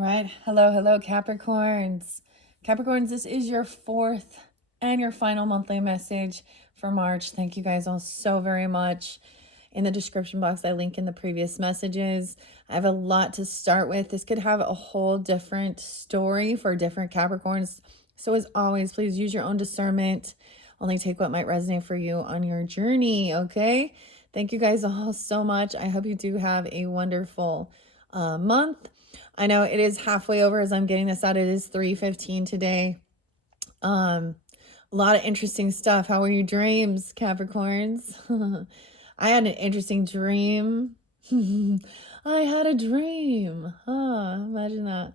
right. Hello, Capricorns. Capricorns, this is your fourth and your final monthly message for March. Thank you guys all so very much. In the description box, I link in the previous messages. I have a lot to start with. This could have a whole different story for different Capricorns. So as always, please use your own discernment. Only take what might resonate for you on your journey, okay? Thank you guys all so much. I hope you do have a wonderful month. I know it is halfway over as I'm getting this out. It is 3:15 today. A lot of interesting stuff. How are your dreams, Capricorns? I had an interesting dream. I had a dream. Imagine that.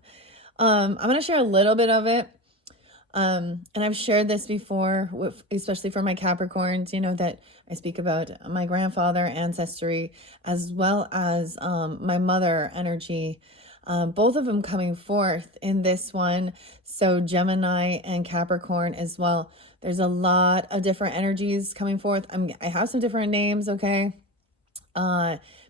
I'm going to share a little bit of it. And I've shared this before, especially for my Capricorns, that I speak about my grandfather ancestry as well as my mother energy. Both of them coming forth in this one. So Gemini and Capricorn as well. There's a lot of different energies coming forth. I have some different names, okay?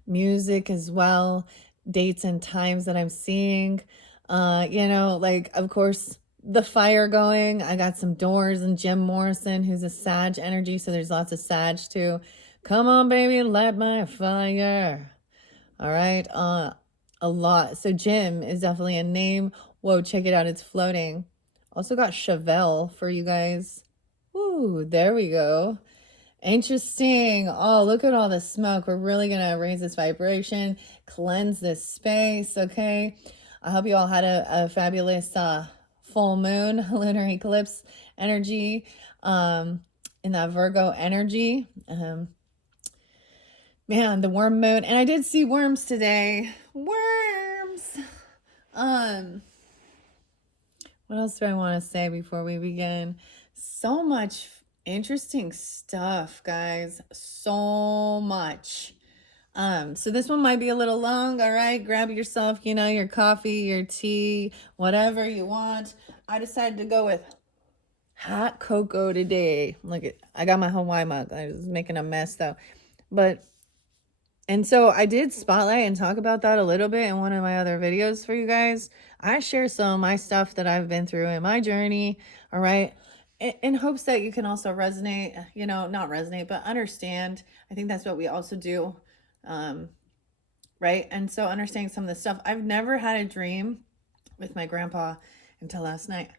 Music as well, dates and times that I'm seeing. Of course, the fire going. I got some doors and Jim Morrison, who's a Sag energy. So there's lots of Sag too. Come on, baby, light my fire. All right. A lot. So Jim is definitely a name. Whoa, check it out. It's floating. Also got Chevelle for you guys. Ooh, there we go. Interesting. Oh, look at all the smoke. We're really going to raise this vibration, cleanse this space, okay? I hope you all had a fabulous full moon, lunar eclipse energy, in that Virgo energy. Man, the worm moon. And I did see worms today. Worms. What else do I want to say before we begin? So much interesting stuff, guys. So much. So this one might be a little long, all right? Grab yourself, your coffee, your tea, whatever you want. I decided to go with hot cocoa today. Look, I got my Hawaii mug. I was making a mess though. And so I did spotlight and talk about that a little bit in one of my other videos for you guys. I share some of my stuff that I've been through in my journey, all right? In hopes that you can also resonate, not resonate, but understand. I think that's what we also do, right? And so understanding some of the stuff. I've never had a dream with my grandpa until last night,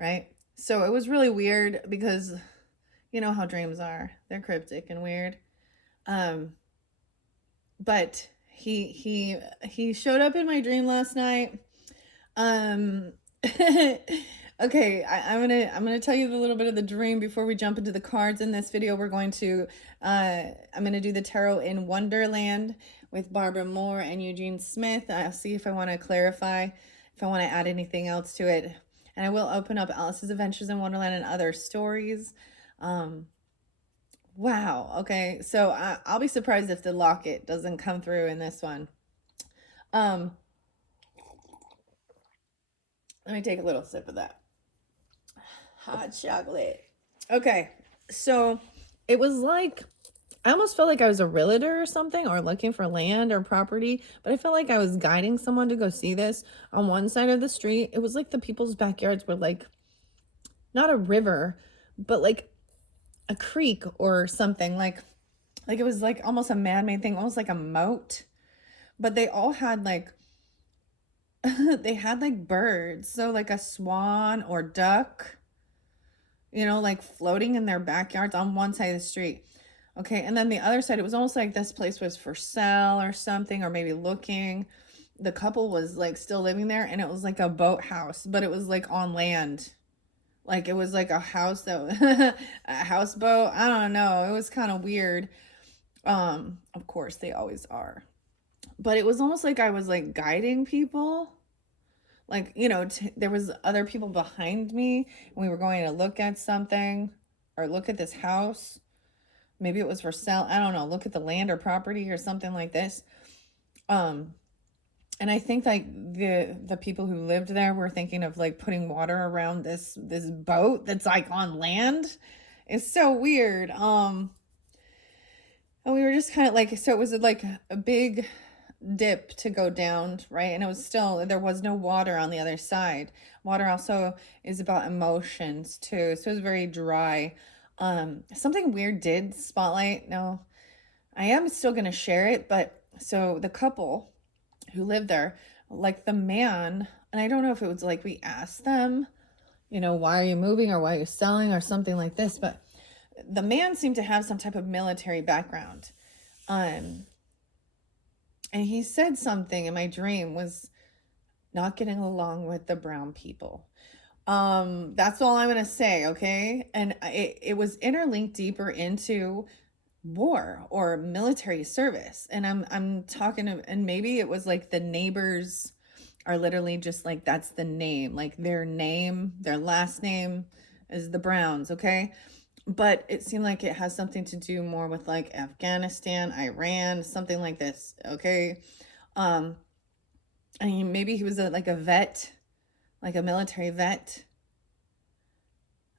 right? So it was really weird because you know how dreams are. They're cryptic and weird. But he showed up in my dream last night. Okay, I'm gonna tell you a little bit of the dream before we jump into the cards. In this video, we're going to I'm gonna do the tarot in Wonderland with Barbara Moore and Eugene Smith. I'll see if I want to clarify, if I want to add anything else to it, and I will open up Alice's Adventures in Wonderland and other stories. Wow. Okay. So I'll be surprised if the locket doesn't come through in this one. Let me take a little sip of that hot chocolate. Okay. So it was like, I almost felt like I was a realtor or something, or looking for land or property, but I felt like I was guiding someone to go see this. On one side of the street, it was like the people's backyards were like, not a river, but like a creek or something, like it was like almost a man-made thing, almost like a moat, but they all had like they had like birds, so like a swan or duck, like floating in their backyards on one side of the street. Okay, and then the other side, it was almost like this place was for sale or something, or maybe looking. The couple was like still living there, and it was like a boathouse, but it was like on land. Like it was like a house that a houseboat. I don't know. It was kind of weird. Of course they always are. But it was almost like I was like guiding people. Like, there was other people behind me and we were going to look at something or look at this house. Maybe it was for sale. I don't know. Look at the land or property or something like this. And I think like the people who lived there were thinking of like putting water around this boat that's like on land. It's so weird. And we were just kind of like, so it was like a big dip to go down, right? And it was still, there was no water on the other side. Water also is about emotions too. So it was very dry. Something weird did spotlight. No, I am still going to share it, but so the couple who lived there, like the man, and I don't know if it was like we asked them, why are you moving or why are you selling or something like this, but the man seemed to have some type of military background. And he said something in my dream was not getting along with the brown people. That's all I'm going to say, okay? And it was interlinked deeper into war or military service. And I'm talking to, and maybe it was like the neighbors are literally just like, that's the name, like their name, their last name is the Browns, okay? But it seemed like it has something to do more with like Afghanistan, Iran, something like this, okay? I mean, maybe he was like a vet, like a military vet.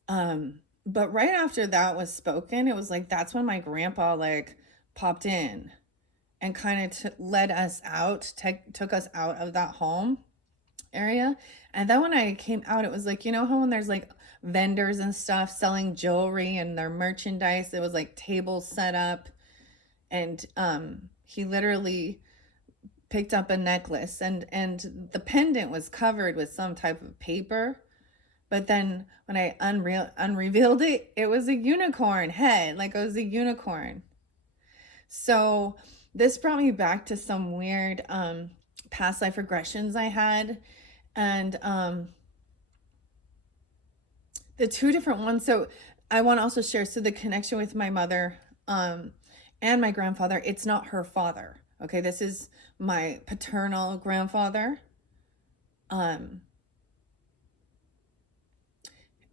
But right after that was spoken, it was like, that's when my grandpa like popped in and kind of led us out, took us out of that home area. And then when I came out, it was like, how when there's like vendors and stuff selling jewelry and their merchandise, it was like tables set up. And he literally picked up a necklace and the pendant was covered with some type of paper. But then when I unrevealed it, it was a unicorn head, like it was a unicorn. So this brought me back to some weird past life regressions I had. And the two different ones. So I want to also share, so the connection with my mother and my grandfather, it's not her father. Okay, this is my paternal grandfather.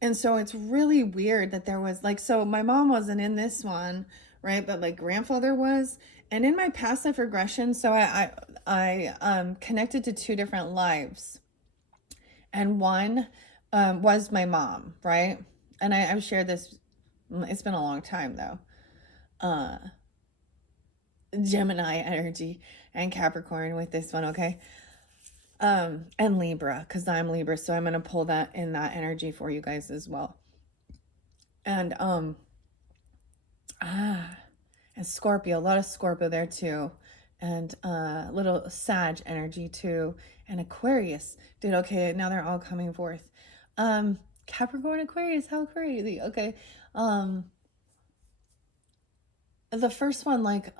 And so it's really weird that there was like, so my mom wasn't in this one, right? But my grandfather was. And in my past life regression, so I connected to two different lives. And one was my mom, right? And I've shared this, it's been a long time though. Gemini energy and Capricorn with this one, okay? And Libra, because I'm Libra, so I'm gonna pull that in that energy for you guys as well. And and Scorpio, a lot of Scorpio there too, and little Sag energy too, and Aquarius, dude. Okay, now they're all coming forth. Capricorn, Aquarius, how crazy. Okay, the first one, like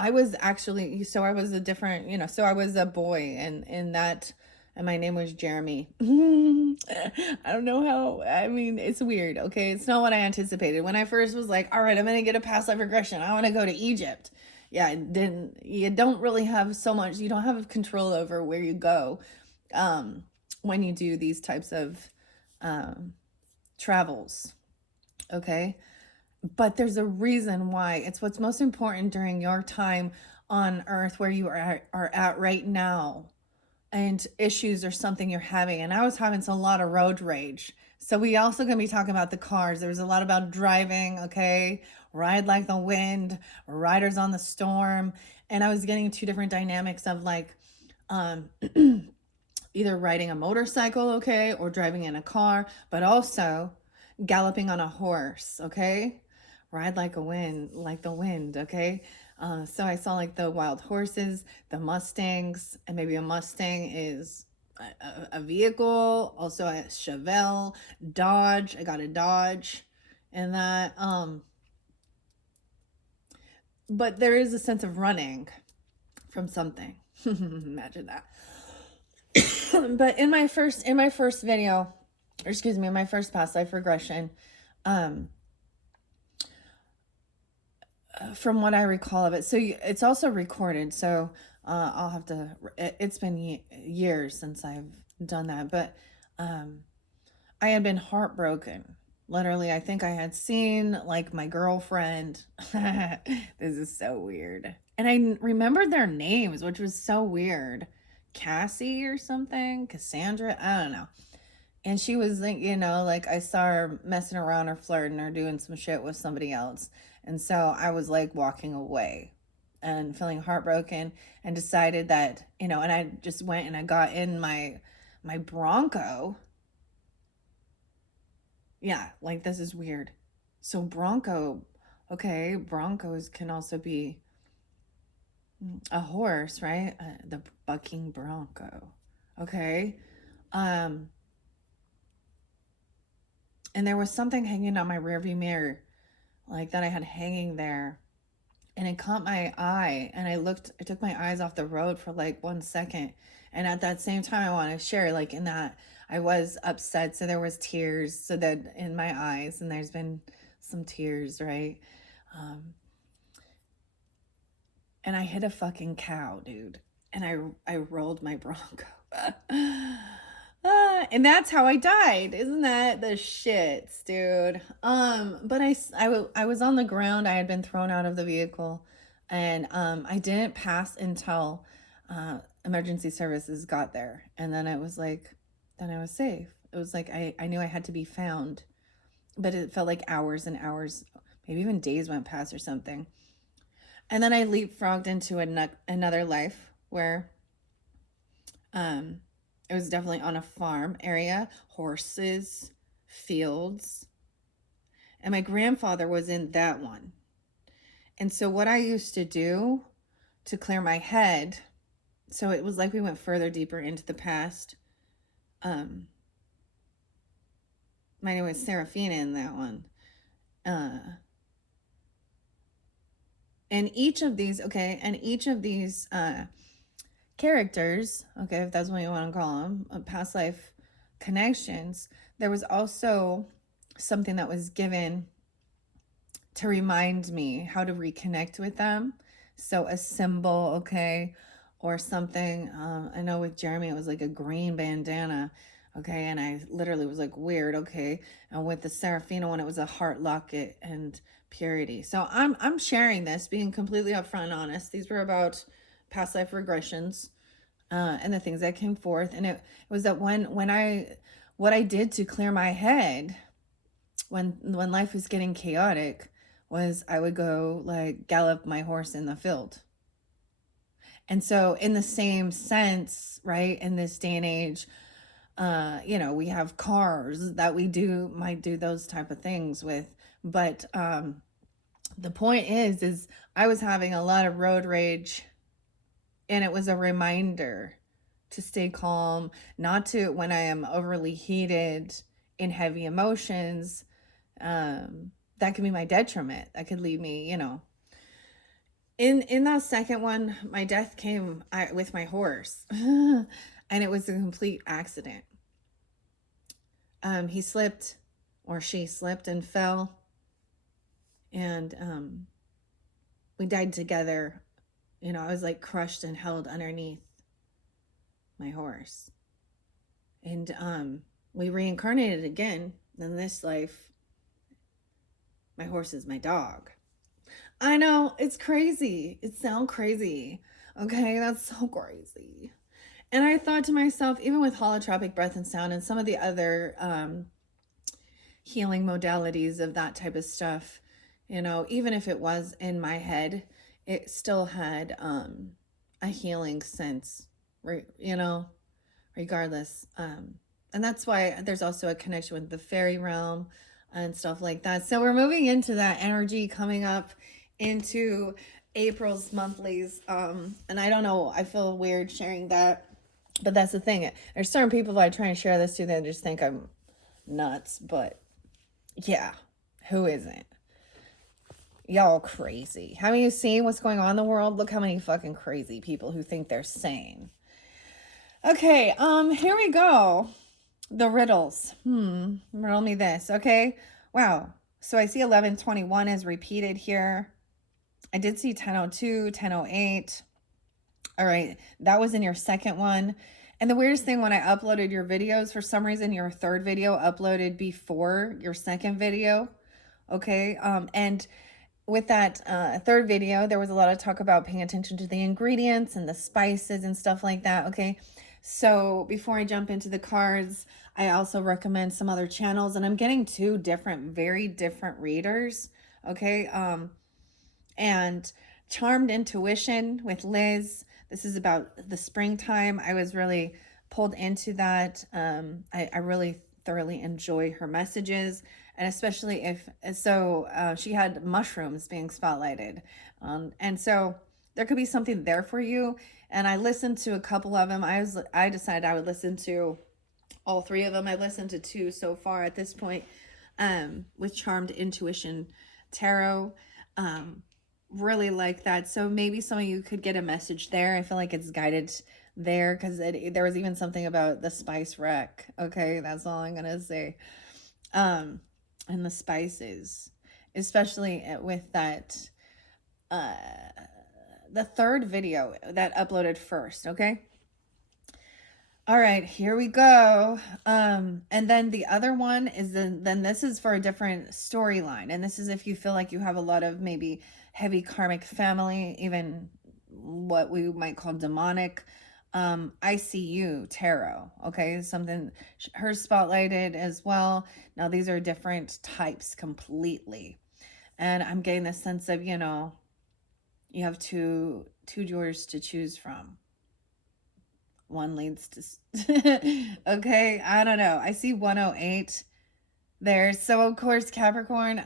I was actually, so I was a different, so I was a boy and that, and my name was Jeremy. I don't know how, I mean, it's weird, okay? It's not what I anticipated. When I first was like, all right, I'm going to get a past life regression. I want to go to Egypt. Yeah, you don't really have so much, you don't have control over where you go when you do these types of travels, okay? But there's a reason why. It's what's most important during your time on earth where you are at right now, and issues or something you're having. And I was having a lot of road rage. So we also going to be talking about the cars. There was a lot about driving, okay? Ride like the wind, riders on the storm. And I was getting two different dynamics of like either riding a motorcycle, okay, or driving in a car, but also galloping on a horse, okay? Ride like the wind, okay? So I saw like the wild horses, the Mustangs, and maybe a Mustang is a vehicle, also a Chevelle, Dodge. I got a Dodge and that. But there is a sense of running from something. Imagine that. But in my first video, or excuse me, in my first past life regression, from what I recall of it, so it's also recorded, so I'll have to, it's been years since I've done that, but I had been heartbroken. Literally, I think I had seen like my girlfriend. This is so weird. And I remembered their names, which was so weird. Cassie or something, Cassandra, I don't know. And she was like, like I saw her messing around or flirting or doing some shit with somebody else. And so I was like walking away. and feeling heartbroken, and decided that, and I just went and I got in my Bronco. Yeah, like this is weird. So Bronco, okay, Broncos can also be a horse, right? The bucking Bronco. Okay. Um and there was something hanging on my rearview mirror, like that I had hanging there, and it caught my eye, and I took my eyes off the road for like 1 second. And at that same time, I want to share, like, in that I was upset, so there was tears, so that in my eyes, and there's been some tears, right? um and I hit a fucking cow, dude, and I rolled my Bronco. And that's how I died. Isn't that the shits, dude? But I was on the ground. I had been thrown out of the vehicle, and I didn't pass until emergency services got there, and then it was like, then I was safe. It was like I knew I had to be found, but it felt like hours and hours, maybe even days went past or something. And then I leapfrogged into another life where um, it was definitely on a farm area, horses, fields. And my grandfather was in that one. And so, what I used to do to clear my head, so it was like we went further deeper into the past. My name was Serafina in that one. And each of these, okay, and each of these characters, okay, if that's what you want to call them, past life connections, there was also something that was given to remind me how to reconnect with them. So a symbol, okay, or something. I know with Jeremy, it was like a green bandana, okay, and I literally was like, weird, okay. And with the Serafina one, it was a heart locket and purity. So I'm sharing this, being completely upfront and honest. These were about past life regressions, and the things that came forth. And it was that what I did to clear my head when life was getting chaotic was I would go like gallop my horse in the field. And so in the same sense, right, in this day and age, we have cars that might do those type of things with. But the point is I was having a lot of road rage, and it was a reminder to stay calm, not to, when I am overly heated in heavy emotions, that could be my detriment. That could lead me, in that second one, my death came with my horse. And it was a complete accident. He slipped, or she slipped and fell, and we died together. I was like crushed and held underneath my horse. And we reincarnated again in this life. My horse is my dog. I know, it's crazy. It sounds crazy. Okay, that's so crazy. And I thought to myself, even with holotropic breath and sound and some of the other healing modalities of that type of stuff, even if it was in my head, it still had a healing sense, regardless. And that's why there's also a connection with the fairy realm and stuff like that. So we're moving into that energy coming up into April's monthlies. And I don't know, I feel weird sharing that, but that's the thing. There's certain people that I try and share this to that just think I'm nuts, but yeah, who isn't? Y'all crazy. Haven't you seen what's going on in the world? Look how many fucking crazy people who think they're sane. Okay, here we go. The riddles. Riddle me this, okay? Wow. So I see 1121 is repeated here. I did see 1002, 1008. All right, that was in your second one. And the weirdest thing, when I uploaded your videos, for some reason your third video uploaded before your second video. Okay, and with that third video, there was a lot of talk about paying attention to the ingredients and the spices and stuff like that. Okay, so before I jump into the cards, I also recommend some other channels, and I'm getting two different, very different readers. Okay, and Charmed Intuition with Liz. This is about the springtime. I was really pulled into that. I really thoroughly enjoy her messages, and especially if so, she had mushrooms being spotlighted, and so there could be something there for you. And I listened to a couple of them. I decided I would listen to all three of them. I listened to two so far at this point, with Charmed Intuition Tarot. Really like that. So maybe some of you could get a message there. I feel like it's guided there because there was even something about the spice rack. Okay, that's all I'm gonna say. And the spices, especially with that, the third video that uploaded first. Okay. All right, here we go. And then the other one is then this is for a different storyline. And this is if you feel like you have a lot of maybe heavy karmic family, even what we might call demonic. ICU tarot. Okay, something her spotlighted as well. Now these are different types completely. And I'm getting the sense of, you have two doors to choose from. One leads to okay, I don't know. I see 108 there. So of course Capricorn,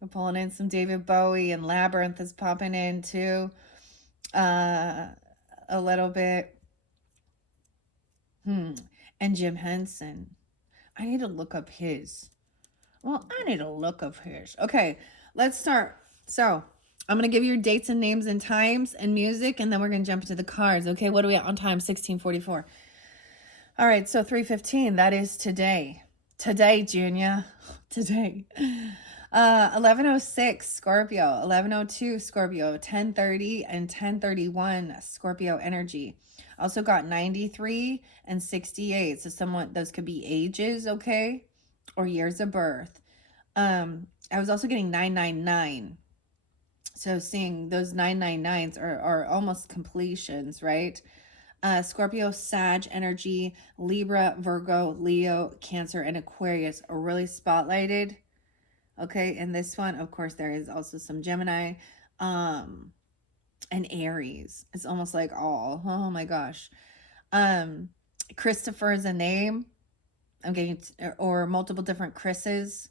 we're pulling in some David Bowie, and Labyrinth is popping in too, a little bit. And Jim Henson, I need to look up his. Okay, let's start. So I'm going to give you your dates and names and times and music, and then we're going to jump into the cards. Okay, what are we at on time? 16:44. All right, so 3:15, that is today. Today, Junior. Today. 11:06, Scorpio. 11:02, Scorpio. 10:30 and 10:31, Scorpio energy. Also got 93 and 68. So those could be ages, okay? Or years of birth. I was also getting 999. So seeing those 999s are almost completions, right? Scorpio, Sag energy, Libra, Virgo, Leo, Cancer, and Aquarius are really spotlighted. Okay, and this one, of course, there is also some Gemini, and Aries. It's almost like all. Oh my gosh. Christopher is a name. I'm getting, or multiple different Chris's.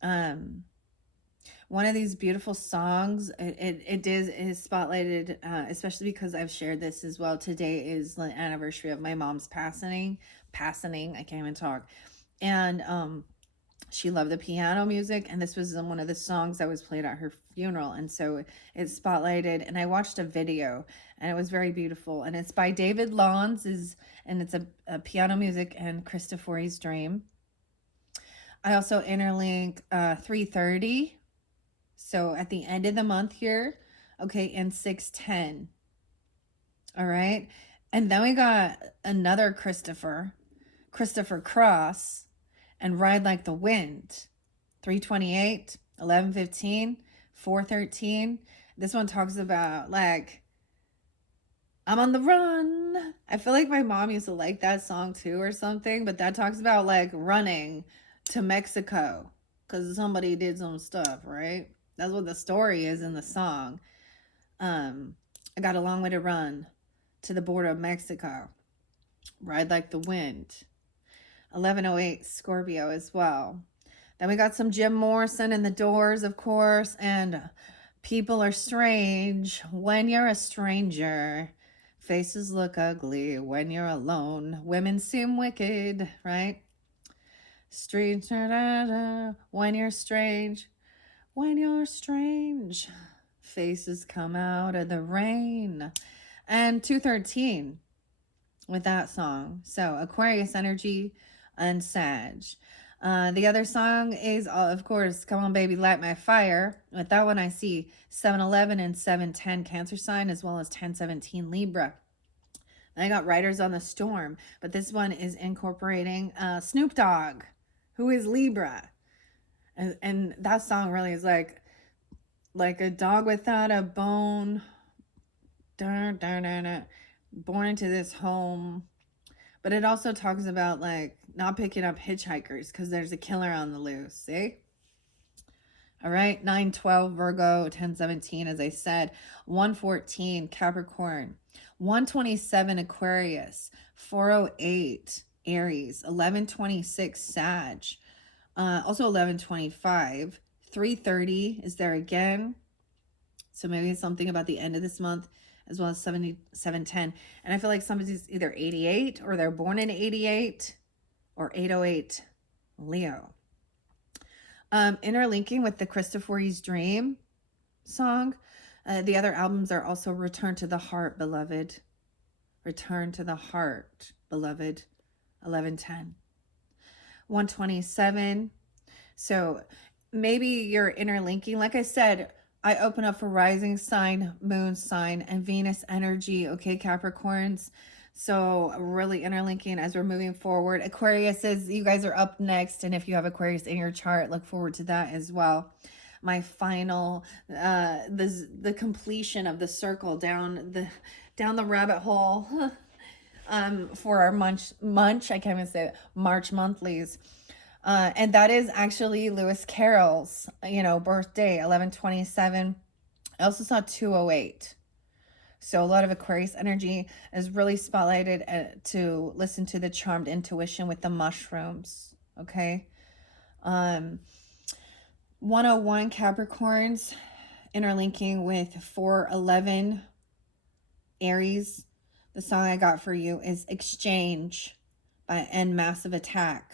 One of these beautiful songs, it is spotlighted, especially because I've shared this as well. Today is the anniversary of my mom's passing. I can't even talk. And she loved the piano music, and this was one of the songs that was played at her funeral. And so it's spotlighted, and I watched a video, and it was very beautiful. And it's by David Lawns, and it's a piano music and Christopher's Dream. I also interlink 3:30. So at the end of the month here, okay, and 6:10. All right. And then we got another Christopher Cross, and Ride Like the Wind. 3:28, 11:15, 4:13. This one talks about like, I'm on the run. I feel like my mom used to like that song too or something, but that talks about like running to Mexico because somebody did some stuff, right? That's what the story is in the song. I got a long way to run to the border of Mexico. Ride Like the Wind. 11:08, Scorpio as well. Then we got some Jim Morrison in the Doors, of course, and People Are Strange When You're a Stranger. Faces look ugly when you're alone. Women seem wicked, right? Streets when you're strange. When you're strange, faces come out of the rain. And 2:13 with that song. So Aquarius energy and Sag. The other song is, of course, Come On Baby, Light My Fire. With that one, I see 7:11 and 7:10 Cancer sign, as well as 10:17 Libra. Then I got Riders on the Storm, but this one is incorporating Snoop Dogg, who is Libra. And that song really is like a dog without a bone, born into this home. But it also talks about like not picking up hitchhikers because there's a killer on the loose, see? All right, 912 Virgo, 1017, as I said, 114 Capricorn, 127 Aquarius, 408 Aries, 1126 Sag, also 1125, 330 is there again. So maybe it's something about the end of this month, as well as 7710. And I feel like somebody's either 88 or they're born in 88 or 808 Leo. Interlinking with the Christopher's Dream song. The other albums are also Return to the Heart, Beloved. Return to the Heart, Beloved. 1110. 127. So maybe you're interlinking. Like I said, I open up for rising sign, moon sign, and Venus energy. Okay, Capricorns. So really interlinking as we're moving forward. Aquarius is, you guys are up next. And if you have Aquarius in your chart, look forward to that as well. My final, the completion of the circle down the rabbit hole for our munch. I can't even say it, March monthlies. And that is actually Lewis Carroll's, birthday, 1127. I also saw 208. So a lot of Aquarius energy is really spotlighted to listen to the charmed intuition with the mushrooms. Okay. 101 Capricorns interlinking with 411 Aries. The song I got for you is Exchange and Massive Attack.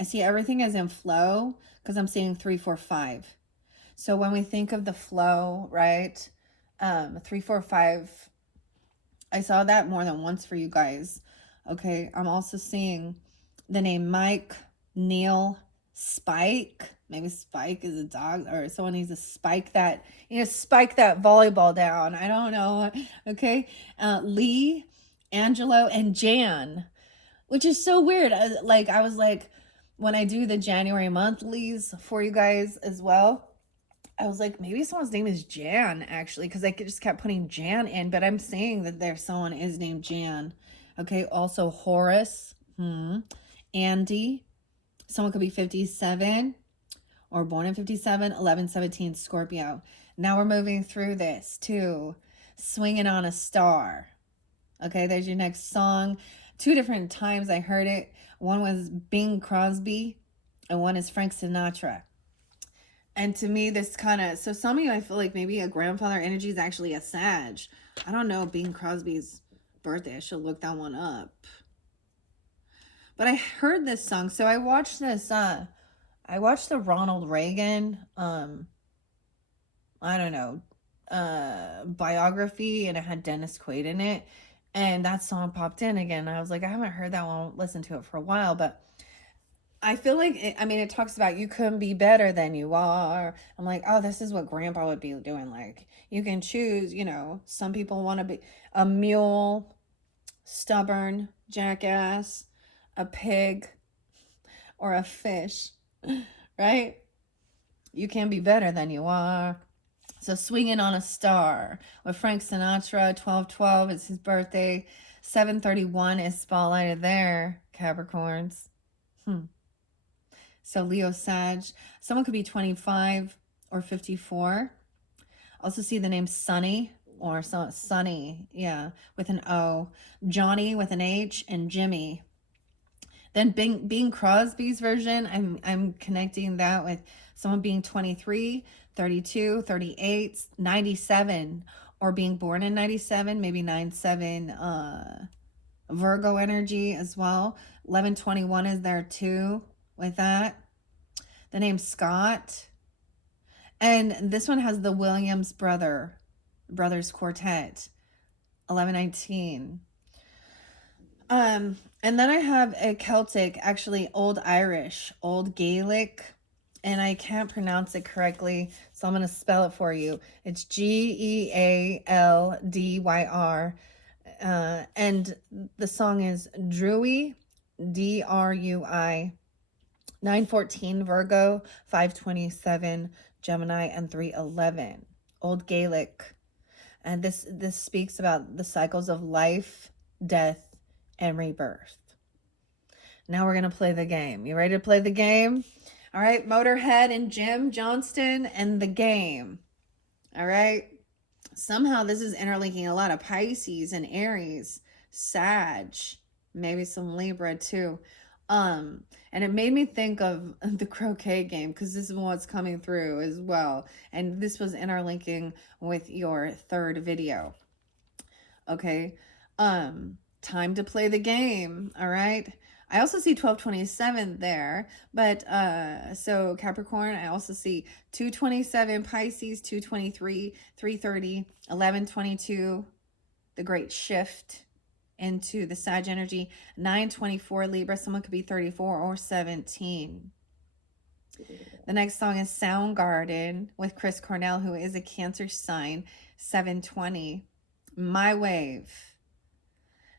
I see everything is in flow because I'm seeing 3, 4, 5. So when we think of the flow, right? 3, 4, 5. I saw that more than once for you guys. Okay. I'm also seeing the name Mike, Neil, Spike. Maybe Spike is a dog, or someone needs to spike that volleyball down. I don't know. Okay. Lee, Angelo, and Jan, which is so weird. I was like, when I do the January monthlies for you guys as well, I was like, maybe someone's name is Jan, actually, because I just kept putting Jan in, but I'm saying that there's someone is named Jan. Okay, also Horace, Andy, someone could be 57 or born in 57, 1117 Scorpio. Now we're moving through this to Swinging on a Star. Okay, there's your next song. 2 different times I heard it. One was Bing Crosby and one is Frank Sinatra. And to me, this so some of you, I feel like maybe a grandfather energy is actually a Sag. I don't know Bing Crosby's birthday. I should look that one up. But I heard this song. So I watched this, I watched the Ronald Reagan, biography, and it had Dennis Quaid in it. And that song popped in again. I was like, I haven't heard that one, listened to it for a while, but I feel like, it talks about you couldn't be better than you are. I'm like, oh, this is what grandpa would be doing. Like, you can choose, some people want to be a mule, stubborn, jackass, a pig, or a fish, right? You can be better than you are. So Swinging on a Star with Frank Sinatra, 12/12 is his birthday. 7/31 is spotlighted there, Capricorns. So Leo, Sag. Someone could be 25 or 54. Also see the name Sunny or Sunny, yeah, with an O. Johnny with an H, and Jimmy. Then Bing Crosby's version, I'm connecting that with someone being 23, 32, 38, 97, or being born in 97, maybe 97 Virgo energy as well. 1121 is there too with that. The name Scott. And this one has the Williams Brothers Quartet. 1119. And then I have a Celtic, actually Old Irish, Old Gaelic, and I can't pronounce it correctly, so I'm going to spell it for you. It's Gealdyr. And the song is Drui, Drui. 914 Virgo, 527 Gemini, and 311 Old Gaelic. And this speaks about the cycles of life, death, and rebirth. Now we're going to play the game. You ready to play the game? All right, Motorhead and Jim Johnston and The Game. All right. Somehow this is interlinking a lot of Pisces and Aries, Sag, maybe some Libra too. And it made me think of the croquet game because this is what's coming through as well. And this was interlinking with your third video. Okay. Time to play the game. All right. I also see 1227 there, but so Capricorn, I also see 227 Pisces, 223, 330, 1122, the great shift into the Sag energy, 924 Libra, someone could be 34 or 17. The next song is Soundgarden with Chris Cornell, who is a Cancer sign, 720. My Wave.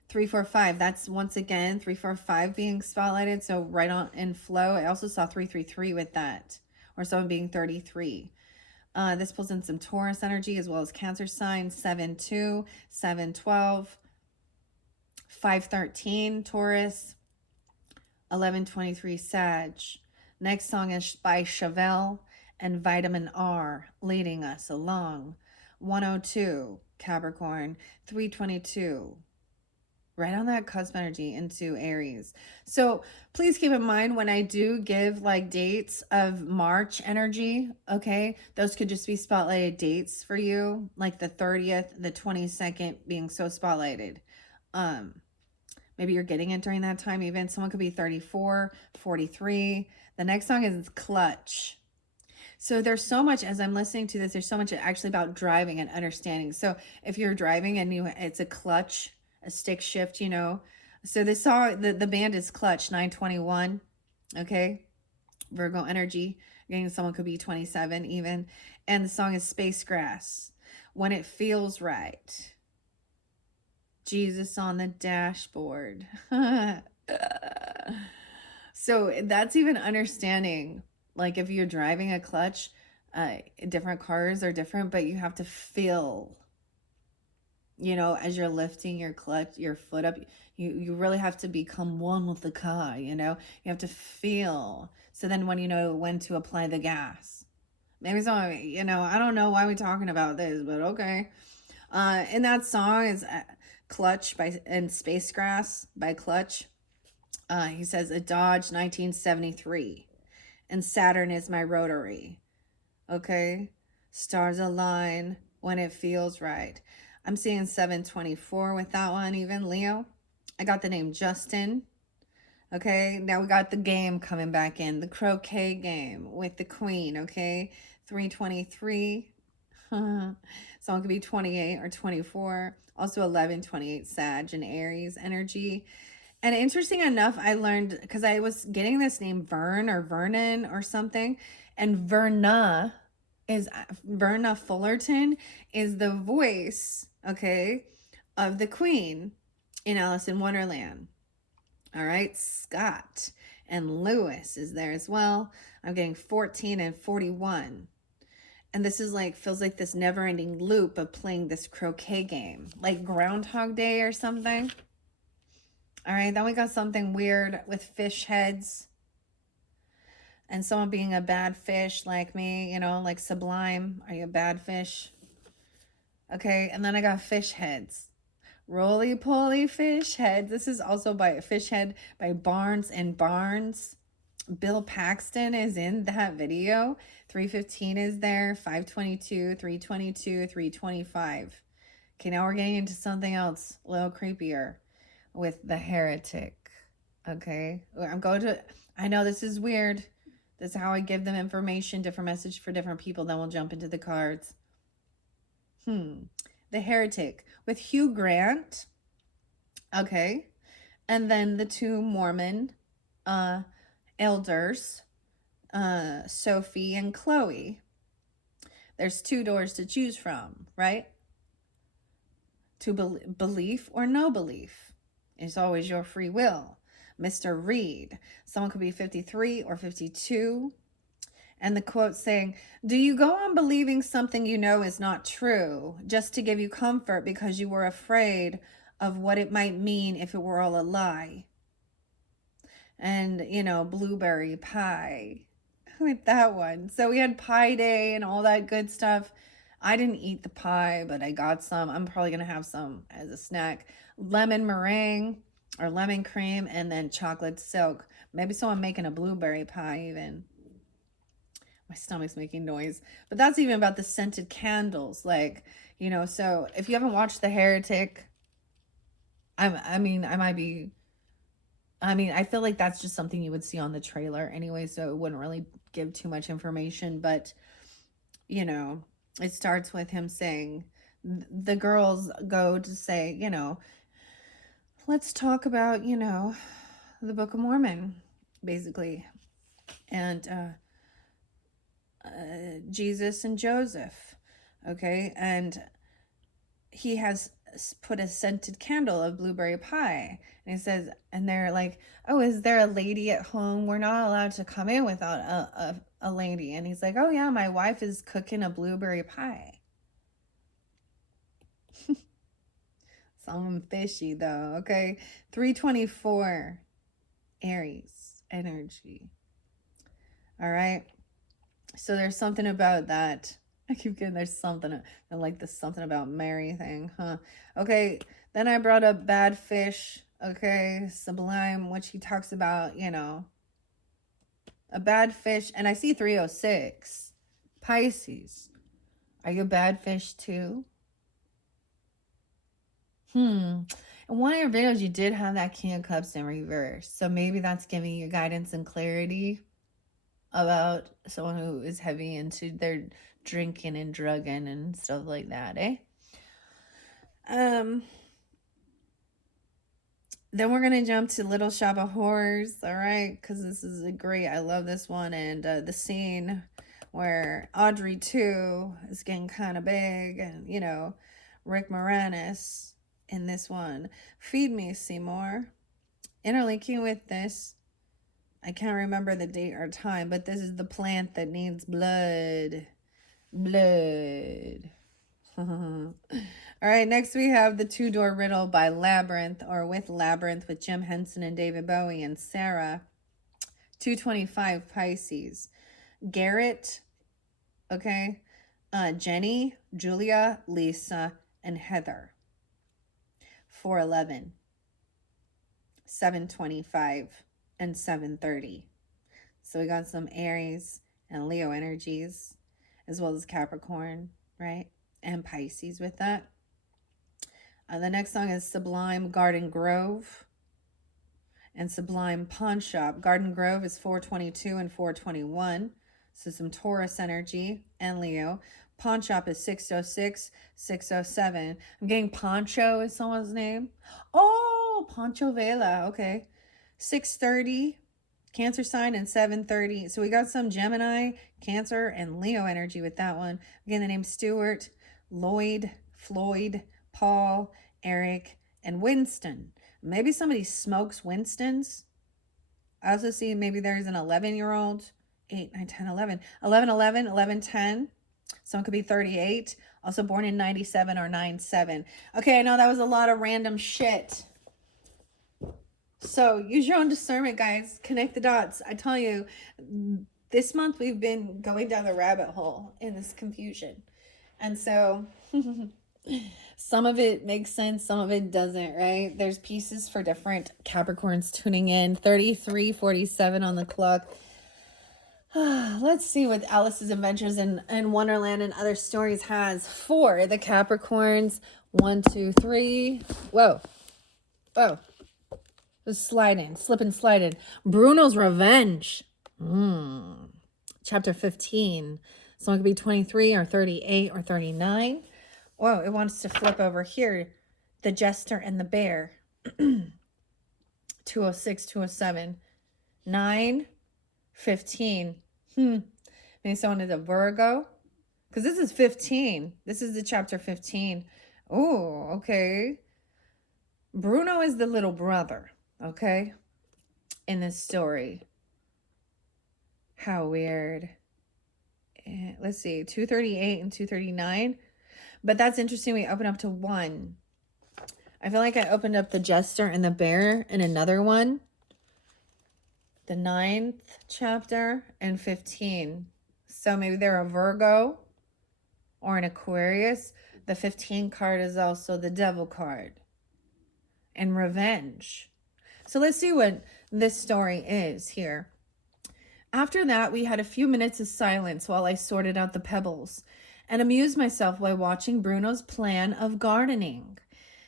345, that's once again 345 being spotlighted, so right on in flow. I also saw 333 with that, or someone being 33. This pulls in some Taurus energy as well as Cancer sign, 7-2, 7-12, 5-13 Taurus, 11-23 Sag. Next song is by Chevelle and Vitamin R, leading us along. 102 Capricorn, 322. Right on that cusp energy into Aries. So please keep in mind when I do give like dates of March energy, okay, those could just be spotlighted dates for you, like the 30th, the 22nd being so spotlighted. Maybe you're getting it during that time. Even someone could be 34, 43. The next song is Clutch. So there's so much, as I'm listening to this, there's so much actually about driving and understanding. So if you're driving and it's a clutch, a stick shift, you know. So this song, the band is Clutch, 921. Okay. Virgo energy. Again, someone could be 27 even. And the song is Space Grass. When It Feels Right. Jesus on the dashboard. So that's even understanding, like if you're driving a clutch, different cars are different, but you have to feel, you know, as you're lifting your clutch, your foot up, you really have to become one with the car, you know, you have to feel. So then when you know when to apply the gas, maybe so, you know, I don't know why we're talking about this, but okay. And that song is Clutch and Space Grass by Clutch. He says a Dodge 1973 and Saturn is my rotary. Okay. Stars align when it feels right. I'm seeing 724 with that one, even Leo. I got the name Justin. Okay, now we got the game coming back in, the croquet game with the queen. Okay, 323. Someone could be 28 or 24. Also 1128 Sag and Aries energy. And interesting enough, I learned, because I was getting this name Vern or Vernon or something, and Verna Fullerton is the voice, okay, of the Queen in Alice in Wonderland. All right, Scott and Lewis is there as well. I'm getting 14 and 41. And this is like, feels like this never-ending loop of playing this croquet game, like Groundhog Day or something. All right, then we got something weird with fish heads. And someone being a bad fish like me, you know, like Sublime. Are you a bad fish? Okay, and then I got fish heads. Roly-poly fish heads. This is also by Fish Head by Barnes and Barnes. Bill Paxton is in that video. 315 is there. 522, 322, 325. Okay, now we're getting into something else a little creepier with the heretic. Okay, I'm going to, I know this is weird. This is how I give them information, different message for different people. Then we'll jump into the cards. The Heretic with Hugh Grant. Okay. And then the two Mormon elders, Sophie and Chloe. There's two doors to choose from, right? To belief or no belief. It's always your free will. Mr. Reed. Someone could be 53 or 52. And the quote saying, do you go on believing something you know is not true just to give you comfort because you were afraid of what it might mean if it were all a lie? And, you know, blueberry pie. with that one. So we had pie day and all that good stuff. I didn't eat the pie, but I got some. I'm probably going to have some as a snack. Lemon meringue or lemon cream, and then chocolate silk. Maybe someone making a blueberry pie even. My stomach's making noise. But that's even about the scented candles. Like, you know, so if you haven't watched The Heretic, I feel like that's just something you would see on the trailer anyway, so it wouldn't really give too much information. But, you know, it starts with him saying, the girls go to say, you know, let's talk about, you know, the Book of Mormon, basically. And Jesus and Joseph, okay? And he has put a scented candle of blueberry pie. And he says, and they're like, oh, is there a lady at home? We're not allowed to come in without a lady. And he's like, oh yeah, my wife is cooking a blueberry pie. Something fishy though, okay? 324, Aries energy. All right. So there's something about that. I keep getting there's something. I like this something about Mary thing, huh? Okay. Then I brought up bad fish. Okay. Sublime, which he talks about, you know, a bad fish. And I see 306. Pisces. Are you a bad fish too? In one of your videos, you did have that King of Cups in reverse. So maybe that's giving you guidance and clarity about someone who is heavy into their drinking and drugging and stuff like that, eh? Then we're gonna jump to Little Shop of Horrors, all right? Because this is a great, I love this one. And the scene where Audrey 2 is getting kind of big, and, you know, Rick Moranis in this one. Feed Me, Seymour. Interlinking with this, I can't remember the date or time, but this is the plant that needs blood. Blood. All right, next we have The Two-Door Riddle by Labyrinth, or with Labyrinth, with Jim Henson and David Bowie and Sarah. 225, Pisces. Garrett, okay? Jenny, Julia, Lisa, and Heather. 411. 725 and 730. So we got some Aries and Leo energies, as well as Capricorn, right? And Pisces with that. The next song is Sublime Garden Grove and Sublime Pawn Shop. Garden Grove is 422 and 421. So some Taurus energy and Leo. Pawn Shop is 606, 607. I'm getting Poncho is someone's name. Oh, Poncho Vela. Okay. 630, Cancer sign, and 730. So we got some Gemini, Cancer, and Leo energy with that one. Again, the name Stuart, Lloyd, Floyd, Paul, Eric, and Winston. Maybe somebody smokes Winston's. I also see maybe there's an 11-year-old. 8, 9, 10, 11. 11, 11, 11, 10. Someone could be 38. Also born in 97 or 97. Okay, I know that was a lot of random shit. So use your own discernment, guys. Connect the dots. I tell you, this month we've been going down the rabbit hole in this confusion. And so some of it makes sense, some of it doesn't, right? There's pieces for different Capricorns tuning in. 33:47 on the clock. Let's see what Alice's Adventures in Wonderland and Other Stories has for the Capricorns. 1, 2, 3. Whoa. Whoa. Sliding. Slipping, sliding. Bruno's Revenge. Chapter 15. So it could be 23 or 38 or 39. Whoa, it wants to flip over here. The Jester and the Bear. 206, 207. 9, 15. Maybe someone is a Virgo. Because this is 15. This is the chapter 15. Oh, okay. Bruno is the little brother, okay, in this story. How weird. Let's see, 238 and 239. But that's interesting. We open up to 1. I feel like I opened up the Jester and the Bear in another one. The 9th chapter and 15. So maybe they're a Virgo or an Aquarius. The 15 card is also the Devil card. And revenge. So let's see what this story is here. After that, we had a few minutes of silence while I sorted out the pebbles and amused myself while watching Bruno's plan of gardening.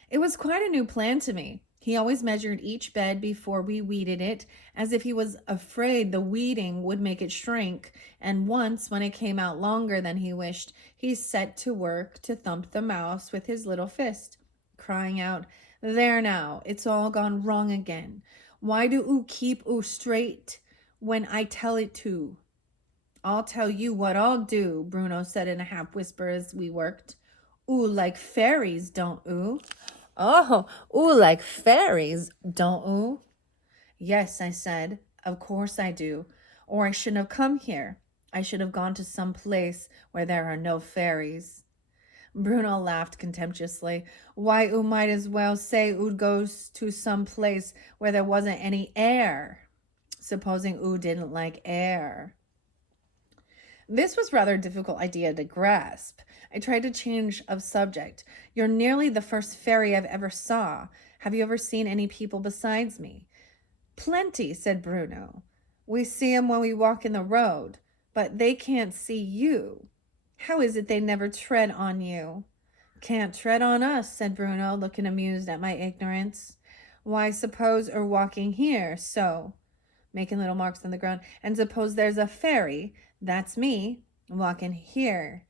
It was quite a new plan to me. He always measured each bed before we weeded it, as if he was afraid the weeding would make it shrink, and once, when it came out longer than he wished, he set to work to thump the mouse with his little fist, crying out, "There now, it's all gone wrong again. Why do oo keep oo straight when I tell it to?" "I'll tell you what I'll do," Bruno said in a half whisper as we worked. "Oo like fairies, don't oo?" "Oh, ooh, like fairies, don't ooh?" "Yes," I said. "Of course I do. Or I shouldn't have come here. I should have gone to some place where there are no fairies." Bruno laughed contemptuously. "Why, oo might as well say oo goes to some place where there wasn't any air. Supposing oo didn't like air." This was rather a difficult idea to grasp. I tried to change of subject. "You're nearly the first fairy I've ever saw. Have you ever seen any people besides me?" "Plenty," said Bruno. "We see 'em when we walk in the road, but they can't see you. How is it they never tread on you?" "Can't tread on us," said Bruno, looking amused at my ignorance. "Why, suppose we're walking here, so," making little marks on the ground, "and suppose there's a fairy, that's me, walking here.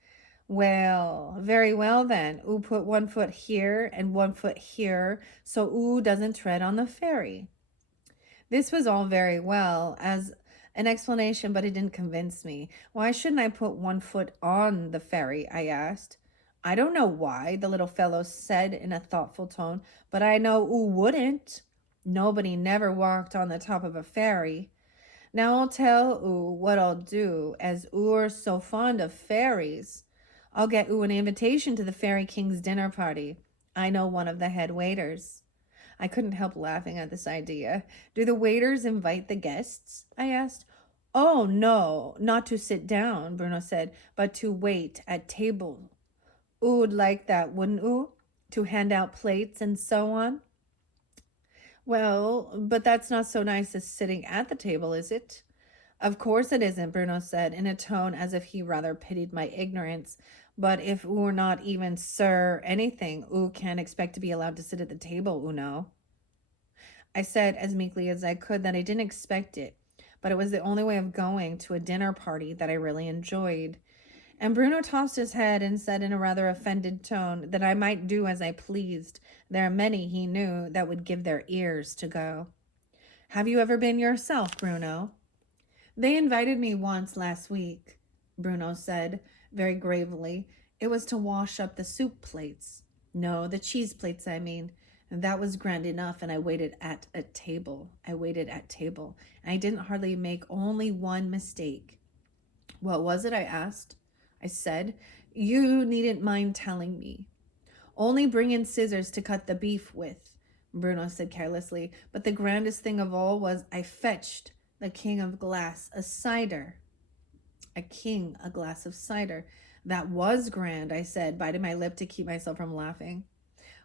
Well, very well then, oo put one foot here and one foot here, so oo doesn't tread on the fairy." This was all very well as an explanation, but it didn't convince me. "Why shouldn't I put one foot on the fairy?" I asked. "I don't know why," the little fellow said in a thoughtful tone, "but I know oo wouldn't. Nobody never walked on the top of a fairy. Now I'll tell oo what I'll do, as oo're so fond of fairies. I'll get oo an invitation to the Fairy King's dinner party. I know one of the head waiters." I couldn't help laughing at this idea. "Do the waiters invite the guests?" I asked. "Oh, no, not to sit down," Bruno said, "but to wait at table. Oo'd like that, wouldn't oo? To hand out plates and so on." "Well, but that's not so nice as sitting at the table, is it?" "Of course it isn't," Bruno said, in a tone as if he rather pitied my ignorance. "But if oo're not even Sir anything, oo can't expect to be allowed to sit at the table, oo know." I said as meekly as I could that I didn't expect it, but it was the only way of going to a dinner party that I really enjoyed. And Bruno tossed his head and said in a rather offended tone that I might do as I pleased. There are many, he knew, that would give their ears to go. "Have you ever been yourself, Bruno?" "They invited me once last week," Bruno said very gravely. "It was to wash up the soup plates. No, the cheese plates, I mean. And that was grand enough, and I waited at a table. And I didn't hardly make only one mistake." "What was it?" I asked. I said, "You needn't mind telling me." "Only bring in scissors to cut the beef with," Bruno said carelessly. "But the grandest thing of all was I fetched the king of glass a cider." "A king a glass of cider. That was grand," I said, biting my lip to keep myself from laughing.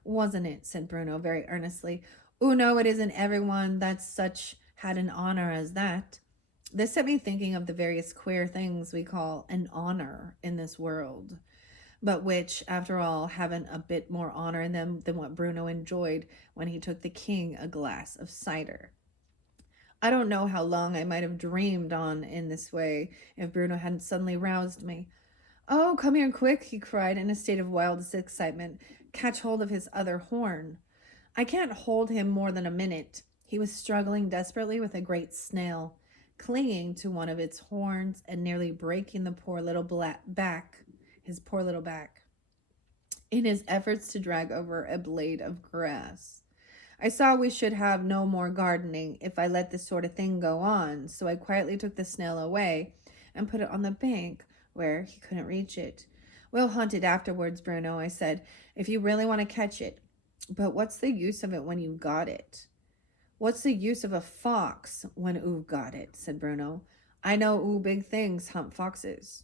"Wasn't it?" said Bruno very earnestly. "No, it isn't everyone that's such had an honor as that." This set me thinking of the various queer things we call an honor in this world, but which, after all, haven't a bit more honor in them than what Bruno enjoyed when he took the king a glass of cider. I don't know how long I might have dreamed on in this way if Bruno hadn't suddenly roused me. "Oh, come here quick," he cried in a state of wildest excitement. "Catch hold of his other horn." I can't hold him more than a minute. He was struggling desperately with a great snail, clinging to one of its horns and nearly breaking the poor little back, his poor little back, in his efforts to drag over a blade of grass. I saw we should have no more gardening if I let this sort of thing go on, so I quietly took the snail away and put it on the bank where he couldn't reach it. "We'll hunt it afterwards, Bruno," I said, "if you really want to catch it. But what's the use of it when you got it?" What's the use of a fox when oo got it, said Bruno. I know oo big things hunt foxes.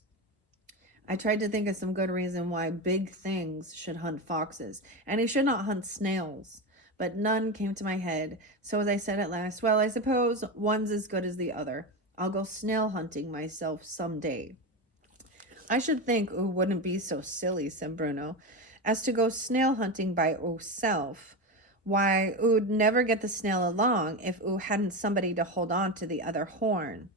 I tried to think of some good reason why big things should hunt foxes, and he should not hunt snails. But none came to my head, so as I said at last, well, I suppose one's as good as the other. I'll go snail hunting myself some day. I should think oo wouldn't be so silly, said Bruno, as to go snail hunting by ooself. Why, oo'd never get the snail along if oo hadn't somebody to hold on to the other horn.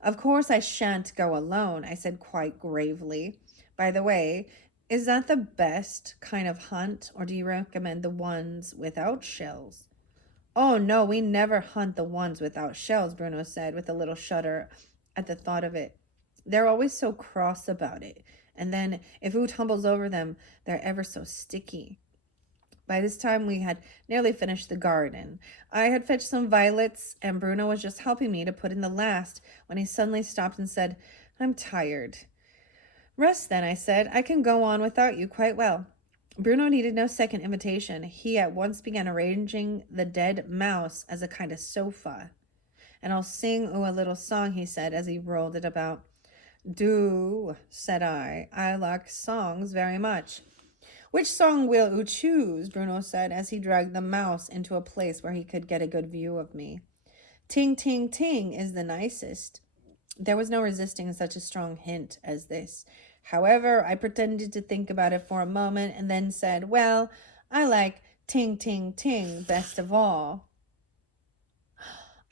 Of course I shan't go alone, I said quite gravely. By the way, is that the best kind of hunt, or do you recommend the ones without shells? Oh, no, we never hunt the ones without shells, Bruno said with a little shudder at the thought of it. They're always so cross about it. And then if oo tumbles over them, they're ever so sticky. By this time, we had nearly finished the garden. I had fetched some violets, and Bruno was just helping me to put in the last when he suddenly stopped and said, I'm tired. Rest then, I said. I can go on without you quite well. Bruno needed no second invitation. He at once began arranging the dead mouse as a kind of sofa. And I'll sing oo a little song, he said as he rolled it about. Do, said I. I like songs very much. Which song will oo choose? Bruno said as he dragged the mouse into a place where he could get a good view of me. Ting, ting, ting is the nicest. There was no resisting such a strong hint as this. However, I pretended to think about it for a moment and then said, well, I like ting, ting, ting best of all.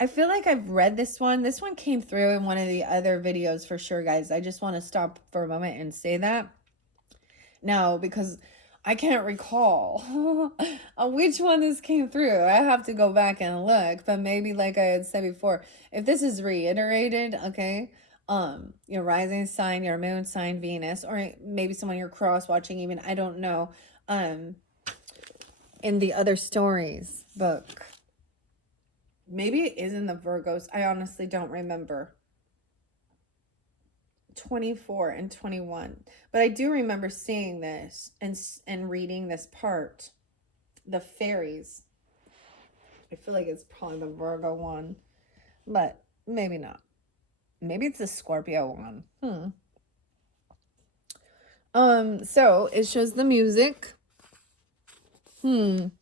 I feel like I've read this one. This one came through in one of the other videos for sure, guys. I just want to stop for a moment and say that. Now, because I can't recall which one this came through. I have to go back and look. But maybe, like I had said before, if this is reiterated, okay, your rising sign, your moon sign, Venus, or maybe someone you're cross watching, even, I don't know, in the other stories book. Maybe it is in the Virgos. I honestly don't remember. 24 and 21. But I do remember seeing this and reading this part. The fairies. I feel like it's probably the Virgo one. But maybe not. Maybe it's the Scorpio one. So it shows the music. Dun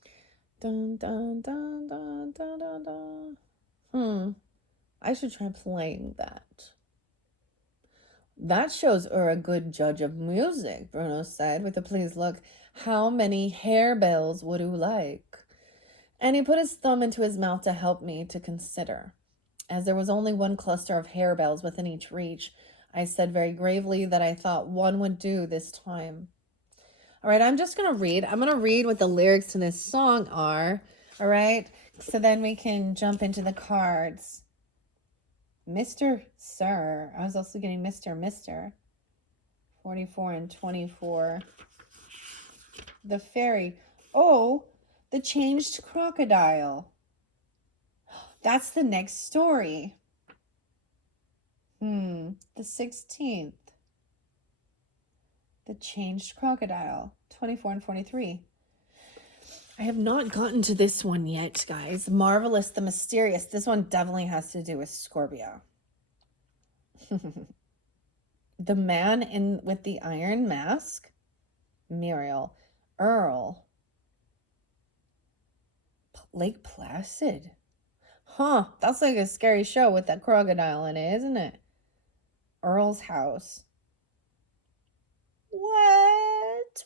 dun dun dun dun dun dun. I should try playing that. That shows are a good judge of music, Bruno said with a pleased look. How many harebells would you like? And he put his thumb into his mouth to help me to consider. As there was only one cluster of harebells within each reach, I said very gravely that I thought one would do this time. All right, I'm just going to read. I'm going to read what the lyrics to this song are. All right, so then we can jump into the cards. Mr. Sir. I was also getting Mr. 44 and 24. The fairy. Oh, the changed crocodile. That's the next story. The 16th. The changed crocodile. 24 and 43. I have not gotten to this one yet, guys. Marvelous, the mysterious. This one definitely has to do with Scorpio. The man with the iron mask. Muriel. Earl. Lake Placid. That's like a scary show with that crocodile in it, isn't it? Earl's house. What?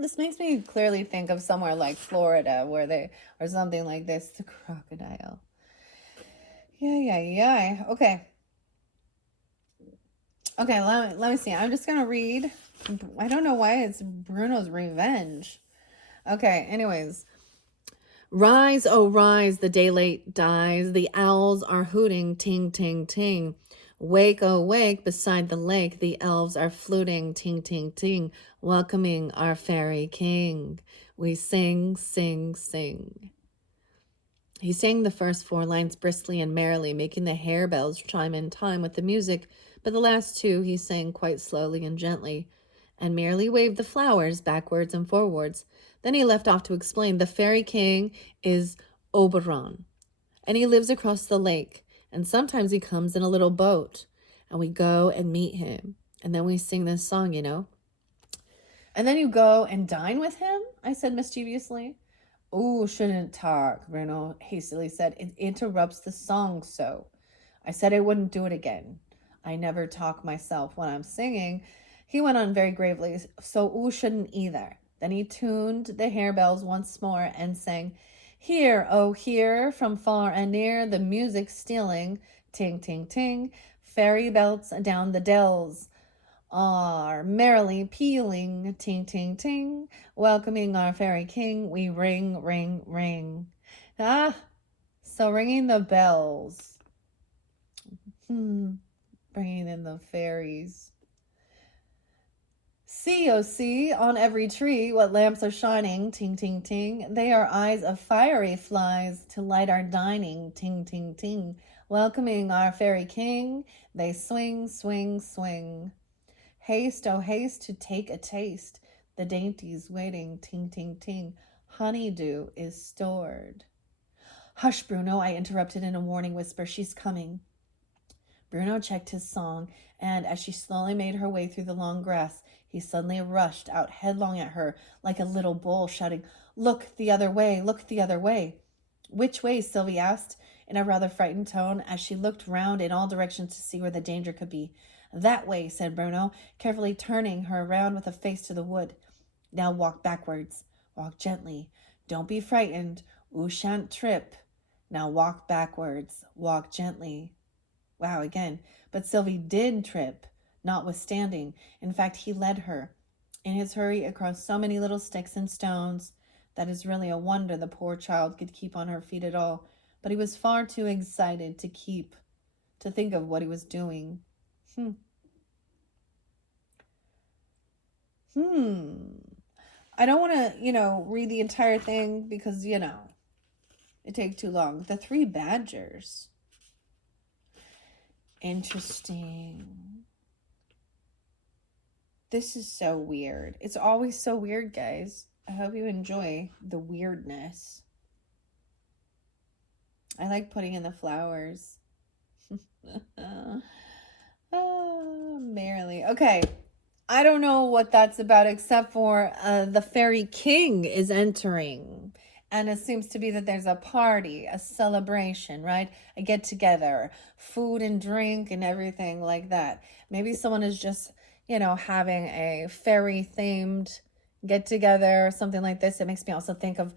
This makes me clearly think of somewhere like Florida or something like this. The crocodile. Yeah. Okay, let me see. I'm just going to read. I don't know why it's Bruno's Revenge. Okay, anyways. Rise, oh rise, the daylight dies. The owls are hooting, ting, ting, ting. Wake, oh wake, beside the lake, the elves are fluting, ting, ting, ting, welcoming our fairy king. We sing, sing, sing. He sang the first 4 lines briskly and merrily, making the harebells chime in time with the music, but the last 2 he sang quite slowly and gently, and merely waved the flowers backwards and forwards. Then he left off to explain, the fairy king is Oberon. And he lives across the lake. And sometimes he comes in a little boat. And we go and meet him. And then we sing this song, you know. And then you go and dine with him? I said mischievously. Ooh, shouldn't talk, Bruno hastily said. It interrupts the song so. I said I wouldn't do it again. I never talk myself when I'm singing. He went on very gravely, so ooh shouldn't either. Then he tuned the harebells once more and sang, Hear, oh hear, from far and near, the music stealing, ting, ting, ting, fairy bells down the dells are merrily pealing, ting, ting, ting, welcoming our fairy king, we ring, ring, ring. Ah, so ringing the bells. Bringing in the fairies. See, oh see, on every tree what lamps are shining, ting, ting, ting. They are eyes of fiery flies to light our dining, ting, ting, ting. Welcoming our fairy king, they swing, swing, swing. Haste, oh haste, to take a taste. The dainties waiting, ting, ting, ting. Honeydew is stored. Hush, Bruno, I interrupted in a warning whisper. She's coming. Bruno checked his song, and as she slowly made her way through the long grass, he suddenly rushed out headlong at her like a little bull, shouting, Look the other way, look the other way. Which way? Sylvie asked in a rather frightened tone as she looked round in all directions to see where the danger could be. That way, said Bruno, carefully turning her around with a face to the wood. Now walk backwards. Walk gently. Don't be frightened. Oo shan't trip. Now walk backwards. Walk gently. Wow, again. But Sylvie did trip, notwithstanding. In fact, he led her, in his hurry, across so many little sticks and stones that is really a wonder the poor child could keep on her feet at all. But he was far too excited to think of what he was doing. I don't want to, read the entire thing because, it takes too long. The three badgers. Interesting. This is so weird. It's always so weird, guys. I hope you enjoy the weirdness. I like putting in the flowers. Merrily. Okay. I don't know what that's about except for the fairy king is entering. And it seems to be that there's a party, a celebration, right? A get together, food and drink and everything like that. Maybe someone is just, having a fairy themed get together or something like this. It makes me also think of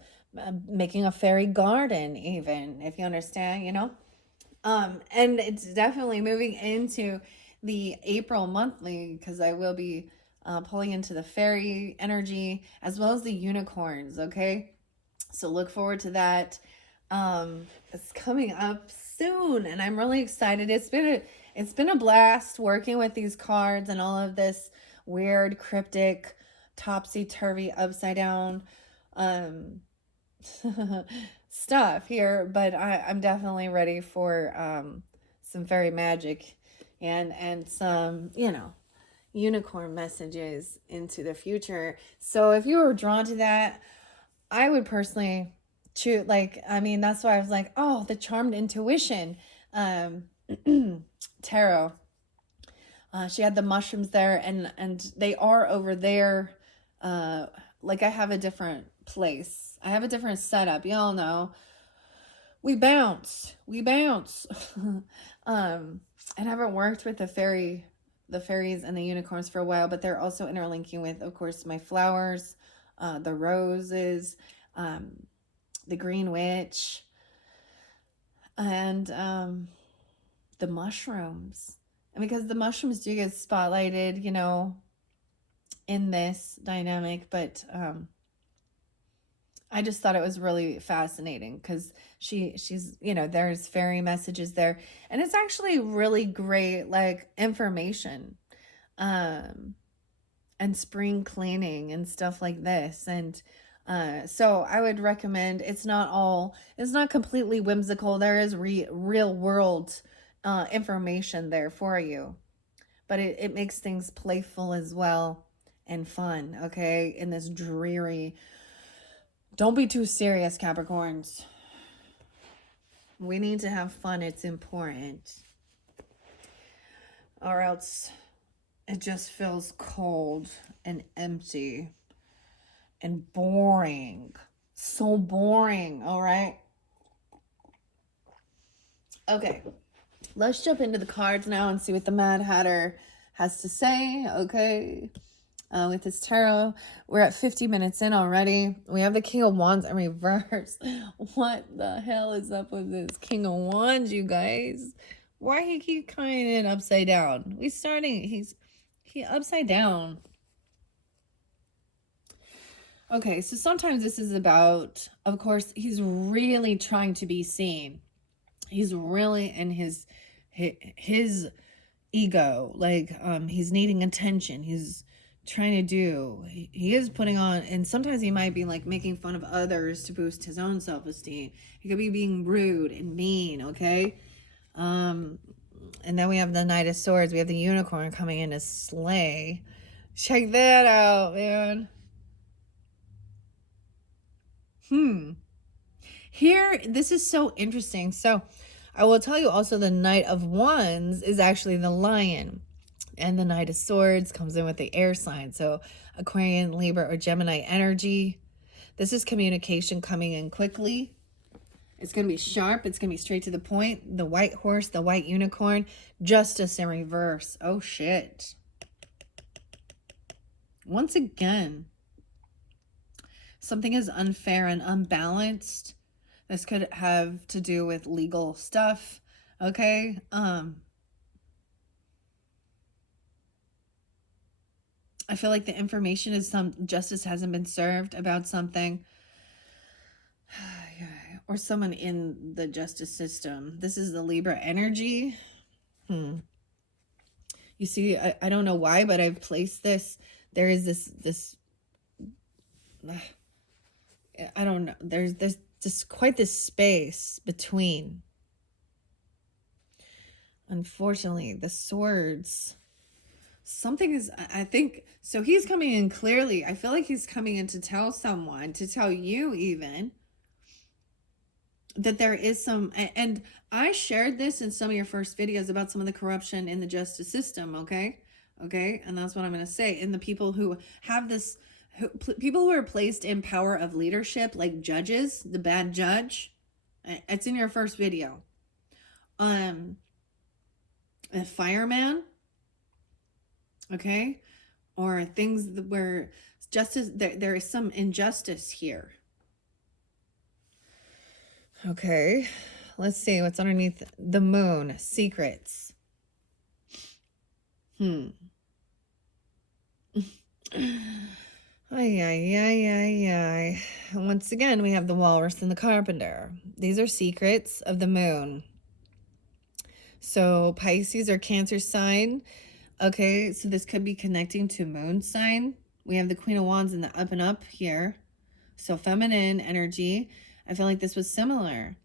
making a fairy garden, even, if you understand, and it's definitely moving into the April monthly because I will be pulling into the fairy energy as well as the unicorns, okay? So look forward to that. It's coming up soon and I'm really excited. It's been a blast working with these cards and all of this weird, cryptic, topsy-turvy, upside down stuff here, but I'm definitely ready for some fairy magic and some, unicorn messages into the future. So if you were drawn to that, I would personally choose, that's why I was like, oh, the Charmed Intuition tarot. She had the mushrooms there and they are over there. I have a different place. I have a different setup. Y'all know. We bounce. I haven't worked with the fairies and the unicorns for a while, but they're also interlinking with, of course, my flowers, the roses, the green witch, and the mushrooms. And because the mushrooms do get spotlighted, in this dynamic, but I just thought it was really fascinating because she's, there's fairy messages there. And it's actually really great, information and spring cleaning and stuff like this. And so I would recommend, it's not completely whimsical. There is real world information there for you. But it makes things playful as well and fun, okay? In this dreary... Don't be too serious, Capricorns. We need to have fun. It's important. Or else it just feels cold and empty and boring. So boring, all right? Okay, let's jump into the cards now and see what the Mad Hatter has to say, okay? With his tarot, we're at 50 minutes in already. We have the King of Wands in reverse. What the hell is up with this King of Wands, you guys? Why he keep coming in upside down? He upside down. Okay, so sometimes this is about, of course, he's really trying to be seen. He's really in his ego, like he's needing attention. He's trying to do, he is putting on, and sometimes he might be like making fun of others to boost his own self-esteem. He could be being rude and mean, okay? And then we have the Knight of Swords. We have the Unicorn coming in to slay. Check that out, man. Here, this is so interesting. So I will tell you also, the Knight of Wands is actually the Lion. And the Knight of Swords comes in with the air sign. So Aquarian, Libra, or Gemini energy. This is communication coming in quickly. It's going to be sharp. It's going to be straight to the point. The white horse, the white unicorn, justice in reverse. Oh, shit. Once again, something is unfair and unbalanced. This could have to do with legal stuff. Okay. I feel like the information is justice hasn't been served about something. Or someone in the justice system. This is the Libra energy. You see, I don't know why, but I've placed this. There is this I don't know. There's just quite this space between. Unfortunately, the swords. Something is, I think, so he's coming in clearly. I feel like he's coming in to tell someone, to tell you even, that there is some, and I shared this in some of your first videos about some of the corruption in the justice system, okay? Okay, and that's what I'm going to say. And the people who have this, people who are placed in power of leadership, like judges, the bad judge, it's in your first video. A fireman, okay, or things where justice, there is some injustice here. Okay, let's see what's underneath the moon. Secrets. Ay, ay, ay, ay, ay. Once again, we have the walrus and the carpenter. These are secrets of the moon. So Pisces or Cancer sign. Okay, so this could be connecting to moon sign. We have the Queen of Wands in the up and up here. So feminine energy. I feel like this was similar.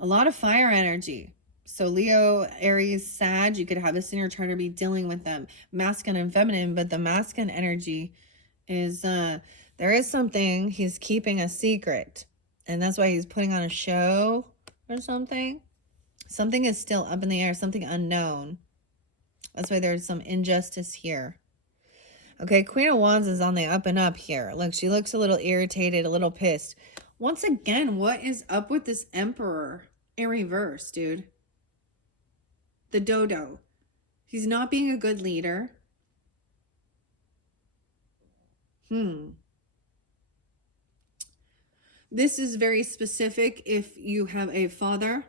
A lot of fire energy. So Leo, Aries, Sag, you could have this in your chart or be dealing with them. Masculine and feminine, but the masculine energy is, there is something, he's keeping a secret. And that's why he's putting on a show or something. Something is still up in the air, something unknown. That's why there's some injustice here. Okay, Queen of Wands is on the up and up here. Look, she looks a little irritated, a little pissed. Once again, what is up with this Emperor in reverse, dude? The dodo. He's not being a good leader. This is very specific if you have a father,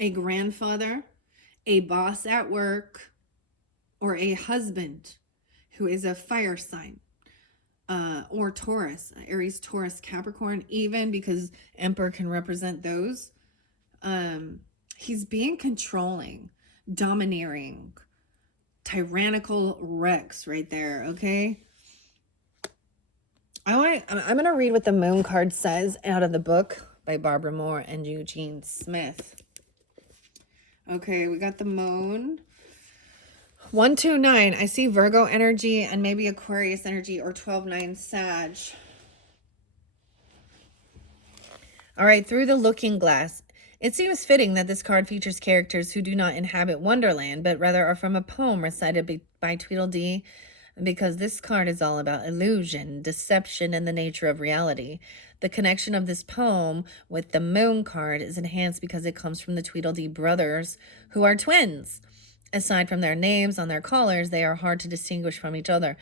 a grandfather, a boss at work, or a husband who is a fire sign. Or Taurus, Aries, Taurus, Capricorn, even because Emperor can represent those. He's being controlling, domineering, tyrannical Rex right there, okay? I'm going to read what the moon card says out of the book by Barbara Moore and Eugene Smith. Okay, we got the moon. 129, I see Virgo energy and maybe Aquarius energy, or 12-9 Sag. All right, through the looking glass. It seems fitting that this card features characters who do not inhabit Wonderland, but rather are from a poem recited by Tweedledee, because this card is all about illusion, deception, and the nature of reality. The connection of this poem with the Moon card is enhanced because it comes from the Tweedledee brothers, who are twins. Aside from their names on their collars, they are hard to distinguish from each other.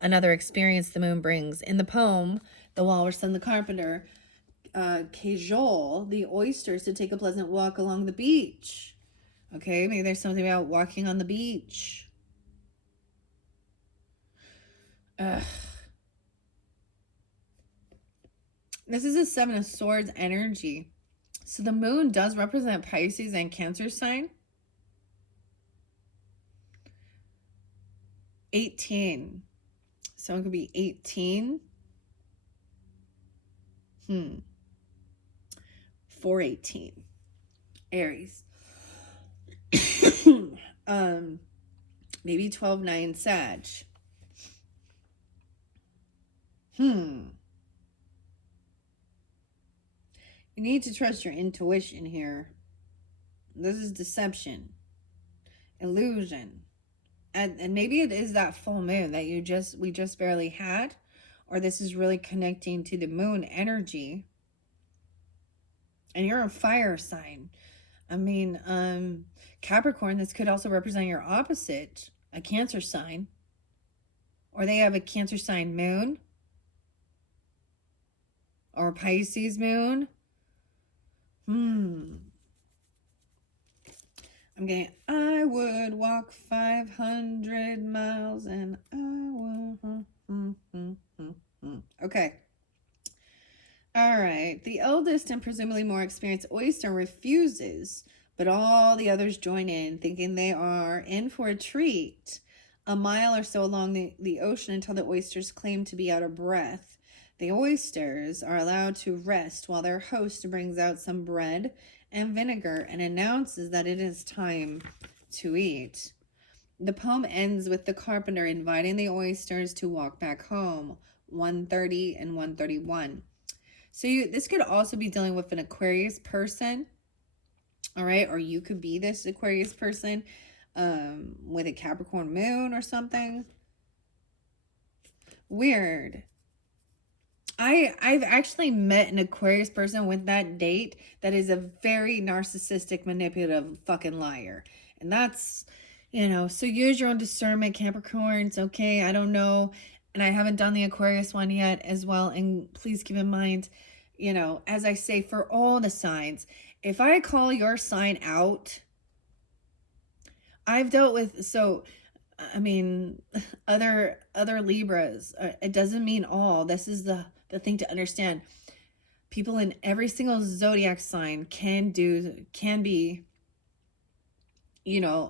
Another experience the moon brings. In the poem, The Walrus and the Carpenter, cajole the oysters to take a pleasant walk along the beach. Okay, maybe there's something about walking on the beach. Ugh. This is a Seven of Swords energy. So the moon does represent Pisces and Cancer sign. 18. Someone could be 18. 418. Aries. Maybe 12-9 Sag. You need to trust your intuition here. This is deception, illusion, and maybe it is that full moon that we just barely had, or this is really connecting to the moon energy. And you're a fire sign. I mean, Capricorn, this could also represent your opposite, a Cancer sign, or they have a Cancer sign moon, or Pisces moon. I'm getting, I would walk 500 miles an hour. Okay. All right. The eldest and presumably more experienced oyster refuses, but all the others join in, thinking they are in for a treat. A mile or so along the ocean until the oysters claim to be out of breath. The oysters are allowed to rest while their host brings out some bread and vinegar and announces that it is time to eat. The poem ends with the carpenter inviting the oysters to walk back home, 1:30 and 1:31. So this could also be dealing with an Aquarius person, all right? Or you could be this Aquarius person with a Capricorn moon or something. Weird. I've actually met an Aquarius person with that date that is a very narcissistic, manipulative fucking liar. And that's, so use your own discernment, Capricorns, okay? I don't know. And I haven't done the Aquarius one yet as well. And please keep in mind, as I say, for all the signs, if I call your sign out, I've dealt with, other Libras, it doesn't mean all. This is the thing to understand. People in every single zodiac sign can be,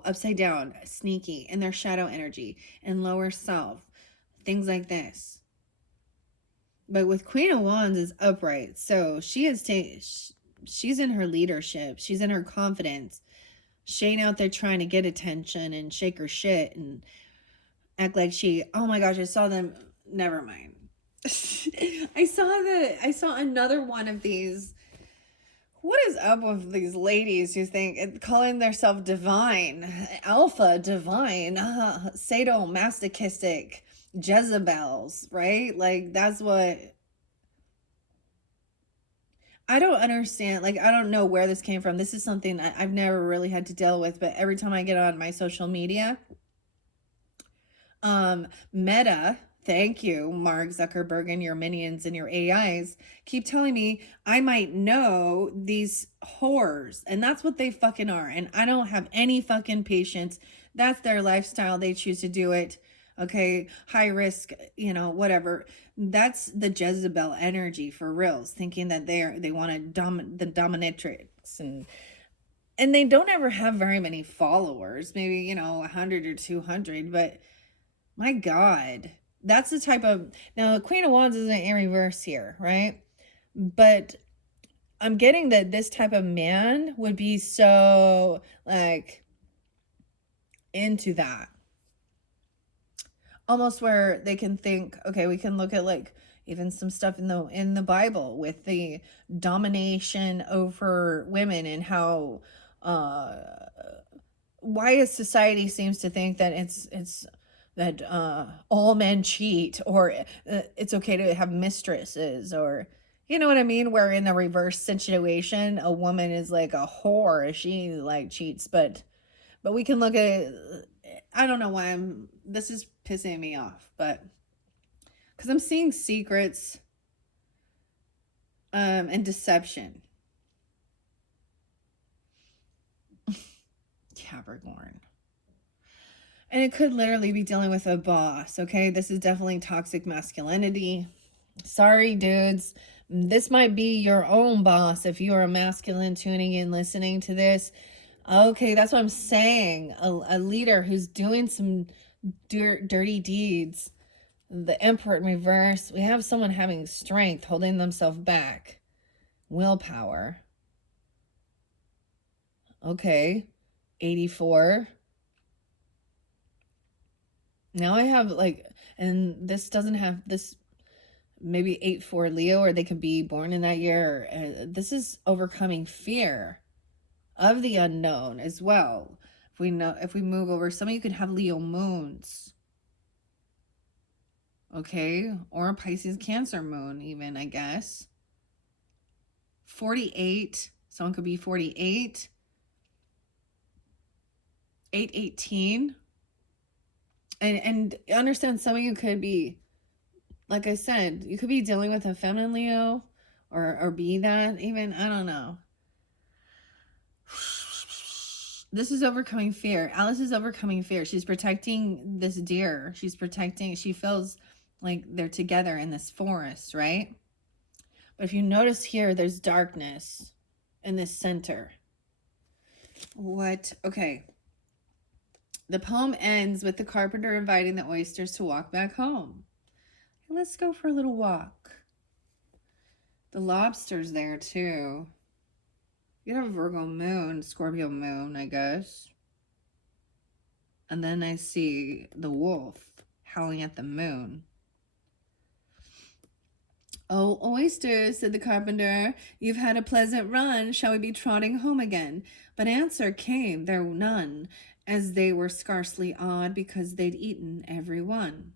upside down, sneaky, in their shadow energy and lower self, things like this. But with Queen of Wands is upright, so she's in her leadership, she's in her confidence. She ain't out there trying to get attention and shake her shit and act like oh my gosh, I saw them. Never mind. I saw another one of these. What is up with these ladies who think calling themselves divine, alpha, divine, sadomasochistic Jezebels, right? Like that's what I don't understand. Like, I don't know where this came from. This is something I've never really had to deal with, but every time I get on my social media, Meta, thank you, Mark Zuckerberg and your minions and your AIs, keep telling me I might know these whores, and that's what they fucking are. And I don't have any fucking patience. That's their lifestyle. They choose to do it. Okay, high risk, whatever. That's the Jezebel energy for reals, thinking that they want to the dominatrix, and they don't ever have very many followers, maybe 100 or 200, but my God, that's the type of, now the Queen of Wands isn't in reverse here, right? But I'm getting that this type of man would be so like into that. Almost where they can think, okay, we can look at like, even some stuff in the Bible with the domination over women and how why a society seems to think that it's that all men cheat, or it's okay to have mistresses, or you know what I mean, where in the reverse situation a woman is like a whore if she like cheats. But we can look at it. I don't know why this is pissing me off, but because I'm seeing secrets and deception. Capricorn. And it could literally be dealing with a boss, okay? This is definitely toxic masculinity. Sorry, dudes. This might be your own boss if you're a masculine tuning in, listening to this. Okay, that's what I'm saying. A leader who's doing some dirty deeds. The Emperor in reverse. We have someone having strength, holding themselves back. Willpower. Okay. 84. Now I have like, and this doesn't have this, maybe 8-4 Leo, or they could be born in that year. This is overcoming fear of the unknown as well. If we move over, some of you could have Leo moons. Okay, or a Pisces Cancer moon even, I guess. 48, someone could be 48. 818. And understand, some of you could be, like I said, you could be dealing with a feminine Leo, or be that even, I don't know. This is overcoming fear. Alice is overcoming fear. She's protecting this deer. She feels like they're together in this forest, right? But if you notice here, there's darkness in this center. What? Okay. The poem ends with the carpenter inviting the oysters to walk back home. Let's go for a little walk. The lobster's there too. You have a Virgo moon, Scorpio moon, I guess. And then I see the wolf howling at the moon. "Oh, oysters," said the carpenter, "you've had a pleasant run. Shall we be trotting home again?" But answer came there none, as they were scarcely awed because they'd eaten every one.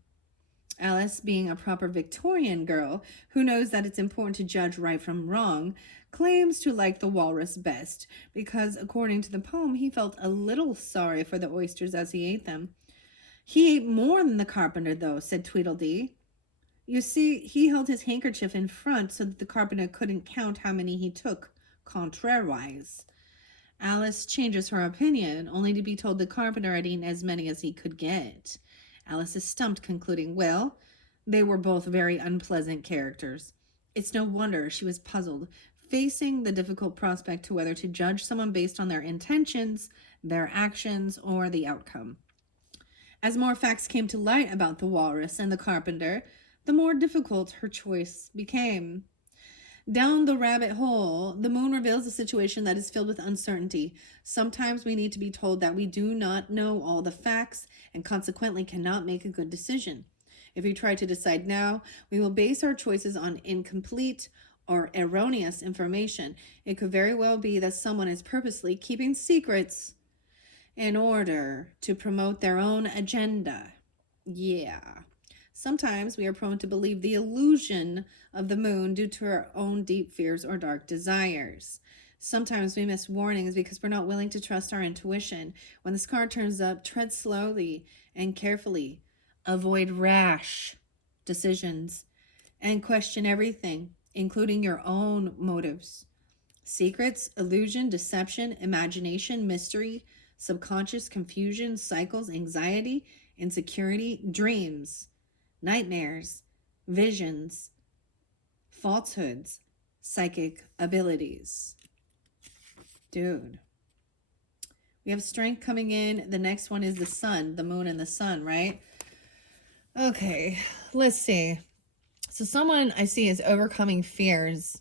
Alice, being a proper Victorian girl who knows that it's important to judge right from wrong, claims to like the walrus best because, according to the poem, he felt a little sorry for the oysters as he ate them. "He ate more than the carpenter, though," said Tweedledee. "You see, he held his handkerchief in front so that the carpenter couldn't count how many he took, contrariwise." Alice changes her opinion, only to be told the carpenter had eaten as many as he could get. Alice is stumped, concluding, well, they were both very unpleasant characters. It's no wonder she was puzzled, facing the difficult prospect to whether to judge someone based on their intentions, their actions, or the outcome. As more facts came to light about the walrus and the carpenter, the more difficult her choice became. Down the rabbit hole, the moon reveals a situation that is filled with uncertainty. Sometimes we need to be told that we do not know all the facts and consequently cannot make a good decision. If we try to decide now, we will base our choices on incomplete or erroneous information. It could very well be that someone is purposely keeping secrets in order to promote their own agenda. Yeah. Sometimes we are prone to believe the illusion of the moon due to our own deep fears or dark desires. Sometimes we miss warnings because we're not willing to trust our intuition. When this card turns up, tread slowly and carefully. Avoid rash decisions and question everything, including your own motives. Secrets, illusion, deception, imagination, mystery, subconscious, confusion, cycles, anxiety, insecurity, dreams, nightmares, visions, falsehoods, psychic abilities. Dude. We have strength coming in. The next one is the sun, the moon and the sun, right? Okay, let's see. So someone I see is overcoming fears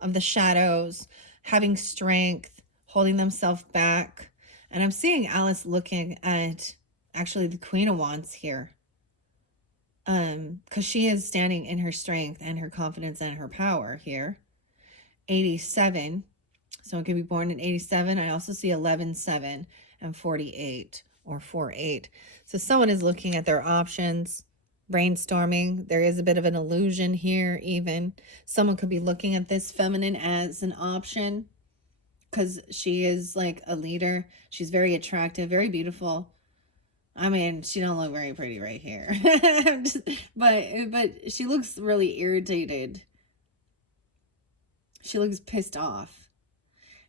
of the shadows, having strength, holding themselves back. And I'm seeing Alice looking at actually the Queen of Wands here. Because she is standing in her strength and her confidence and her power here. 87. Someone could be born in 87. I also see 11-7 and 48 or 4-8. So someone is looking at their options, brainstorming. There is a bit of an illusion here, even. Someone could be looking at this feminine as an option because she is like a leader. She's very attractive, very beautiful. I mean, she don't look very pretty right here. But she looks really irritated. She looks pissed off.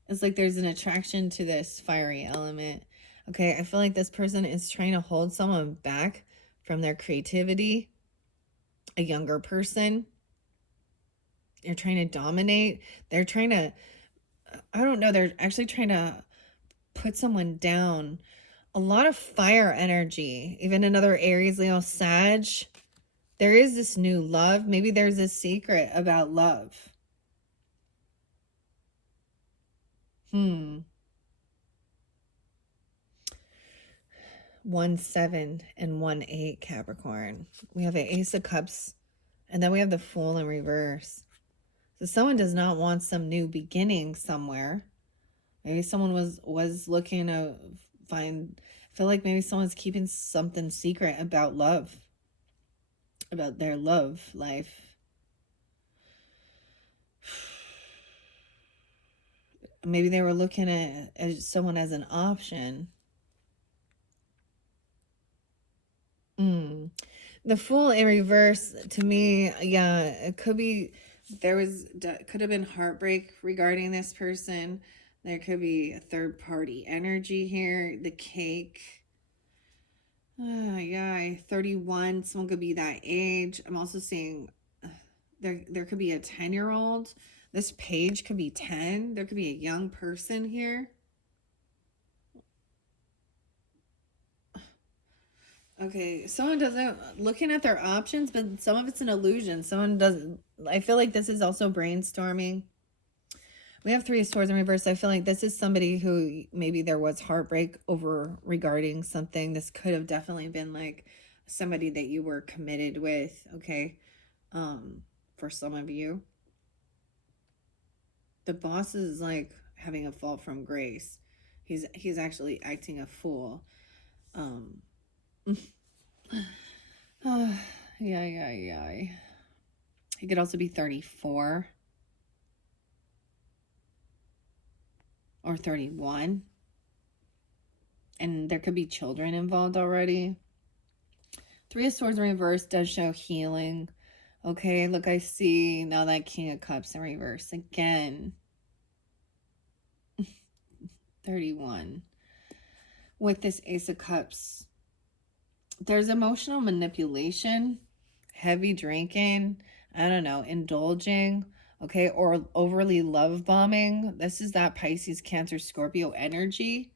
It's like there's an attraction to this fiery element. Okay, I feel like this person is trying to hold someone back from their creativity. A younger person. They're trying to dominate. They're trying to, I don't know, they're actually trying to put someone down. A lot of fire energy. Even another Aries, Leo, Sag. There is this new love. Maybe there's a secret about love. 1-7 and 1-8, Capricorn. We have an Ace of Cups, and then we have the Fool in reverse. So someone does not want some new beginning somewhere. Maybe someone was looking to find, I feel like maybe someone's keeping something secret about love, about their love life. Maybe they were looking at someone as an option. The Fool in reverse, to me, yeah, it could be, could have been heartbreak regarding this person. There could be a third party energy here. The Cake. Yeah, 31. Someone could be that age. I'm also seeing there could be a 10-year-old. This Page could be 10. There could be a young person here. Okay, someone doesn't, looking at their options, but some of it's an illusion. Someone doesn't, I feel like this is also brainstorming. We have 3 of Swords in reverse. I feel like this is somebody who maybe there was heartbreak over regarding something. This could have definitely been like somebody that you were committed with, okay? For some of you. The Boss is like having a fall from grace. He's actually acting a fool. Yeah. He could also be 34 or 31. And there could be children involved already. 3 of Swords in reverse does show healing. Okay, look, I see now that King of Cups in reverse again. 31. With this Ace of Cups, there's emotional manipulation, heavy drinking, I don't know, indulging, okay, or overly love bombing. This is that Pisces, Cancer, Scorpio energy.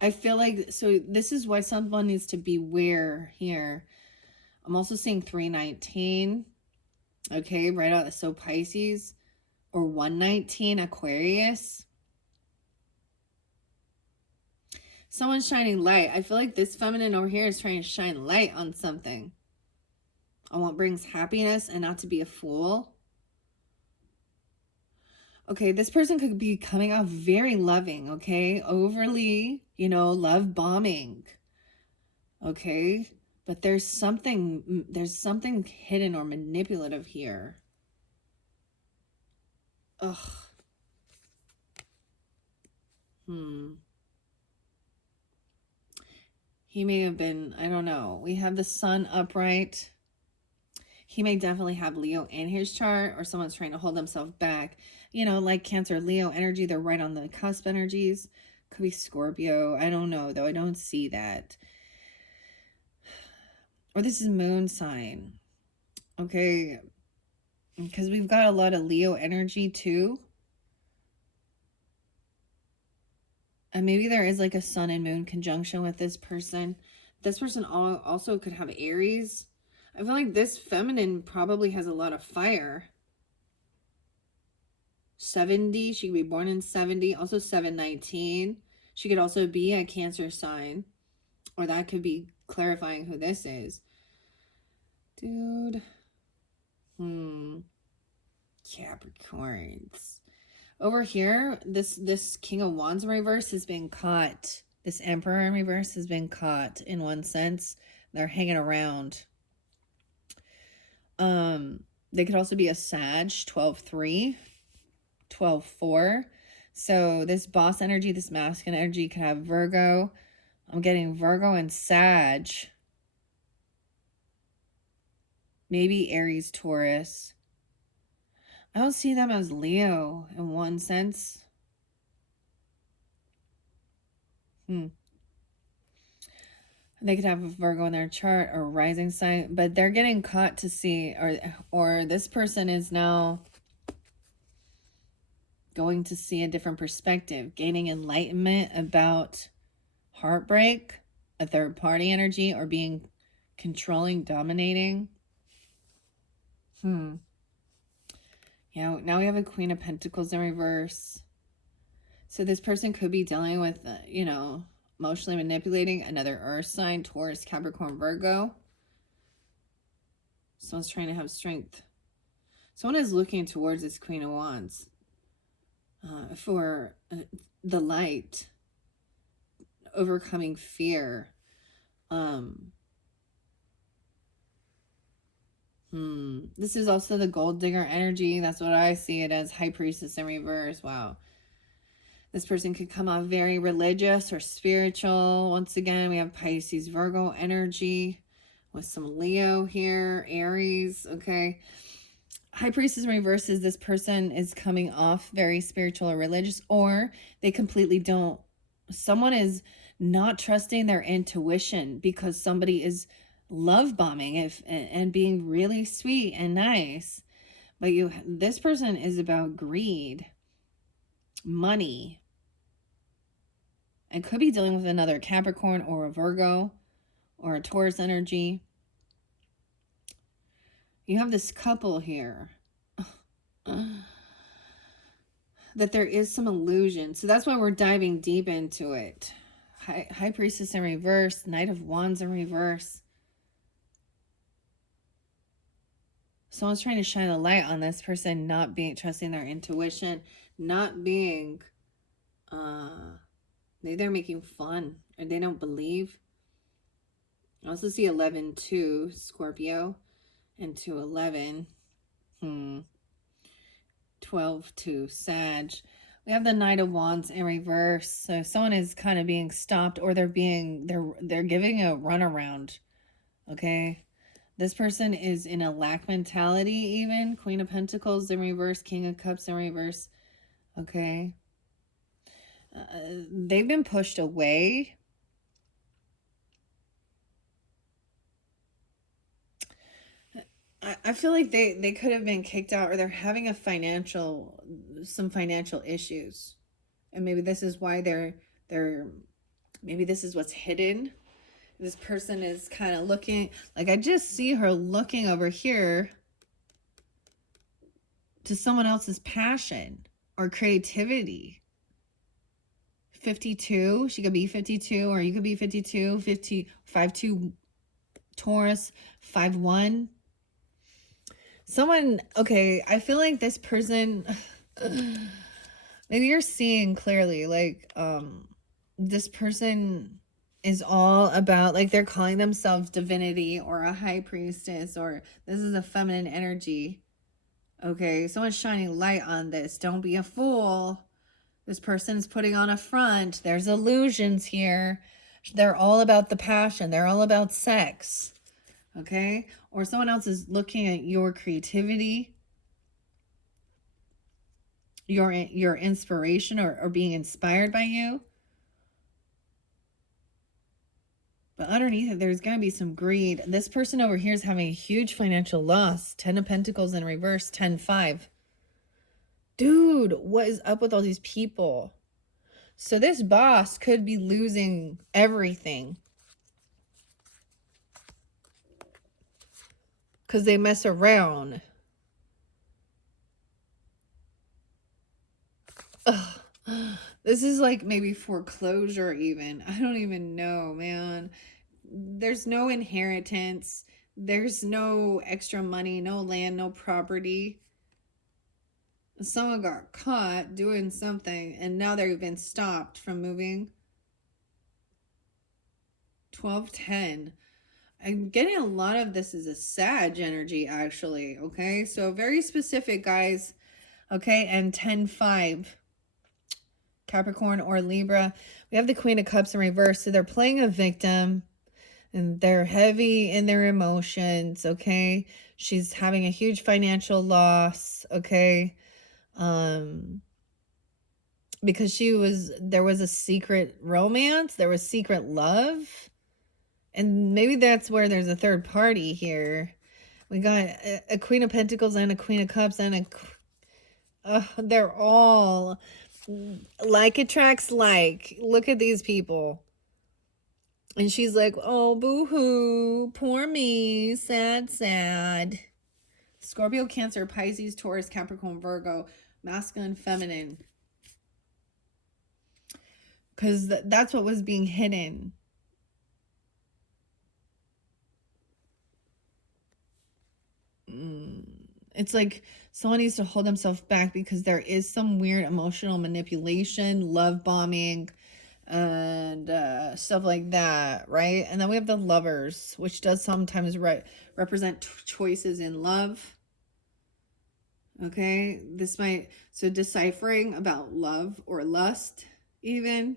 I feel like, so this is why someone needs to beware here. I'm also seeing 319, okay, right out, so Pisces, or 119, Aquarius. Someone's shining light. I feel like this feminine over here is trying to shine light on something. On what brings happiness and not to be a fool. Okay, this person could be coming off very loving, okay? Overly, love bombing. Okay? But there's something hidden or manipulative here. Ugh. He may have been, I don't know. We have the Sun upright. He may definitely have Leo in his chart, or someone's trying to hold themselves back. Like Cancer, Leo energy, they're right on the cusp energies. Could be Scorpio. I don't know, though. I don't see that. Or this is Moon sign. Okay. Because we've got a lot of Leo energy, too. And maybe there is like a Sun and Moon conjunction with this person. This person also could have Aries. I feel like this feminine probably has a lot of fire. 70, she could be born in 70. Also 719. She could also be a Cancer sign. Or that could be clarifying who this is. Dude. Capricorns. Over here, this King of Wands in reverse has been caught. This Emperor in reverse has been caught in one sense. They're hanging around. They could also be a Sag, 12-3, 12-4. So this boss energy, this masculine energy could have Virgo. I'm getting Virgo and Sag. Maybe Aries, Taurus. I don't see them as Leo in one sense. They could have a Virgo in their chart or rising sign, but they're getting caught to see, or this person is now going to see a different perspective, gaining enlightenment about heartbreak, a third party energy, or being controlling, dominating. Yeah, now we have a Queen of Pentacles in reverse. So this person could be dealing with, emotionally manipulating another earth sign, Taurus, Capricorn, Virgo. Someone's trying to have strength. Someone is looking towards this Queen of Wands for the light, overcoming fear. This is also the gold digger energy. That's what I see it as. High Priestess in reverse. Wow. This person could come off very religious or spiritual. Once again, we have Pisces, Virgo energy with some Leo here, Aries. Okay. High Priestess in reverse is this person is coming off very spiritual or religious, or they completely don't. Someone is not trusting their intuition because somebody is love bombing and being really sweet and nice. But this person is about greed, money, and could be dealing with another Capricorn or a Virgo or a Taurus energy. You have this couple here that there is some illusion. So that's why we're diving deep into it. High Priestess in reverse, Knight of Wands in reverse. Someone's trying to shine a light on this person not trusting their intuition, not being, they're making fun or they don't believe. I also see 11-2 Scorpio and 2-11. 12-2 Sag. We have the Knight of Wands in reverse. So someone is kind of being stopped, or they're giving a runaround. Okay. This person is in a lack mentality even. Queen of Pentacles in reverse. King of Cups in reverse. Okay. They've been pushed away. I feel like they could have been kicked out, or they're having some financial issues. And maybe this is why maybe this is what's hidden. This person is kind of looking, like I just see her looking over here to someone else's passion or creativity. 52, she could be 52, or you could be 52, 5-2 Taurus, 5-1. Someone, okay, I feel like this person, maybe you're seeing clearly, like, this person is all about, like, they're calling themselves divinity or a high priestess, or this is a feminine energy. Okay, someone's shining light on this. Don't be a fool. This person's putting on a front. There's illusions here. They're all about the passion. They're all about sex. Okay? Or someone else is looking at your creativity, your inspiration, or being inspired by you. But underneath it, there's going to be some greed. This person over here is having a huge financial loss. 10 of Pentacles in reverse, 10-5. Dude, what is up with all these people? So this boss could be losing everything because they mess around. Ugh. This is like maybe foreclosure even. I don't even know, man. there's no inheritance, there's no extra money, no land, no property. Someone got caught doing something and now they've been stopped from moving. 1210. I'm getting a lot of this is a Sag energy, actually. Okay, so very specific, guys. Okay, and 10-5. Capricorn or Libra. We have the Queen of Cups in reverse. So they're playing a victim and they're heavy in their emotions. Okay, she's having a huge financial loss. Okay, because there was a secret romance, there was secret love. And maybe that's where there's a third party here. We got a Queen of Pentacles and a Queen of Cups and they're all like attracts like. Look at these people. And she's like, oh, boo-hoo, poor me, sad, sad. Scorpio, Cancer, Pisces, Taurus, Capricorn, Virgo, masculine, feminine. Because that's what was being hidden. It's like someone needs to hold themselves back because there is some weird emotional manipulation, love bombing, and stuff like that, right? And then we have the Lovers, which does sometimes represent choices in love. Okay, so deciphering about love or lust, even.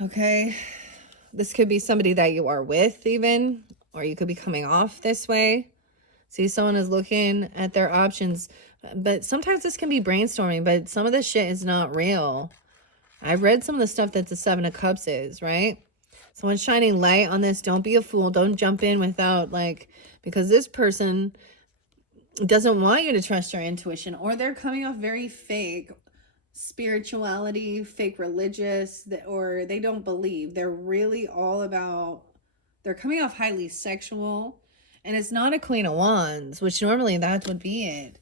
Okay, this could be somebody that you are with, even, or you could be coming off this way. See, someone is looking at their options, but sometimes this can be brainstorming, but some of this shit is not real. I've read some of the stuff that the Seven of Cups is, right? Someone's shining light on this. Don't be a fool. Don't jump in without, because this person doesn't want you to trust your intuition, or they're coming off very fake spirituality, fake religious, or they don't believe. They're really all about, they're coming off highly sexual. And it's not a Queen of Wands, which normally that would be it.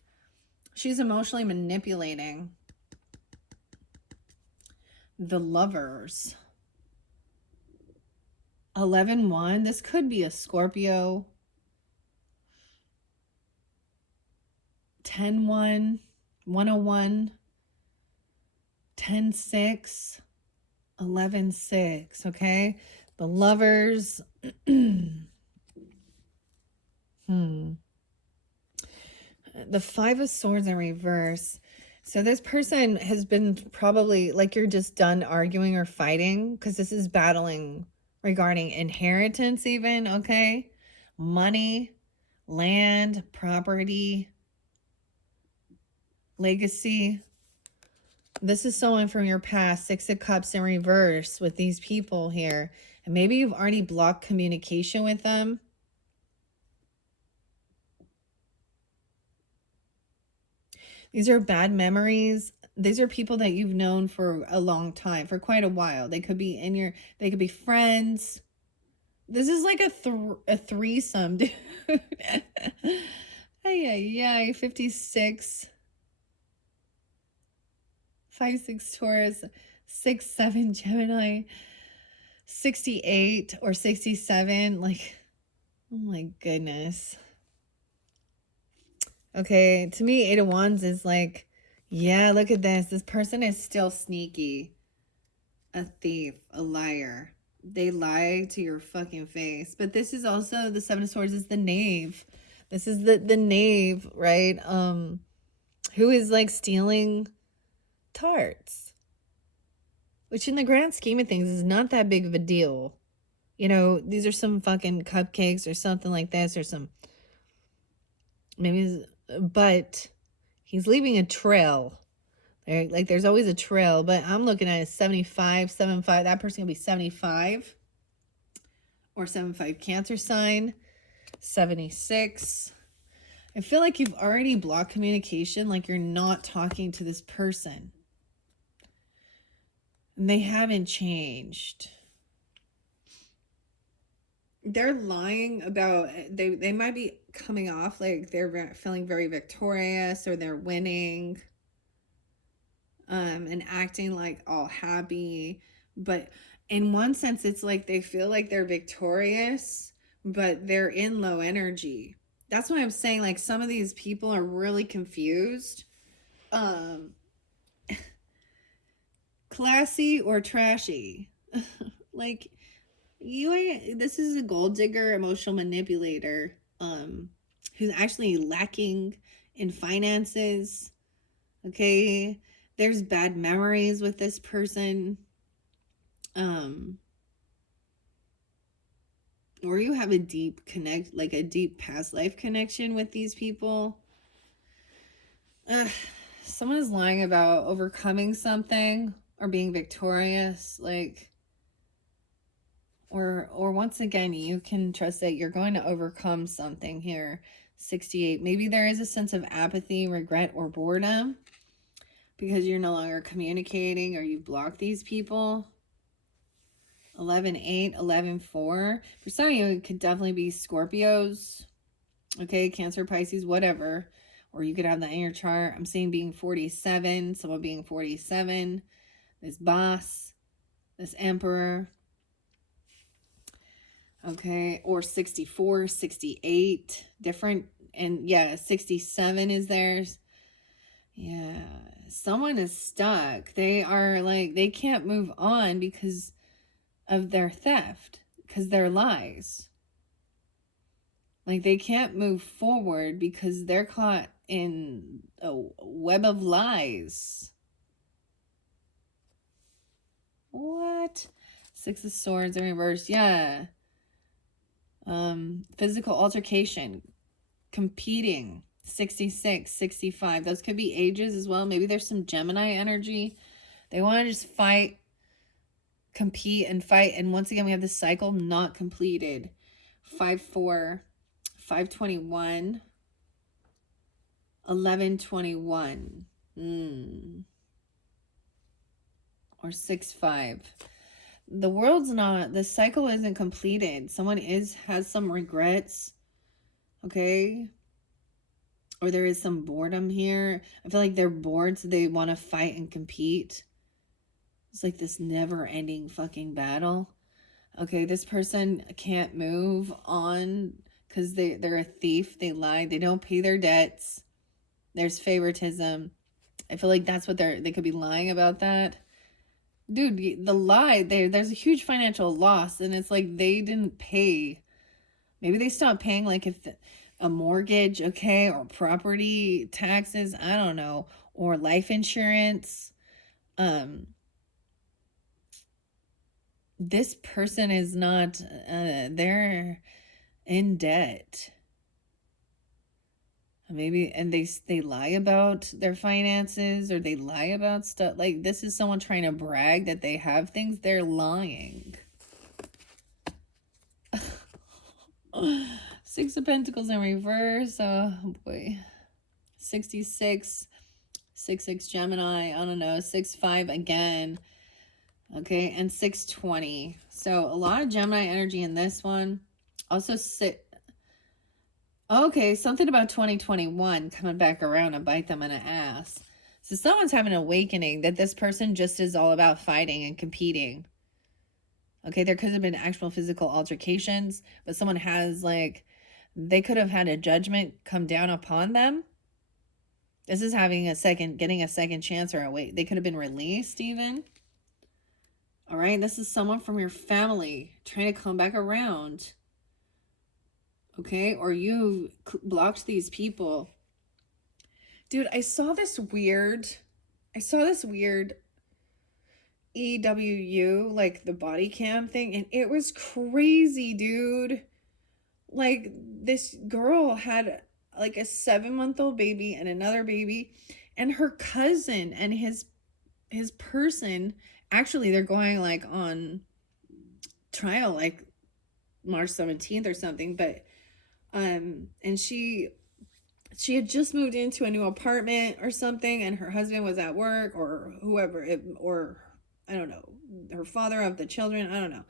She's emotionally manipulating. The Lovers. 11-1. This could be a Scorpio. 10-1. 101. 10-6. 11-6. Okay? The Lovers. The Five of Swords in reverse. So this person has been probably like you're just done arguing or fighting, because this is battling regarding inheritance even, okay? Money, land, property, legacy. This is someone from your past. Six of Cups in reverse with these people here. And maybe you've already blocked communication with them. These are bad memories. These are people that you've known for a long time, for quite a while. They could be they could be friends. This is like a threesome, dude. Ay, 56. 5-6 Taurus, 6-7 Gemini, 68 or 67. Like, oh my goodness. Okay, to me, 8 of Wands is like, yeah, look at this. This person is still sneaky. A thief, a liar. They lie to your fucking face. But this is also, the Seven of Swords is the knave. This is the knave, right? Who is like stealing tarts. Which in the grand scheme of things is not that big of a deal. You know, these are some fucking cupcakes or something like this, or some, maybe, but he's leaving a trail. Like there's always a trail, but I'm looking at a 75. That person will be 75 or 75 Cancer sign. 76. I feel like you've already blocked communication, like you're not talking to this person. And they haven't changed. They're lying about, they might be coming off like they're feeling very victorious or they're winning, and acting like all happy, but in one sense, it's like they feel like they're victorious, but they're in low energy. That's why I'm saying, like, some of these people are really confused. Classy or trashy. Like, you ain't, this is a gold digger, emotional manipulator, who's actually lacking in finances. Okay, there's bad memories with this person. Or you have a deep like a deep past life connection with these people. Someone is lying about overcoming something or being victorious, like, or once again, you can trust that you're going to overcome something here. 68. Maybe there is a sense of apathy, regret, or boredom because you're no longer communicating or you've blocked these people. 11-8, 11-4. For some of you, it could definitely be Scorpios. Okay, Cancer, Pisces, whatever. Or you could have that in your chart. I'm seeing being 47, someone being 47. This boss, this emperor. Okay, or 64, 68. Different. And yeah, 67 is theirs. Yeah, someone is stuck. They are like, they can't move on because of their theft, because their lies. Like, they can't move forward because they're caught in a web of lies. What? Six of Swords in reverse. Yeah. Physical altercation, competing. 66, 65. Those could be ages as well. Maybe there's some Gemini energy. They want to just fight, compete, and fight. And once again, we have this cycle not completed. 5-4, 5-21, 11-21. Or 6-5. The world's not, the cycle isn't completed. Someone has some regrets. Okay. Or there is some boredom here. I feel like they're bored, so they want to fight and compete. It's like this never-ending fucking battle. Okay, this person can't move on because they're a thief. They lie. They don't pay their debts. There's favoritism. I feel like that's what they could be lying about that. Dude, the lie, there's a huge financial loss, and it's like they didn't pay. Maybe they stopped paying, like, if a mortgage, okay, or property taxes, I don't know, or life insurance. This person is not, they're in debt. Maybe, and they lie about their finances, or they lie about stuff. Like, this is someone trying to brag that they have things. They're lying. Six of Pentacles in reverse. Oh boy. 66, 6-6 Gemini. I don't know. 6-5 again. Okay, and 6-20. So a lot of Gemini energy in this one. Also okay, something about 2021 coming back around and bite them in the ass. So someone's having an awakening that this person just is all about fighting and competing. Okay, there could have been actual physical altercations, but someone has, like, they could have had a judgment come down upon them. This is getting a second chance, or they could have been released even. All right, this is someone from your family trying to come back around. Okay, or you blocked these people. Dude, I saw this weird EWU, like the body cam thing, and it was crazy, dude. Like, this girl had like a 7-month-old baby and another baby, and her cousin and his person, actually, they're going, like, on trial, like March 17th or something, but and she had just moved into a new apartment or something, and her husband was at work, or whoever, or I don't know, her father of the children, I don't know.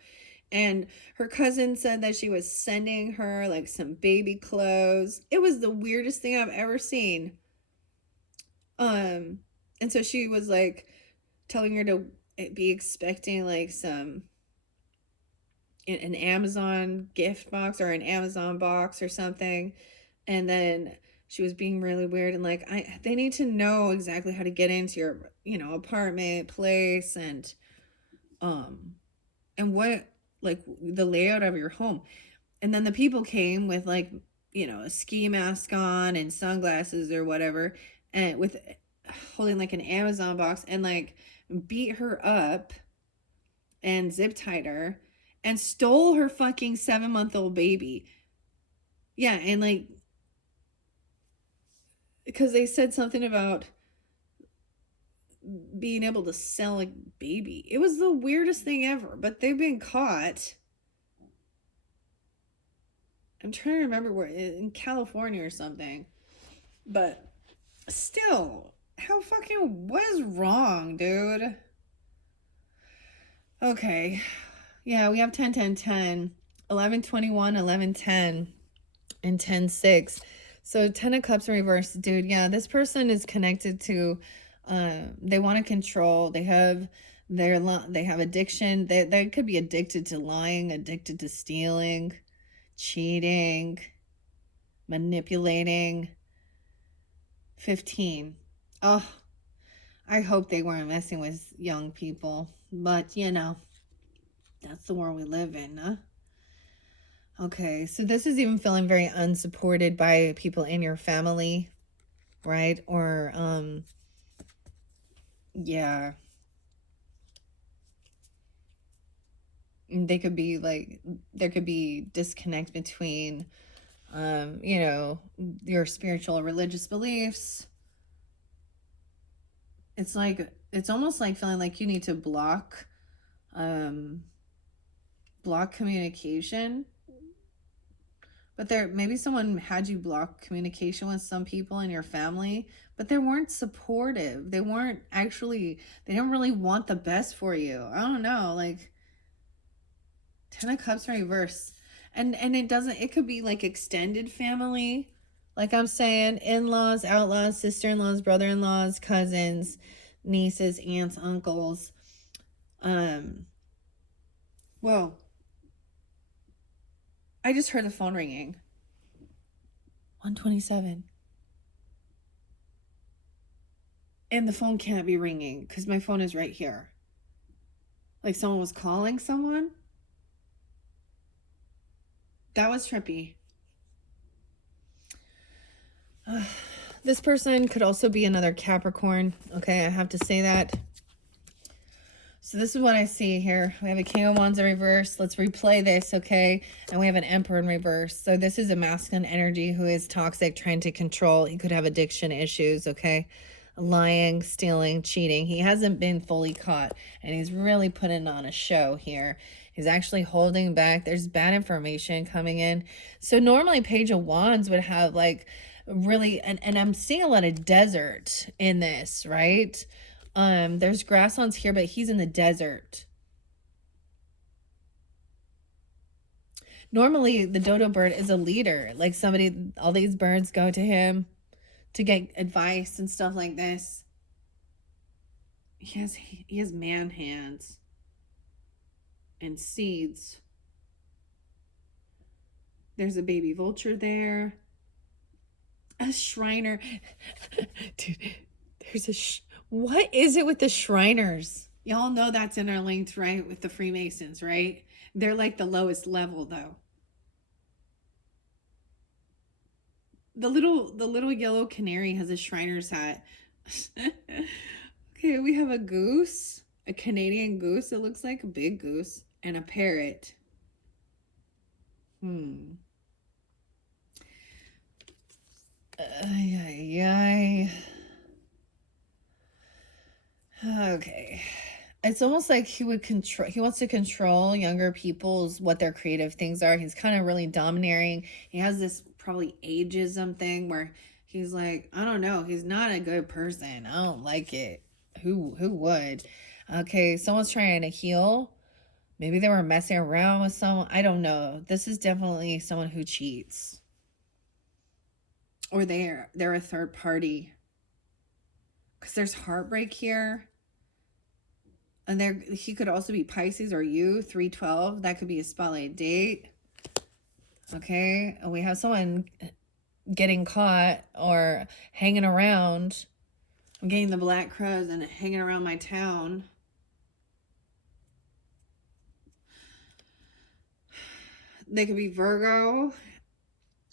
And her cousin said that she was sending her, like, some baby clothes. It was the weirdest thing I've ever seen. And so she was, like, telling her to be expecting, like, some an Amazon gift box or an Amazon box or something. And then she was being really weird and like, they need to know exactly how to get into your, apartment, place, um what, like, the layout of your home. And then the people came with like, a ski mask on and sunglasses or whatever, and with holding like an Amazon box, and like beat her up and zip tied her and stole her fucking 7-month-old baby. Yeah, and like, because they said something about being able to sell a baby. It was the weirdest thing ever, but they've been caught. I'm trying to remember where, in California or something. But still, how fucking, what is wrong, dude? Okay. Yeah, we have 10, 10, 10, 11, 21, 11, 10, and 10, 6. So 10 of Cups in reverse, dude. Yeah, this person is connected to, they want to control. They have addiction. They could be addicted to lying, addicted to stealing, cheating, manipulating. 15. Oh, I hope they weren't messing with young people. But, that's the world we live in, huh? Okay, so this is even feeling very unsupported by people in your family, right? Or, yeah. They could be like, there could be disconnect between, your spiritual or religious beliefs. It's like, it's almost like feeling like you need to block communication. But maybe someone had you block communication with some people in your family, but they weren't supportive. They didn't really want the best for you. I don't know, like 10 of Cups reverse. And it could be like extended family. Like I'm saying, in-laws, outlaws, sister-in-laws, brother-in-laws, cousins, nieces, aunts, uncles. Well, I just heard the phone ringing. 127. And the phone can't be ringing because my phone is right here. Like someone was calling someone. That was trippy. This person could also be another Capricorn. Okay, I have to say that. So this is what I see here. We have a King of Wands in reverse. Let's replay this, okay? And we have an Emperor in reverse. So this is a masculine energy who is toxic, trying to control. He could have addiction issues, okay? Lying, stealing, cheating. He hasn't been fully caught, and he's really putting on a show here. He's actually holding back. There's bad information coming in. So normally Page of Wands would have like really, and I'm seeing a lot of desert in this, right? There's grasslands here, but he's in the desert. Normally, the dodo bird is a leader. Like all these birds go to him to get advice and stuff like this. He has man hands and seeds. There's a baby vulture there. A Shriner. Dude, there's what is it with the Shriners? Y'all know that's interlinked, right? With the Freemasons, right? They're like the lowest level, though. The little yellow canary has a Shriner's hat. Okay, we have a goose, a Canadian goose. It looks like a big goose, and a parrot. Okay. It's almost like he wants to control younger people's, what their creative things are. He's kind of really domineering. He has this probably ageism thing where he's like, I don't know, he's not a good person. I don't like it. Who would? Okay, someone's trying to heal. Maybe they were messing around with someone. I don't know. This is definitely someone who cheats. Or they're a third party. Because there's heartbreak here. And there, he could also be Pisces or you, 312. That could be a spotlight date. Okay. And we have someone getting caught or hanging around. I'm getting the black crows and hanging around my town. They could be Virgo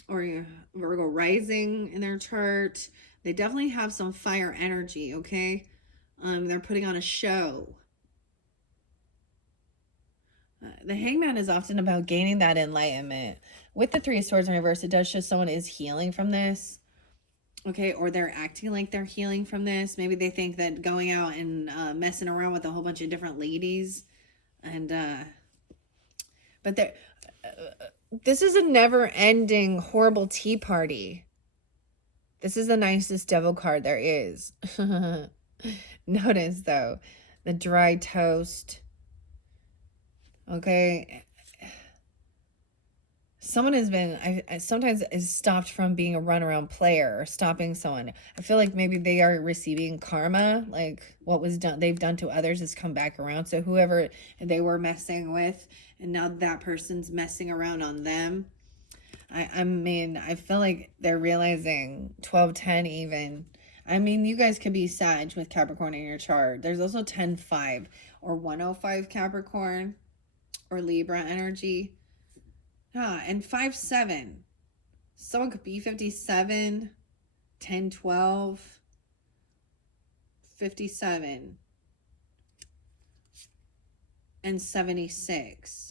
or Virgo rising in their chart. They definitely have some fire energy, okay? They're putting on a show. The Hangman is often about gaining that enlightenment. With the Three of Swords in reverse, it does show someone is healing from this. Okay, or they're acting like they're healing from this. Maybe they think that going out and messing around with a whole bunch of different ladies. And, but they're, this is a never-ending horrible tea party. This is the nicest devil card there is. Notice, though, the dry toast. Okay. Someone has been, I sometimes is stopped from being a runaround player or stopping someone. I feel like maybe they are receiving karma, like what was done, they've done to others has come back around. So whoever they were messing with, and now that person's messing around on them. I mean, I feel like they're realizing 12-10 even. I mean, you guys could be Sag with Capricorn in your chart. There's also 10-5 or 105 Capricorn or Libra energy. And 5-7. Someone could be 57, 10-12, 57, and 76.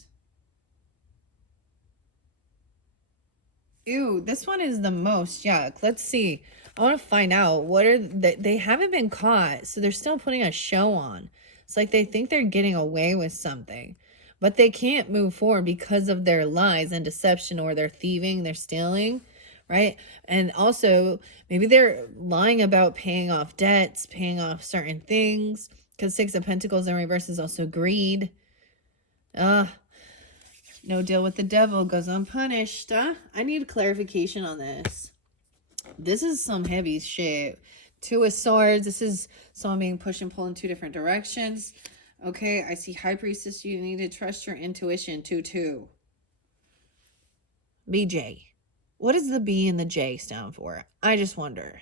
Ew, this one is the most yuck. Let's see. I want to find out what are they haven't been caught, so they're still putting a show on. It's like they think they're getting away with something, but they can't move forward because of their lies and deception, or their thieving, their stealing, right? And also maybe they're lying about paying off debts, paying off certain things, because 6 of Pentacles in reverse is also greed. No deal with the devil goes unpunished. I need clarification on this. This is some heavy shit. 2 of Swords. This is someone being pushed and pulled in 2 different directions. Okay, I see High Priestess. You need to trust your intuition. 2-2. BJ. What does the B and the J stand for? I just wonder.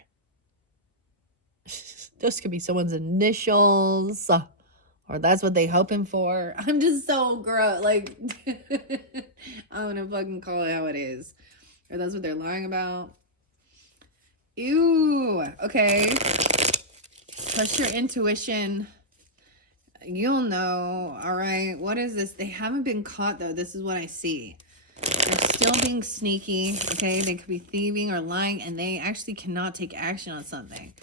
Those could be someone's initials. Or that's what they hoping for. I'm just so gross. Like, I'm gonna fucking call it how it is. Or that's what they're lying about. Ew. Okay. Trust your intuition. You'll know. All right. What is this? They haven't been caught, though. This is what I see. They're still being sneaky. Okay. They could be thieving or lying, and they actually cannot take action on something.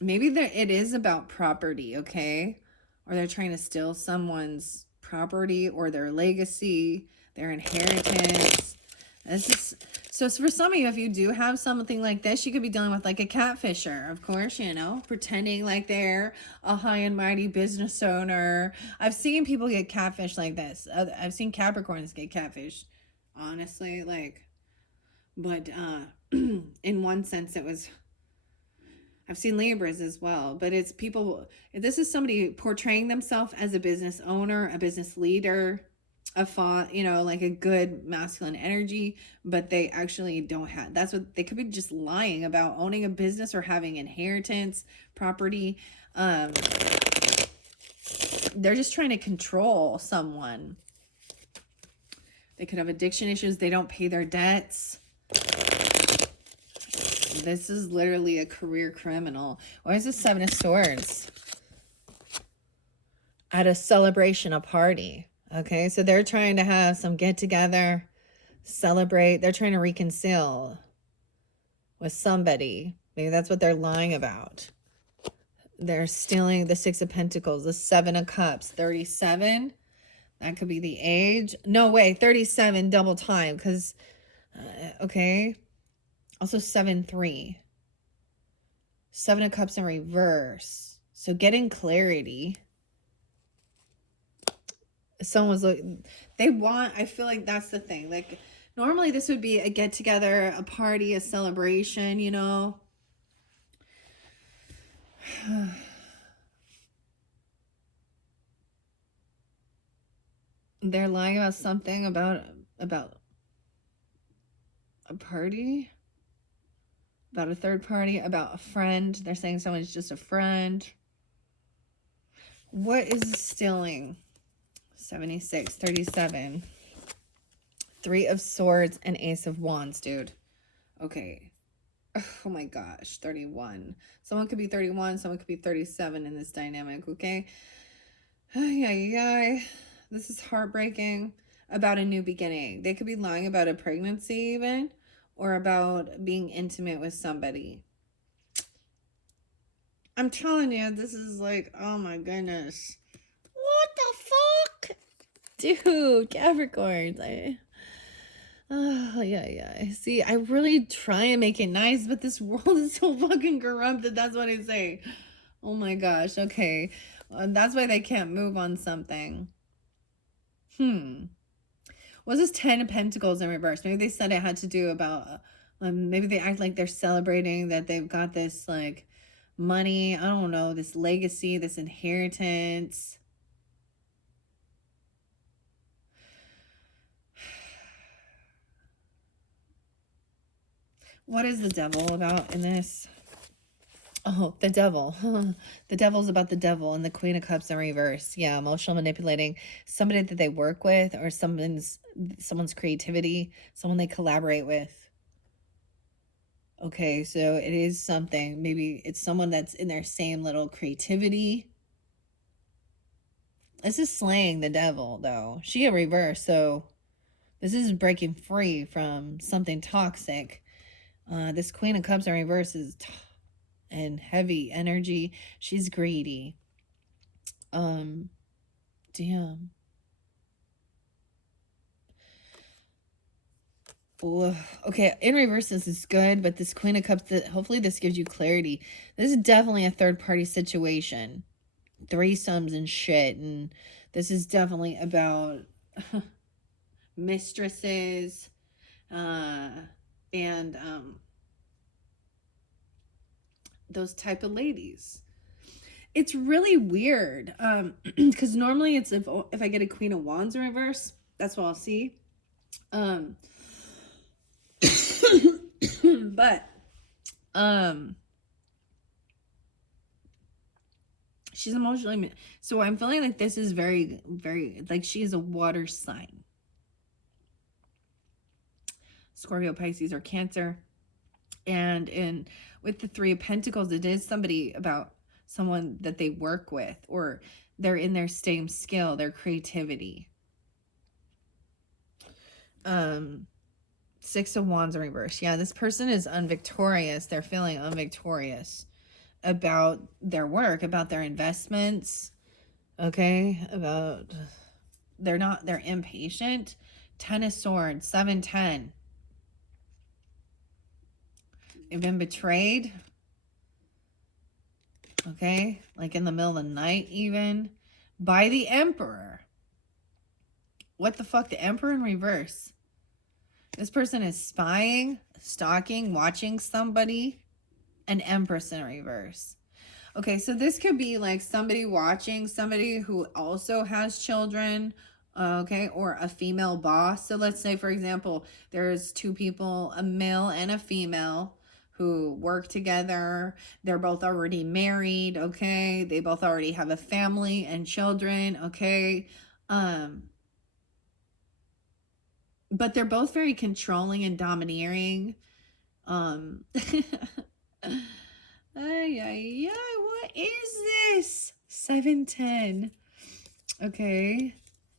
Maybe it is about property, okay? Or they're trying to steal someone's property or their legacy, their inheritance. This is, so for some of you, if you do have something like this, you could be dealing with like a catfisher, of course, you know, pretending like they're a high and mighty business owner. I've seen people get catfished like this. I've seen Capricorns get catfished, honestly, like, but in one sense it was... I've seen Libras as well, but it's people, this is somebody portraying themselves as a business owner, a business leader, you know, like a good masculine energy, but they actually don't have, that's what, they could be just lying about owning a business or having inheritance, property. They're just trying to control someone. They could have addiction issues. They don't pay their debts. This is literally a career criminal. Why is the 7 of Swords? At a celebration, a party. Okay, so they're trying to have some get together, celebrate. They're trying to reconcile with somebody. Maybe that's what they're lying about. They're stealing the 6 of Pentacles, the 7 of Cups, 37. That could be the age. No way, 37 double time, because, okay. Also 7-3. 7 of Cups in reverse. So getting clarity. Someone was looking, they want, I feel like that's the thing. Like, normally this would be a get together, a party, a celebration, you know. They're lying about something about a party, about a third party, about a friend. They're saying someone's just a friend. What is stealing? 76, 37. 3 of Swords and Ace of Wands, dude. Okay. Oh my gosh, 31. Someone could be 31, someone could be 37 in this dynamic, okay? Ay, ay, ay. This is heartbreaking. About a new beginning. They could be lying about a pregnancy even, or about being intimate with somebody. I'm telling you, this is like, oh my goodness. What the fuck? Dude, Capricorns. Oh, yeah. See, I really try and make it nice, but this world is so fucking corrupted. That's what I say. Oh my gosh. Okay. That's why they can't move on something. What's this 10 of Pentacles in reverse? Maybe they said it had to do about, maybe they act like they're celebrating that they've got this, like, money. I don't know, this legacy, this inheritance. What is the devil about in this? Oh, the devil. The devil's about the devil and the Queen of Cups in reverse. Yeah, emotional manipulating somebody that they work with, or someone's creativity, someone they collaborate with. Okay, so it is something. Maybe it's someone that's in their same little creativity. This is slaying the devil, though. She in reverse, so this is breaking free from something toxic. This Queen of Cups in reverse is and heavy energy. She's greedy. Damn. Ooh. Okay, in reverse this is good, but this Queen of Cups, hopefully this gives you clarity. This is definitely a third party situation. Threesomes and shit, and this is definitely about mistresses and those type of ladies. It's really weird because normally it's if I get a Queen of Wands in reverse, that's what I'll see. But she's emotionally, so I'm feeling like this is very, very, like she is a water sign. Scorpio, Pisces, or Cancer. And with the 3 of Pentacles, it is somebody about someone that they work with, or they're in their same skill, their creativity. 6 of Wands in reverse. Yeah, this person is unvictorious. They're feeling unvictorious about their work, about their investments. Okay, they're impatient. 10 of Swords, 7-10. They've been betrayed. Okay, like in the middle of the night even, by the Emperor. What the fuck? The Emperor in reverse. This person is spying, stalking, watching somebody. An Empress in reverse. Okay, so this could be like somebody watching somebody who also has children, okay, or a female boss. So let's say, for example, there's 2 people, a male and a female, who work together. They're both already married, okay? They both already have a family and children, okay? But they're both very controlling and domineering. What is this? 7-10. Okay.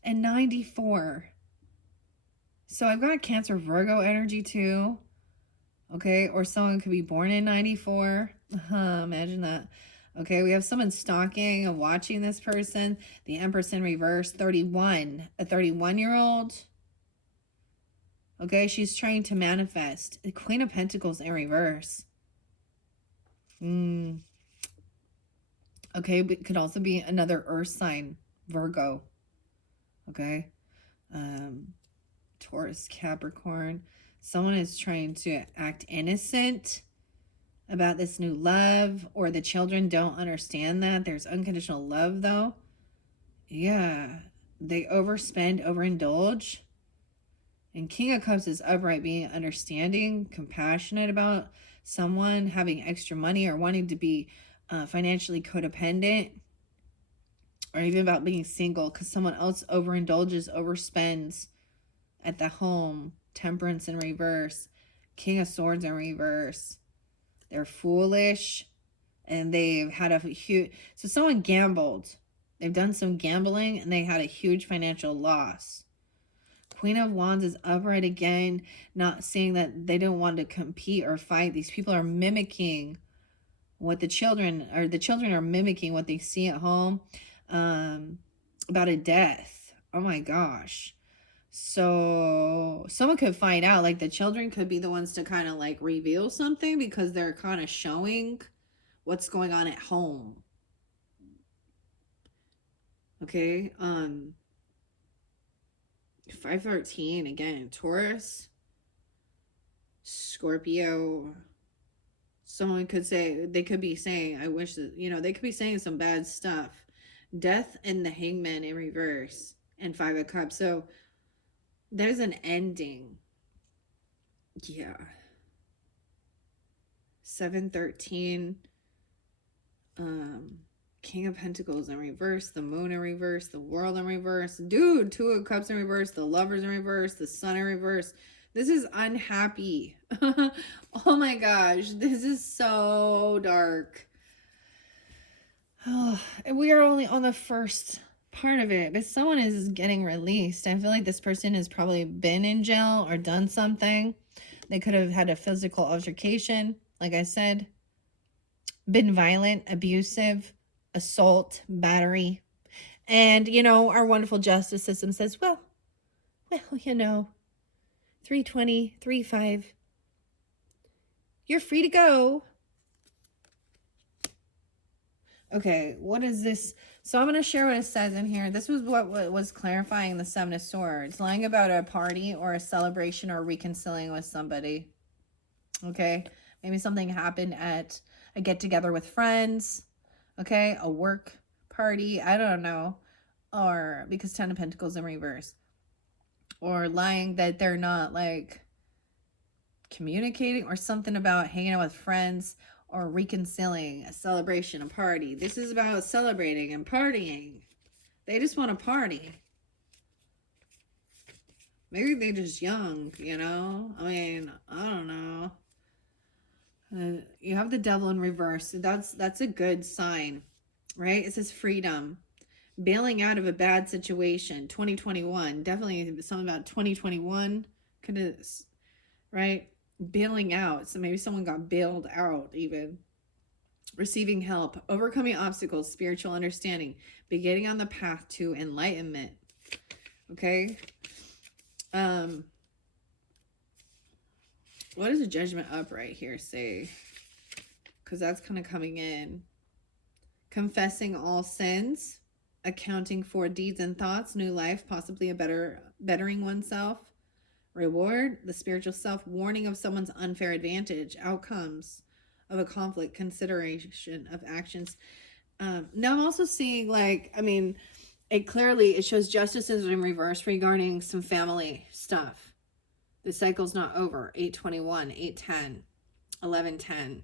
And 94. So I've got Cancer, Virgo energy too. Okay, or someone could be born in 94. Imagine that. Okay, we have someone stalking and watching this person. The Empress in reverse, 31. A 31-year-old. Okay, she's trying to manifest. The Queen of Pentacles in reverse. Okay, but it could also be another earth sign, Virgo. Okay. Taurus, Capricorn. Someone is trying to act innocent about this new love, or the children don't understand that. There's unconditional love, though. Yeah. they overspend, overindulge. And King of Cups is upright, being understanding, compassionate about someone, having extra money, or wanting to be financially codependent, or even about being single because someone else overindulges, overspends at the home. Temperance in reverse. King of Swords in reverse. They're foolish, and they've had a huge... So someone gambled. They've done some gambling, and they had a huge financial loss. Queen of Wands is upright again, not saying that they don't want to compete or fight. These people are mimicking what the children are mimicking what they see at home, about a death. Oh my gosh. So someone could find out, like the children could be the ones to kind of like reveal something because they're kind of showing what's going on at home. Okay. 513 again, Taurus, Scorpio. Someone could say, they could be saying, I wish that, they could be saying some bad stuff. Death and the Hangman in reverse, and 5 of Cups. So there's an ending. Yeah. 713. King of Pentacles in reverse, the Moon in reverse, the World in reverse. Dude, 2 of Cups in reverse, the Lovers in reverse, the Sun in reverse. This is unhappy. Oh my gosh, this is so dark. Oh, and we are only on the first part of it, but someone is getting released. I feel like this person has probably been in jail or done something. They could have had a physical altercation, like I said, been violent, abusive, assault, battery. And, our wonderful justice system says, well, 320, 35. You're free to go. Okay, what is this? So I'm going to share what it says in here. This was what was clarifying the 7 of Swords. Lying about a party or a celebration or reconciling with somebody. Okay, maybe something happened at a get-together with friends. Okay, a work party. I don't know. Or because 10 of Pentacles in reverse. Or lying that they're not like communicating, or something about hanging out with friends or reconciling, a celebration, a party. This is about celebrating and partying. They just want to party. Maybe they're just young, I mean, I don't know. You have the Devil in reverse. That's a good sign, right? It says freedom. Bailing out of a bad situation. 2021. Definitely something about 2021. Could have, right? Bailing out. So maybe someone got bailed out even. Receiving help. Overcoming obstacles. Spiritual understanding. Beginning on the path to enlightenment. Okay? What does the Judgment upright here say? Because that's kind of coming in. Confessing all sins. Accounting for deeds and thoughts. New life. Possibly a bettering oneself. Reward. The spiritual self. Warning of someone's unfair advantage. Outcomes of a conflict. Consideration of actions. Now I'm also seeing it shows justice is in reverse regarding some family stuff. The cycle's not over. 821, 810, 1110.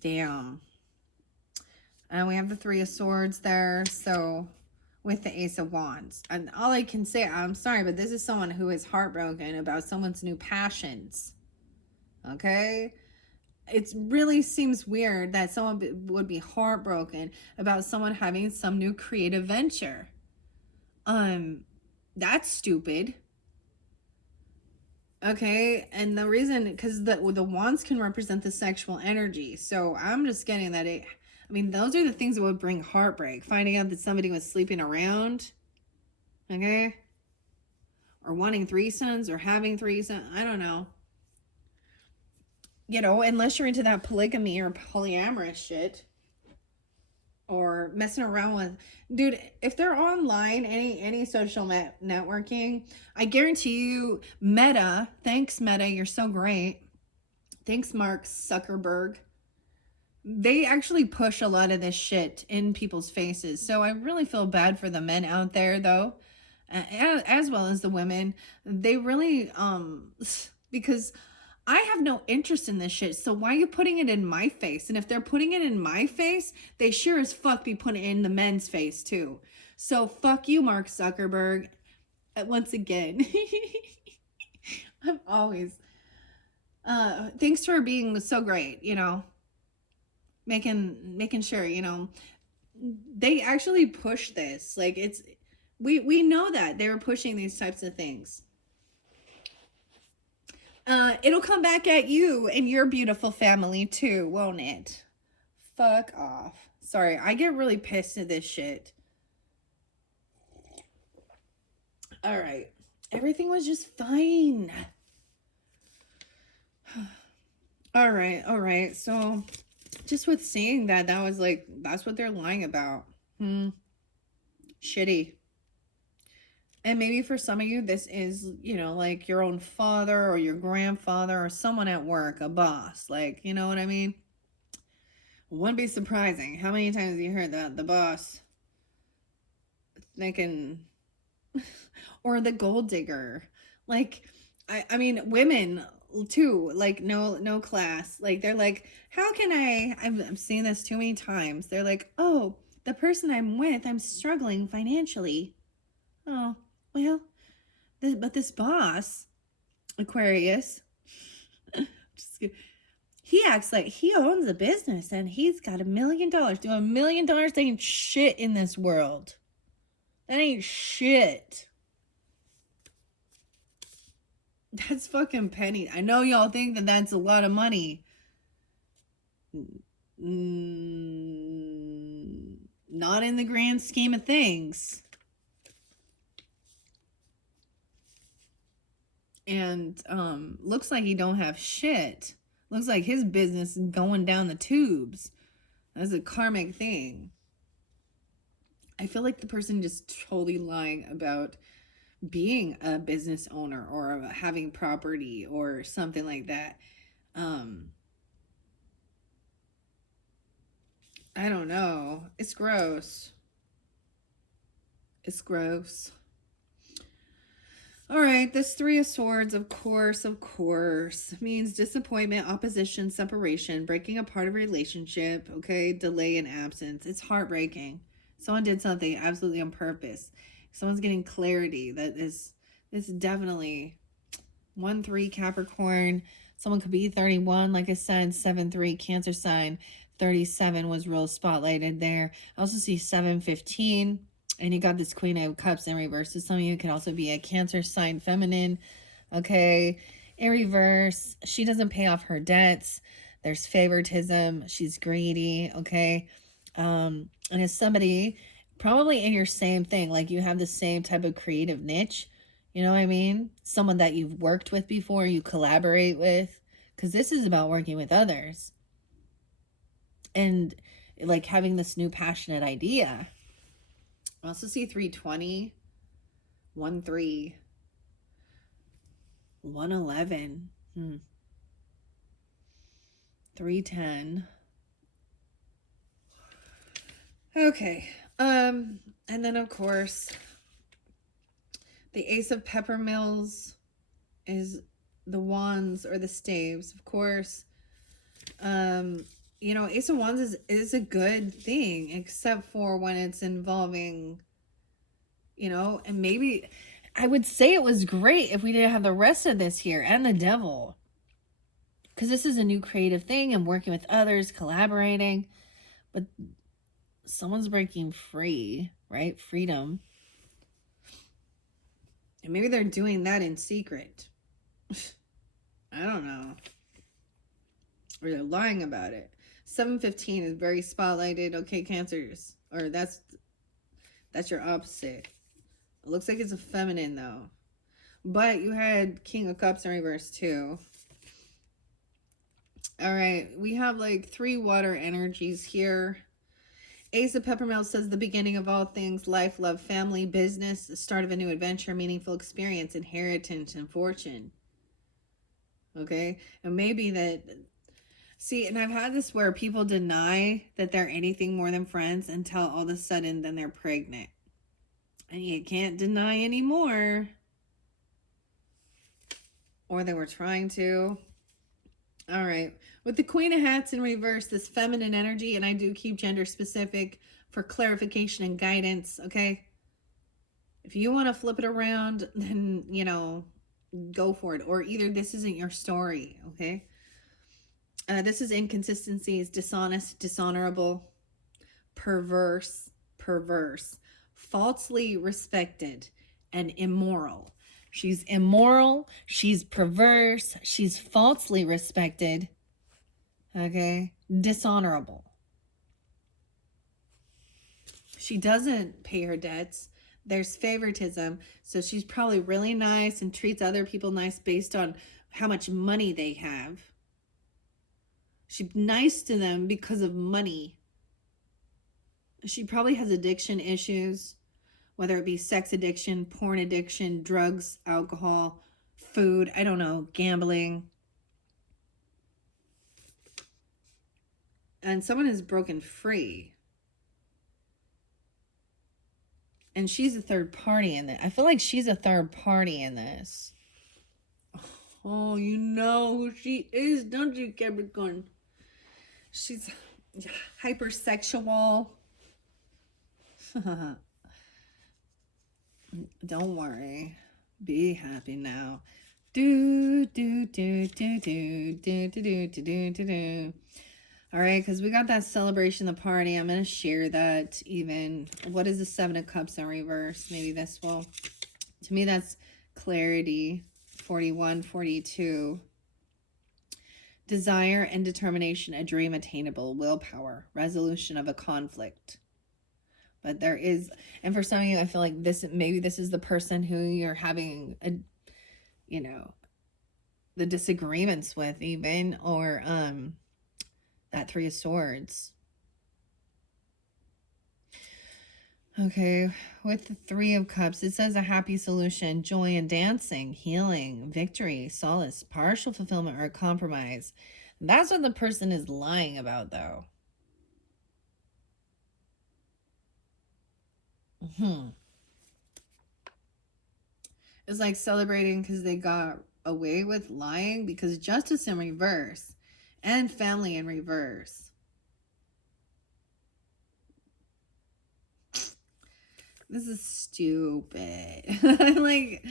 Damn. And we have the 3 of Swords there. So with the Ace of Wands. And all I can say, I'm sorry, but this is someone who is heartbroken about someone's new passions. Okay? It really seems weird that someone would be heartbroken about someone having some new creative venture. That's stupid. Okay, and the reason, because the wands can represent the sexual energy. So I'm just getting that those are the things that would bring heartbreak. Finding out that somebody was sleeping around. Okay? Or wanting threesomes or having threesomes. I don't know. Unless you're into that polygamy or polyamorous shit. Or messing around with, dude, if they're online, any social networking, I guarantee you, thanks Meta, you're so great. Thanks Mark Zuckerberg. they actually push a lot of this shit in people's faces. So I really feel bad for the men out there, though, as well as the women. They really, because I have no interest in this shit. So why are you putting it in my face? And if they're putting it in my face, they sure as fuck be putting it in the men's face too. So fuck you, Mark Zuckerberg. Once again, I'm always, thanks for being so great, you know, making sure, you know, they actually push this. Like it's, we know that they were pushing these types of things. It'll come back at you and your beautiful family too, won't it? Fuck off. Sorry, I get really pissed at this shit. All right. Everything was just fine. All right. So, just with seeing that, that was like, that's what they're lying about. Shitty. And maybe for some of you, this is, you know, like your own father or your grandfather or someone at work, a boss. Like, you know what I mean? Wouldn't be surprising. How many times have you heard that? The boss thinking, or the gold digger. Like, I mean, women too, like no class. Like they're like, how can I've seen this too many times. They're like, oh, the person I'm with, I'm struggling financially. Oh, well, but this boss, Aquarius, he acts like he owns a business and he's got $1 million. Do $1 million ain't shit in this world. That ain't shit. That's fucking penny. I know y'all think that that's a lot of money. Not in the grand scheme of things. And looks like he don't have shit. Looks like his business is going down the tubes. That's a karmic thing. I feel like the person just totally lying about being a business owner or having property or something like that. I don't know. It's gross. It's gross. All right, this Three of Swords, of course, means disappointment, opposition, separation, breaking apart of a relationship, okay, delay and absence. It's heartbreaking. Someone did something absolutely on purpose. Someone's getting clarity. This is definitely 1-3 Capricorn. Someone could be 31, like I said, 7-3 Cancer sign. 37 was real spotlighted there. I also see 7-15. And you got this Queen of Cups in reverse. So some of you could also be a Cancer sign feminine. Okay. In reverse, she doesn't pay off her debts. There's favoritism. She's greedy. Okay. And it's somebody probably in your same thing. Like you have the same type of creative niche. You know what I mean? Someone that you've worked with before, you collaborate with. Because this is about working with others. And like having this new passionate idea. I also see 320, 1-3, 111, 310. Okay. And then of course, the Ace of Peppermills is the wands or the staves, of course. You know, Ace of Wands is a good thing, except for when it's involving, you know, and maybe I would say it was great if we didn't have the rest of this here and the Devil. Because this is a new creative thing and working with others, collaborating. But someone's breaking free, right? Freedom. And maybe they're doing that in secret. I don't know. Or they're lying about it. 7-15 is very spotlighted. Okay, Cancers. Or that's your opposite. It looks like it's a feminine though. But you had King of Cups in reverse too. All right, we have like 3 water energies here. Ace of Peppermills says the beginning of all things, life, love, family, business, the start of a new adventure, meaningful experience, inheritance, and fortune. Okay, and maybe that See, and I've had this where people deny that they're anything more than friends until all of a sudden then they're pregnant. And you can't deny anymore. Or they were trying to. All right. With the Queen of Hats in reverse, this feminine energy, and I do keep gender specific for clarification and guidance, okay? If you want to flip it around, then, you know, go for it. Or either this isn't your story, okay? This is inconsistencies, dishonest, dishonorable, perverse, falsely respected, and immoral. She's immoral, she's perverse, she's falsely respected, okay? Dishonorable. She doesn't pay her debts. There's favoritism, so she's probably really nice and treats other people nice based on how much money they have. She's nice to them because of money. She probably has addiction issues, whether it be sex addiction, porn addiction, drugs, alcohol, food, I don't know, gambling. And someone has broken free. And she's a third party in it. I feel like she's a third party in this. Oh, you know who she is, don't you, Capricorn? She's hypersexual. Don't worry. Be happy now. Do, do, do, do, do, do, do, do, do, do, do. All right, because we got that celebration, the party. I'm going to share that even. What is the Seven of Cups in reverse? Maybe this will. To me, that's clarity. 41, 42. Desire and determination, a dream attainable, willpower, resolution of a conflict. But there is, and for some of you, I feel like maybe this is the person who you're having the disagreements with even, or that Three of Swords. Okay, with the Three of Cups, it says a happy solution, joy and dancing, healing, victory, solace, partial fulfillment, or compromise. That's what the person is lying about, though. It's like celebrating because they got away with lying, because justice in reverse and family in reverse. This is stupid. I'm like,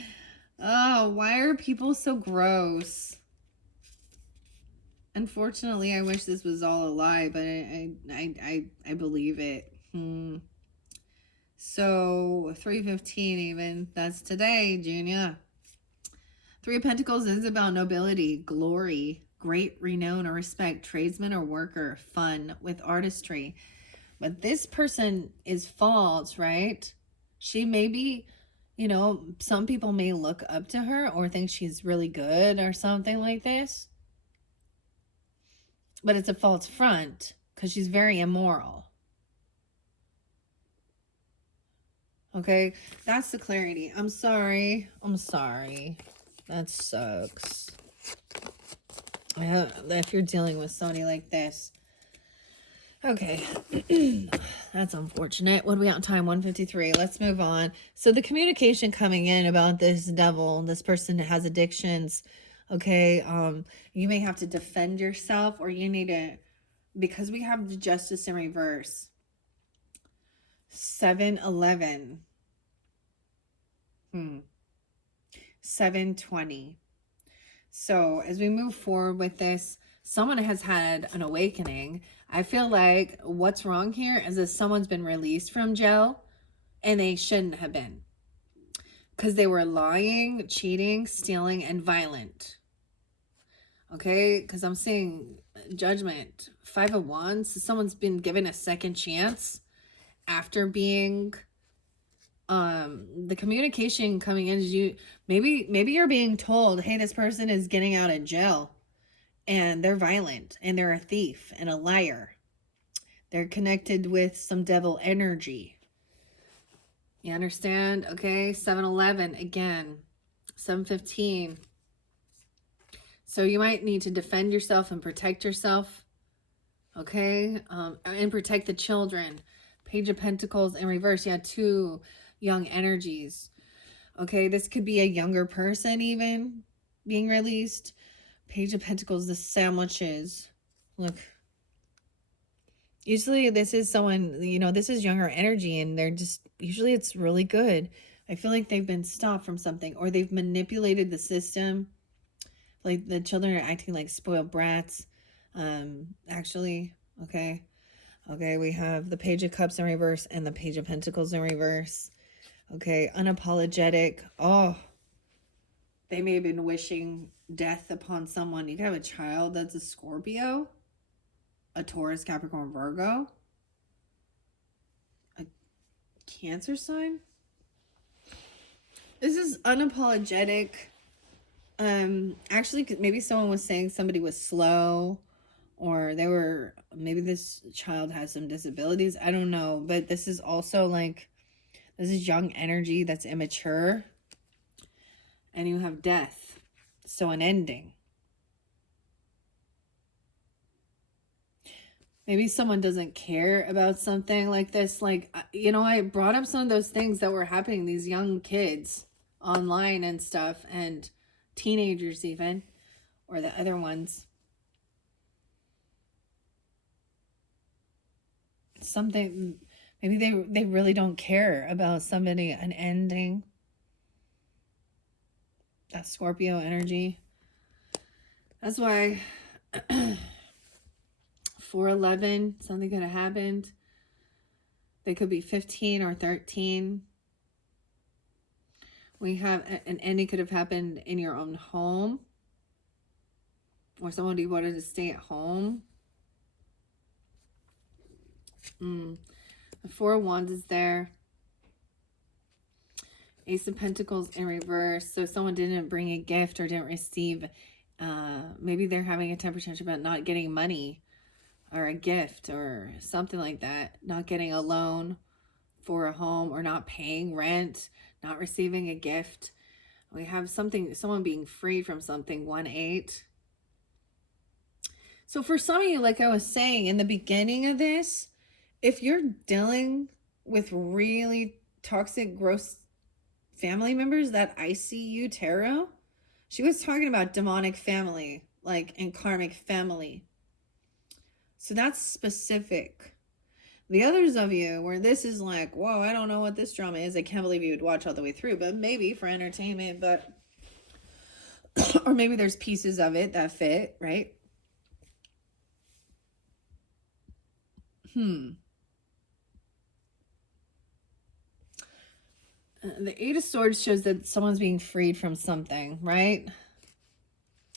oh, why are people so gross? Unfortunately, I wish this was all a lie, but I believe it. So 315 even. That's today, Junior. Three of Pentacles is about nobility, glory, great renown or respect, tradesman or worker, fun with artistry. But this person is false, right? She may be, some people may look up to her or think she's really good or something like this. But it's a false front because she's very immoral. Okay, that's the clarity. I'm sorry. That sucks. If you're dealing with somebody like this. Okay, that's unfortunate. What are we on time? 1:53. Let's move on. So the communication coming in about this devil, this person that has addictions. Okay, you may have to defend yourself, or you need to, because we have the justice in reverse. 7:11. 7:20. So as we move forward with this, someone has had an awakening. I feel like what's wrong here is that someone's been released from jail and they shouldn't have been, because they were lying, cheating, stealing, and violent. Okay, because I'm seeing judgment. 5 of Wands. So someone's been given a second chance after being the communication coming in is maybe you're being told, hey, this person is getting out of jail and they're violent and they're a thief and a liar. They're connected with some devil energy. You understand? Okay, 7:11 again. 7:15. So you might need to defend yourself and protect yourself. Okay. And protect the children. Page of Pentacles in reverse. Yeah, 2 young energies. Okay, this could be a younger person even being released. Page of Pentacles, the sandwiches. Look. Usually this is someone, this is younger energy, and they're just, usually it's really good. I feel like they've been stopped from something, or they've manipulated the system. Like the children are acting like spoiled brats. Actually, okay. Okay, we have the Page of Cups in reverse and the Page of Pentacles in reverse. Okay, unapologetic. Oh, they may have been wishing death upon someone. You could have a child that's a Scorpio, a Taurus, Capricorn, Virgo, a Cancer sign. This is unapologetic. Actually, maybe someone was saying somebody was slow, or maybe this child has some disabilities. I don't know, but this is also like, this is young energy that's immature. And you have death. So an ending. Maybe someone doesn't care about something like this. Like, I brought up some of those things that were happening, these young kids online and stuff, and teenagers even, or the other ones. Something, maybe they really don't care about somebody, an ending. That Scorpio energy. That's why 411, something could have happened. They could be 15 or 13. We have an ending could have happened in your own home, or somebody wanted to stay at home. The 4 of Wands is there. Ace of Pentacles in reverse. So someone didn't bring a gift or didn't receive. Maybe they're having a temper tantrum about not getting money or a gift or something like that. Not getting a loan for a home, or not paying rent, not receiving a gift. We have someone being free from something. 1-8. So for some of you, like I was saying in the beginning of this, if you're dealing with really toxic, gross family members, that ICU tarot, she was talking about demonic family, like, and karmic family. So that's specific. The others of you where this is like, whoa, I don't know what this drama is. I can't believe you would watch all the way through, but maybe for entertainment, but or maybe there's pieces of it that fit, right? The 8 of Swords shows that someone's being freed from something, right?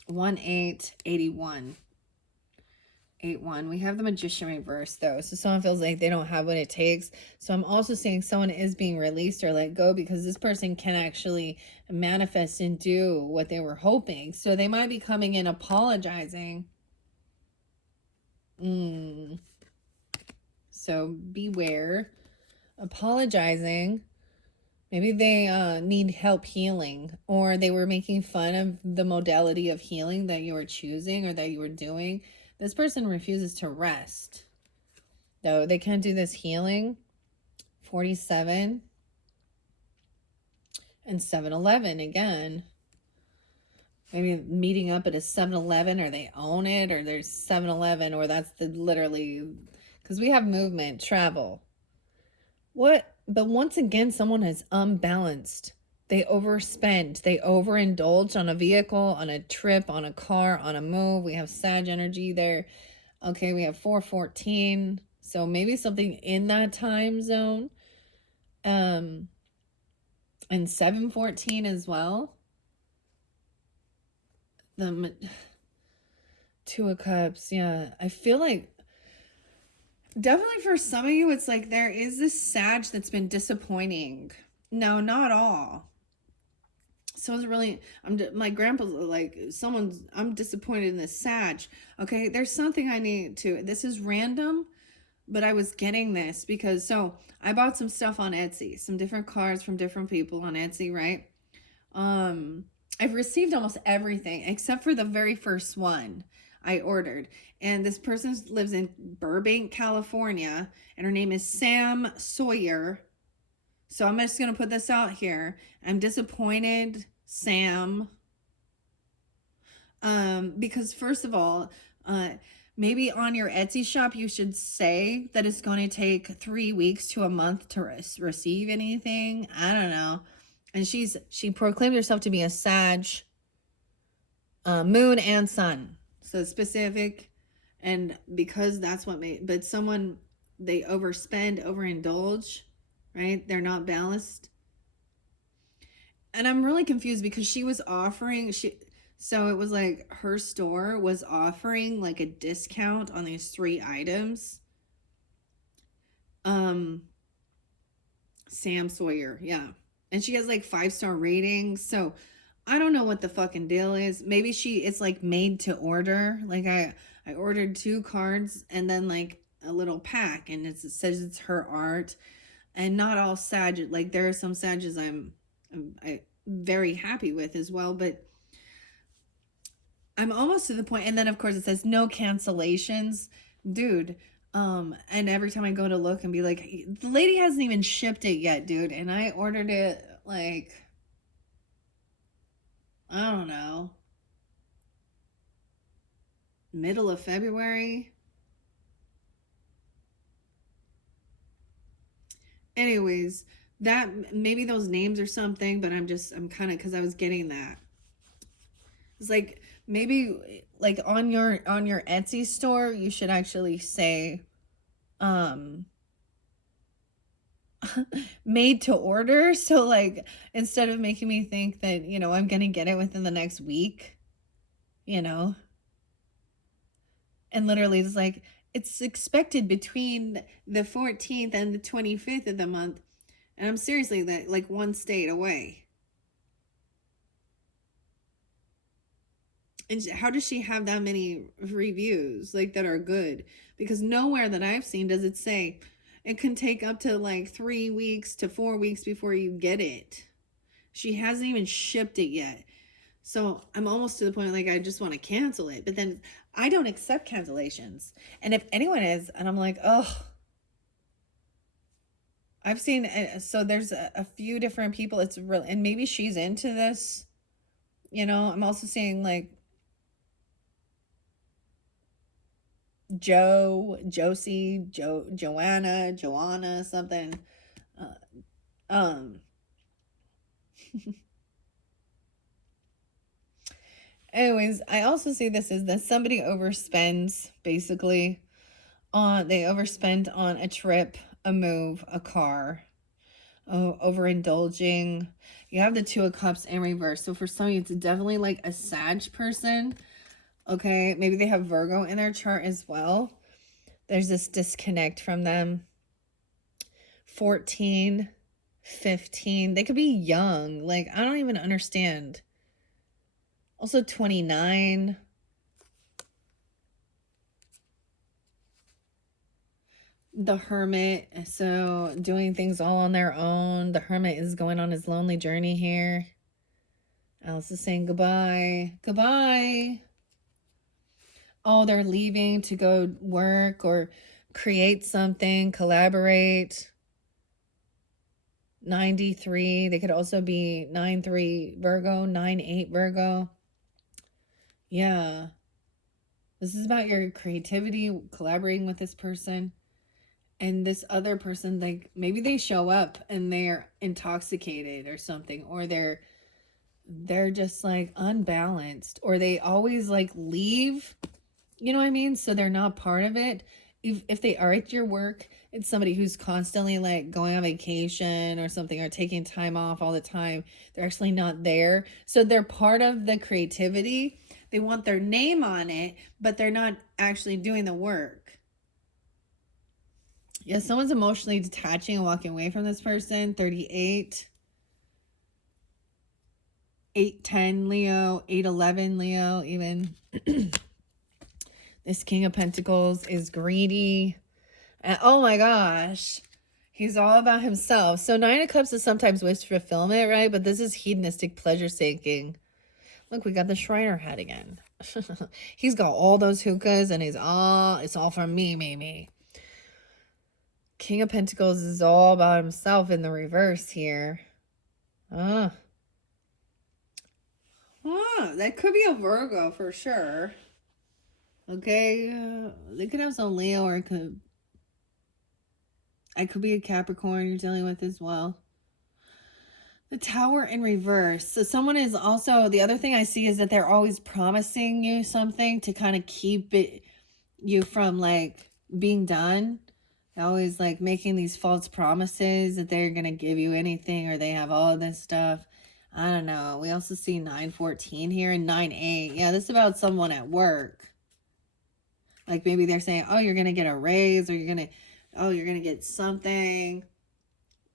1-8, 81. 8-1. We have the Magician reverse though. So someone feels like they don't have what it takes. So I'm also saying someone is being released or let go because this person can actually manifest and do what they were hoping. So they might be coming in apologizing. So beware. Apologizing. Maybe they need help healing, or they were making fun of the modality of healing that you were choosing or that you were doing. This person refuses to rest. Though they can't do this healing. 47. And 7-Eleven again. Maybe meeting up at a 7-Eleven, or they own it, or there's 7-Eleven, or that's literally, because we have movement, travel. What? But once again, someone is unbalanced. They overspend. They overindulge on a vehicle, on a trip, on a car, on a move. We have Sag energy there. Okay, we have 414. So maybe something in that time zone. And 714 as well. The 2 of Cups. Yeah, I feel like definitely for some of you, it's like there is this Sag that's been disappointing. No, not all. So it's really, my grandpa's like, I'm disappointed in this Sag. Okay, there's something I need to, this is random, but I was getting this because, so I bought some stuff on Etsy, some different cards from different people on Etsy, right? I've received almost everything except for the very first one. I ordered. And this person lives in Burbank, California, and her name is Sam Sawyer. So I'm just going to put this out here. I'm disappointed, Sam. Because first of all, maybe on your Etsy shop, you should say that it's going to take 3 weeks to a month to receive anything. I don't know. And she proclaimed herself to be a Sag, moon and sun. So specific. And because that's what made, but someone, they overspend, overindulge, right? They're not balanced. And I'm really confused because she was offering, so it was like her store was offering like a discount on these 3 items. Sam Sawyer, yeah. And she has like 5-star ratings. So I don't know what the fucking deal is. Maybe it's like made to order. Like I ordered 2 cards and then like a little pack, and it says it's her art. And not all Sag, like there are some Sages I'm very happy with as well, but I'm almost to the point. And then of course it says no cancellations, dude. And every time I go to look and be like, the lady hasn't even shipped it yet, dude. And I ordered it like, I don't know, middle of February. Anyways, that maybe those names or something, but I'm kind of, because I was getting that. It's like maybe like on your Etsy store, you should actually say made to order. So like instead of making me think that, I'm gonna get it within the next week, and literally it's like it's expected between the 14th and the 25th of the month, and I'm seriously that like 1 state away. And how does she have that many reviews like that are good? Because nowhere that I've seen does it say it can take up to like 3 weeks to 4 weeks before you get it. She hasn't even shipped it yet. So I'm almost to the point like I just want to cancel it. But then I don't accept cancellations. And if anyone is, and I'm like, oh, I've seen, so there's a few different people. It's real, and maybe she's into this. I'm also seeing like Josie, Joanna, something. Anyways, I also see this as that somebody overspends, basically. They overspend on a trip, a move, a car. Overindulging. You have the 2 of Cups in reverse. So for some of you, it's definitely like a Sag person. Okay, maybe they have Virgo in their chart as well. There's this disconnect from them. 14, 15. They could be young. Like, I don't even understand. Also 29. The Hermit. So doing things all on their own. The Hermit is going on his lonely journey here. Alice is saying goodbye. Goodbye. Oh, they're leaving to go work or create something, collaborate. 93. They could also be 9-3 Virgo, 9-8 Virgo. Yeah. This is about your creativity, collaborating with this person. And this other person, like maybe they show up and they're intoxicated or something, or they're just like unbalanced, or they always like leave, you know what I mean? So they're not part of it. If they are at your work, it's somebody who's constantly like going on vacation or something, or taking time off all the time. They're actually not there. So they're part of the creativity. They want their name on it, but they're not actually doing the work. Yeah, someone's emotionally detaching and walking away from this person. 38. 8-10 Leo. 8-11 Leo even. This King of Pentacles is greedy. And, oh my gosh. He's all about himself. So 9 of Cups is sometimes wish fulfillment, right? But this is hedonistic pleasure seeking. Look, we got the Shriner hat again. He's got all those hookahs and it's all for me. King of Pentacles is all about himself in the reverse here. That could be a Virgo for sure. Okay, they could have some Leo, or it could be a Capricorn you're dealing with as well. The Tower in reverse. So someone is also, the other thing I see is that they're always promising you something to kind of keep you from like being done. They're always like making these false promises that they're going to give you anything, or they have all this stuff. I don't know. We also see 914 here and 98. Yeah, this is about someone at work. Like maybe they're saying, oh, you're going to get a raise, or you're going to get something.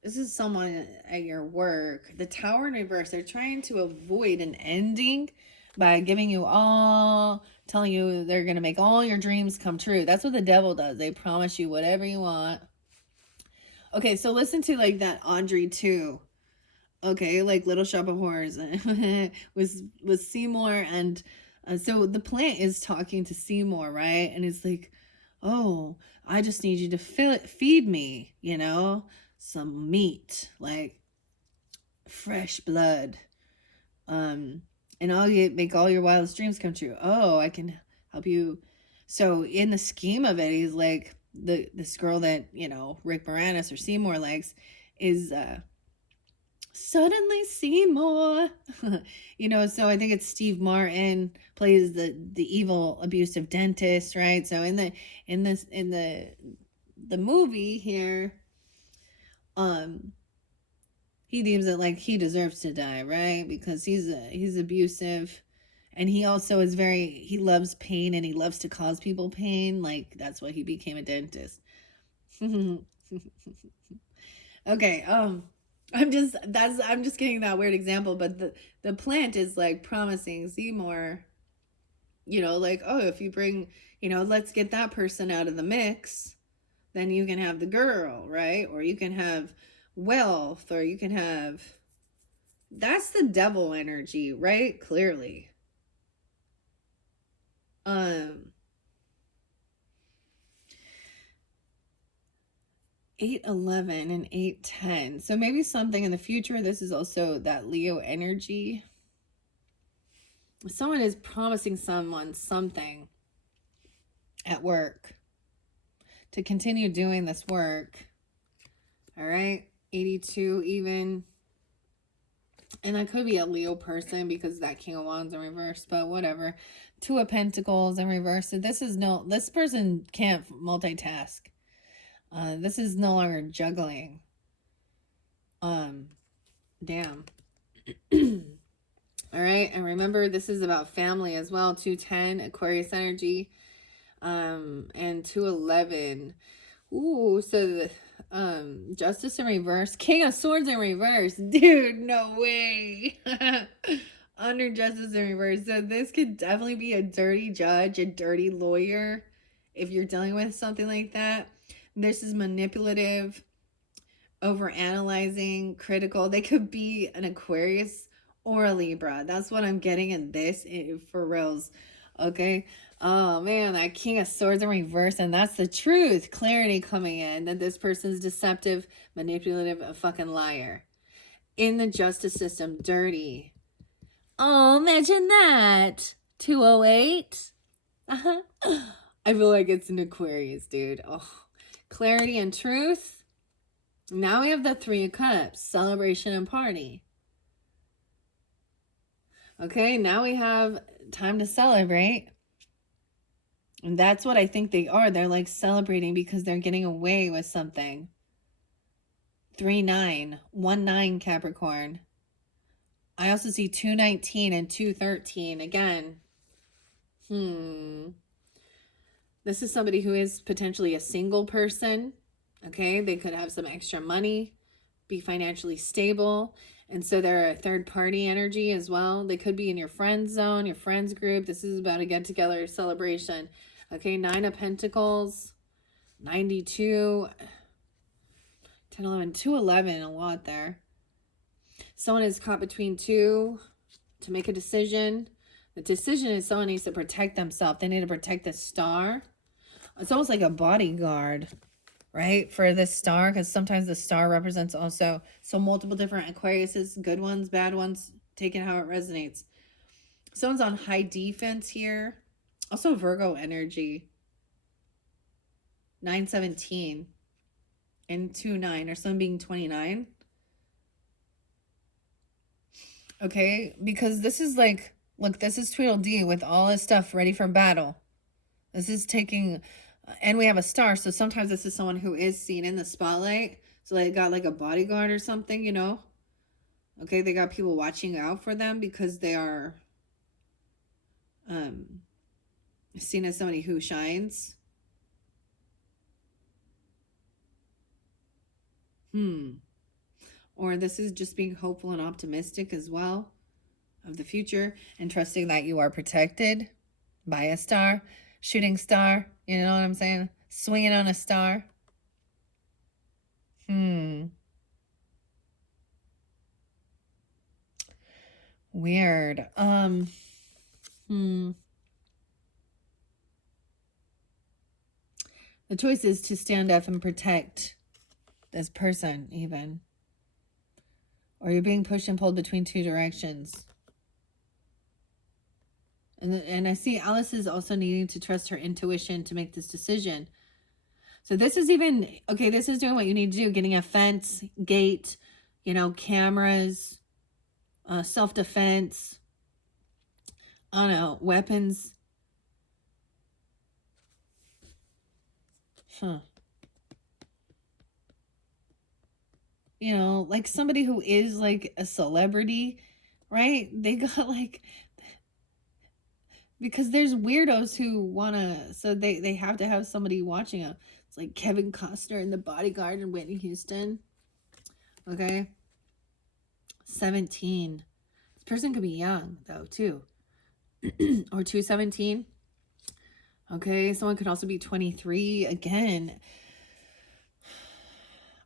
This is someone at your work. The Tower in reverse. They're trying to avoid an ending by giving you all, telling you they're going to make all your dreams come true. That's what the devil does. They promise you whatever you want. Okay, so listen to like that Audrey 2. Okay, like Little Shop of Horrors with Seymour, and so the plant is talking to Seymour, right? And it's like, oh, I just need you to feed me, you know, some meat, like fresh blood, and I'll make all your wildest dreams come true. Oh, I can help you. So in the scheme of it, he's like, this girl that, you know, Rick Moranis or Seymour likes is suddenly Seymour. You know, so I think it's Steve Martin plays the evil abusive dentist, right? So in the movie here, he deems it like he deserves to die, right? Because he's abusive, and he also is he loves pain, and he loves to cause people pain. Like that's why he became a dentist. Okay, I'm just getting that weird example, but the plant is like promising Seymour, you know, like, oh, if you bring, you know, let's get that person out of the mix, then you can have the girl, right? Or you can have wealth, or you can have, that's the devil energy, right? Clearly. 811 and 810. So maybe something in the future. This is also that Leo energy. Someone is promising someone something at work to continue doing this work. All right. 82 even. And that could be a Leo person because that King of Wands in reverse, but whatever. 2 of Pentacles in reverse. So this person can't multitask. This is no longer juggling. Damn. All right. And remember, this is about family as well. 210, Aquarius energy. And 211. Ooh, so the Justice in reverse. King of Swords in reverse. Dude, no way. Under Justice in reverse. So this could definitely be a dirty judge, a dirty lawyer, if you're dealing with something like that. This is manipulative, over analyzing, critical. They could be an Aquarius or a Libra. That's what I'm getting in this for reals. Okay. Oh man, that King of Swords in reverse, and that's the truth. Clarity coming in that this person's deceptive, manipulative, a fucking liar. In the justice system, dirty. Oh, imagine that. 208. I feel like it's an Aquarius, dude. Oh. Clarity and truth. Now we have the 3 of Cups, celebration and party. Okay, now we have time to celebrate. And that's what I think they are. They're like celebrating because they're getting away with something. 3-9, 1-9 Capricorn. I also see 2-19 and 2-13 again. This is somebody who is potentially a single person. Okay, they could have some extra money, be financially stable. And so they're a third party energy as well. They could be in your friend zone, your friends group. This is about a get together celebration. Okay, 9 of Pentacles, 92, 10, 11, 211, a lot there. Someone is caught between two to make a decision. The decision is someone needs to protect themselves. They need to protect the star. It's almost like a bodyguard, right? For this star, because sometimes the star represents also so multiple different Aquariuses, good ones, bad ones, taking how it resonates. Someone's on high defense here. Also Virgo energy. 917 and 29, or someone being 29. Okay, because this is like, look, this is Tweedledee with all his stuff ready for battle. This is taking, and we have a star, so sometimes this is someone who is seen in the spotlight. So they got like a bodyguard or something, you know? Okay, they got people watching out for them because they are seen as somebody who shines. Or this is just being hopeful and optimistic as well of the future and trusting that you are protected by a star, shooting star, you know what I'm saying? Swinging on a star. Weird. The choice is to stand up and protect this person, even. Or you're being pushed and pulled between two directions. And I see Alice is also needing to trust her intuition to make this decision. So this is even, okay, this is doing what you need to do. Getting a fence, gate, you know, cameras, self-defense, I don't know, weapons. You know, like somebody who is like a celebrity, right? They got like, because there's weirdos who wanna, so they have to have somebody watching them. It's like Kevin Costner in The Bodyguard and Whitney Houston. Okay. 17. This person could be young though too. Or 217. Okay, someone could also be 23 again.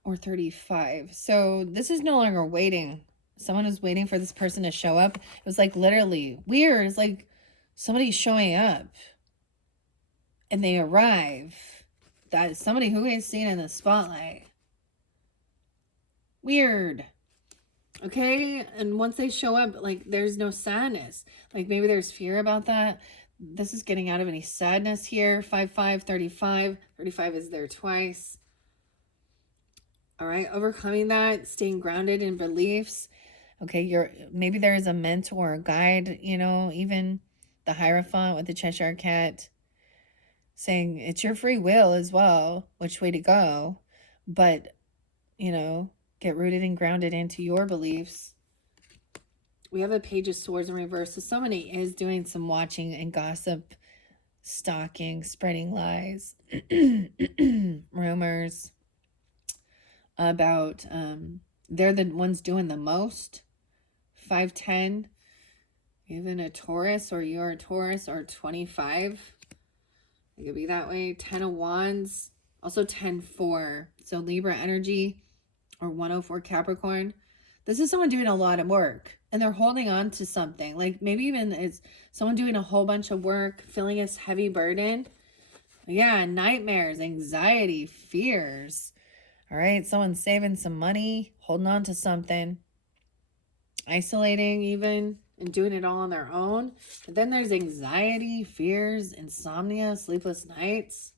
Or 35. So this is no longer waiting. Someone is waiting for this person to show up. It was like literally weird. It's like somebody's showing up and they arrive. That is somebody who is seen in the spotlight. Weird. Okay, and once they show up, like there's no sadness. Like maybe there's fear about that. This is getting out of any sadness here. 5-5, 35. 35 is there twice. All right, overcoming that, staying grounded in beliefs. Okay, maybe there is a mentor, a guide, you know, even the Hierophant with the Cheshire Cat saying it's your free will as well, which way to go. But, you know, get rooted and grounded into your beliefs. We have a Page of Swords in reverse. So somebody is doing some watching and gossip, stalking, spreading lies, rumors about they're the ones doing the most. 5-10, even a Taurus, or you're a Taurus, or 25. It could be that way. 10 of Wands, also 10-4. So Libra energy, or 104 Capricorn. This is someone doing a lot of work and they're holding on to something. Like maybe even it's someone doing a whole bunch of work, feeling this heavy burden. Yeah, nightmares, anxiety, fears. All right, someone's saving some money, holding on to something, isolating even, and doing it all on their own. But then there's anxiety, fears, insomnia, sleepless nights.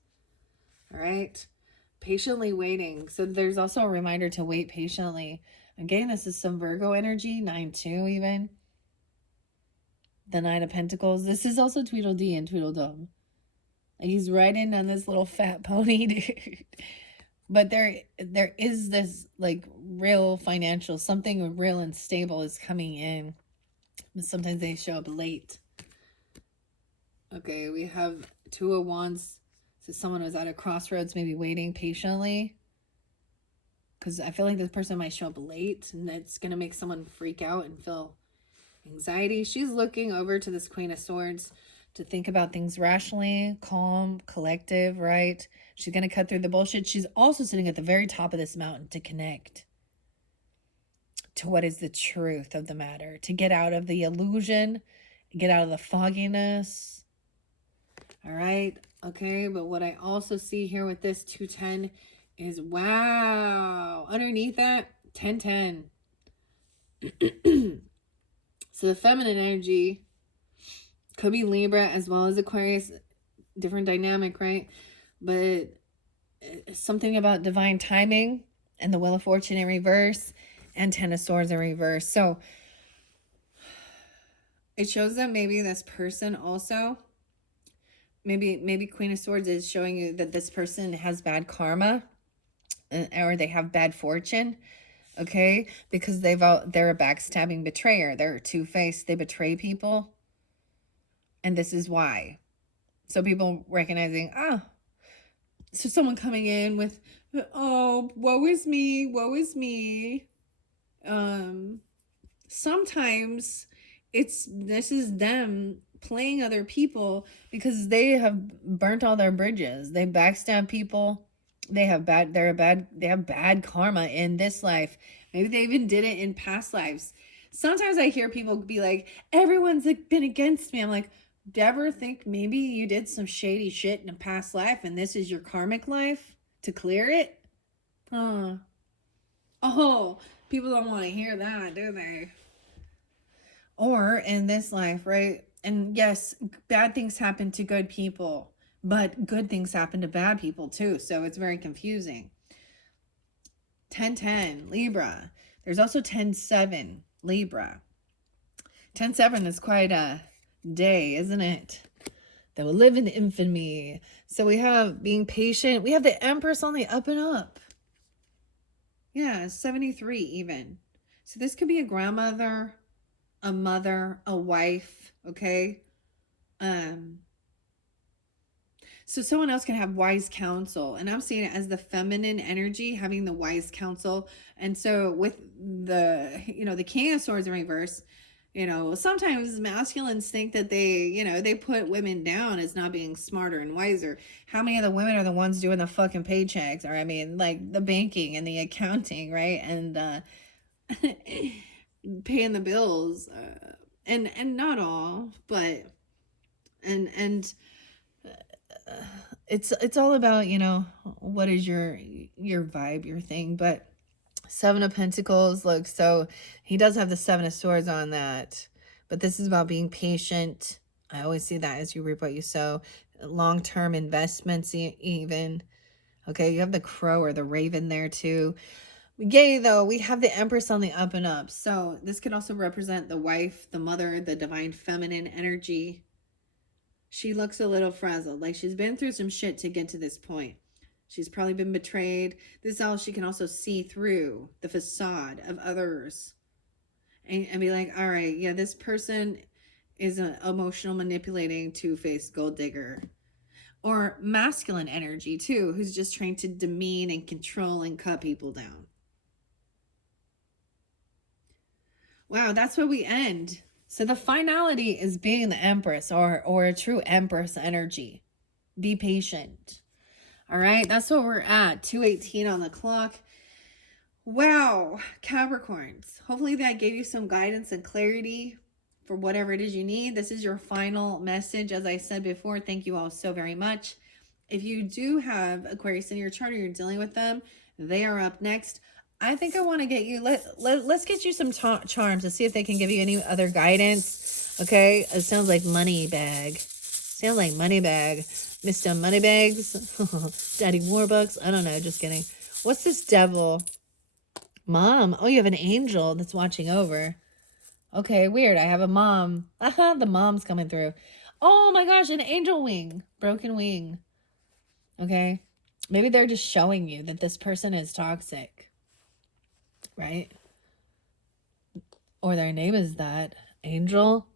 All right, patiently waiting. So there's also a reminder to wait patiently. I'm getting this is some Virgo energy, 9-2 even. The 9 of Pentacles. This is also Tweedledee and Tweedledum. Like he's riding on this little fat pony, dude. But there is this like real financial, something real and stable is coming in. But sometimes they show up late. Okay, we have 2 of Wands. So someone was at a crossroads, maybe waiting patiently. Because I feel like this person might show up late and it's going to make someone freak out and feel anxiety. She's looking over to this Queen of Swords to think about things rationally, calm, collective, right? She's going to cut through the bullshit. She's also sitting at the very top of this mountain to connect to what is the truth of the matter, to get out of the illusion Get out of the fogginess. All right. Okay. But what I also see here with this 210 is, wow. Underneath that, 1010. So the feminine energy could be Libra as well as Aquarius. Different dynamic, right? But something about divine timing and the Wheel of Fortune in reverse and Ten of Swords in reverse. So it shows that maybe this person also, maybe Queen of Swords is showing you that this person has bad karma, or they have bad fortune, okay? Because they're a backstabbing betrayer. They're two-faced. They betray people. And this is why. So people recognizing, so someone coming in with, oh, woe is me, woe is me. Sometimes this is them playing other people because they have burnt all their bridges. They backstab people. They have bad karma in this life. Maybe they even did it in past lives. Sometimes I hear people be like, everyone's been against me. I'm like, do you ever think maybe you did some shady shit in a past life and this is your karmic life to clear it? Oh, people don't want to hear that, do they? Or in this life, right? And yes, bad things happen to good people, but good things happen to bad people too. So it's very confusing. 1010, Libra. There's also 10-7, Libra. 10-7 is quite a day, isn't it? That will live in infamy. So we have being patient. We have the Empress on the up and up. Yeah, 73 even. So this could be a grandmother, a mother, a wife, okay? So someone else can have wise counsel, and I'm seeing it as the feminine energy having the wise counsel. And so with the King of Swords in reverse, sometimes masculines think that they put women down as not being smarter and wiser. How many of the women are the ones doing the fucking paychecks, or I mean, like the banking and the accounting, right? And paying the bills, and not all, but and it's all about, what is your vibe, your thing. But Seven of Pentacles, look, so he does have the Seven of Swords on that, but this is about being patient. I always see that as you reap what you sow. Long-term investments even. Okay, you have the crow or the raven there too. Yay, though, we have the Empress on the up and up. So this could also represent the wife, the mother, the divine feminine energy. She looks a little frazzled, like she's been through some shit to get to this point. She's probably been betrayed. This is how she can also see through the facade of others and be like, all right, yeah, this person is an emotional, manipulating, two-faced gold digger. Or masculine energy too, who's just trying to demean and control and cut people down. Wow, that's where we end. So the finality is being the Empress or a true Empress energy. Be patient. All right, that's what we're at. 2:18 on the clock. Wow, Capricorns. Hopefully that gave you some guidance and clarity for whatever it is you need. This is your final message. As I said before, thank you all so very much. If you do have Aquarius in your chart or you're dealing with them, they are up next. I think I want to get you, let's get you some charms to see if they can give you any other guidance. Okay, it sounds like money bag. Sounds like money bag. Mr. Moneybags. Daddy Warbucks. I don't know, just kidding. What's this devil? Mom. Oh, you have an angel that's watching over. Okay, weird. I have a mom. Aha, the mom's coming through. Oh my gosh, an angel wing. Broken wing. Okay. Maybe they're just showing you that this person is toxic. Right? Or their name is that. Angel.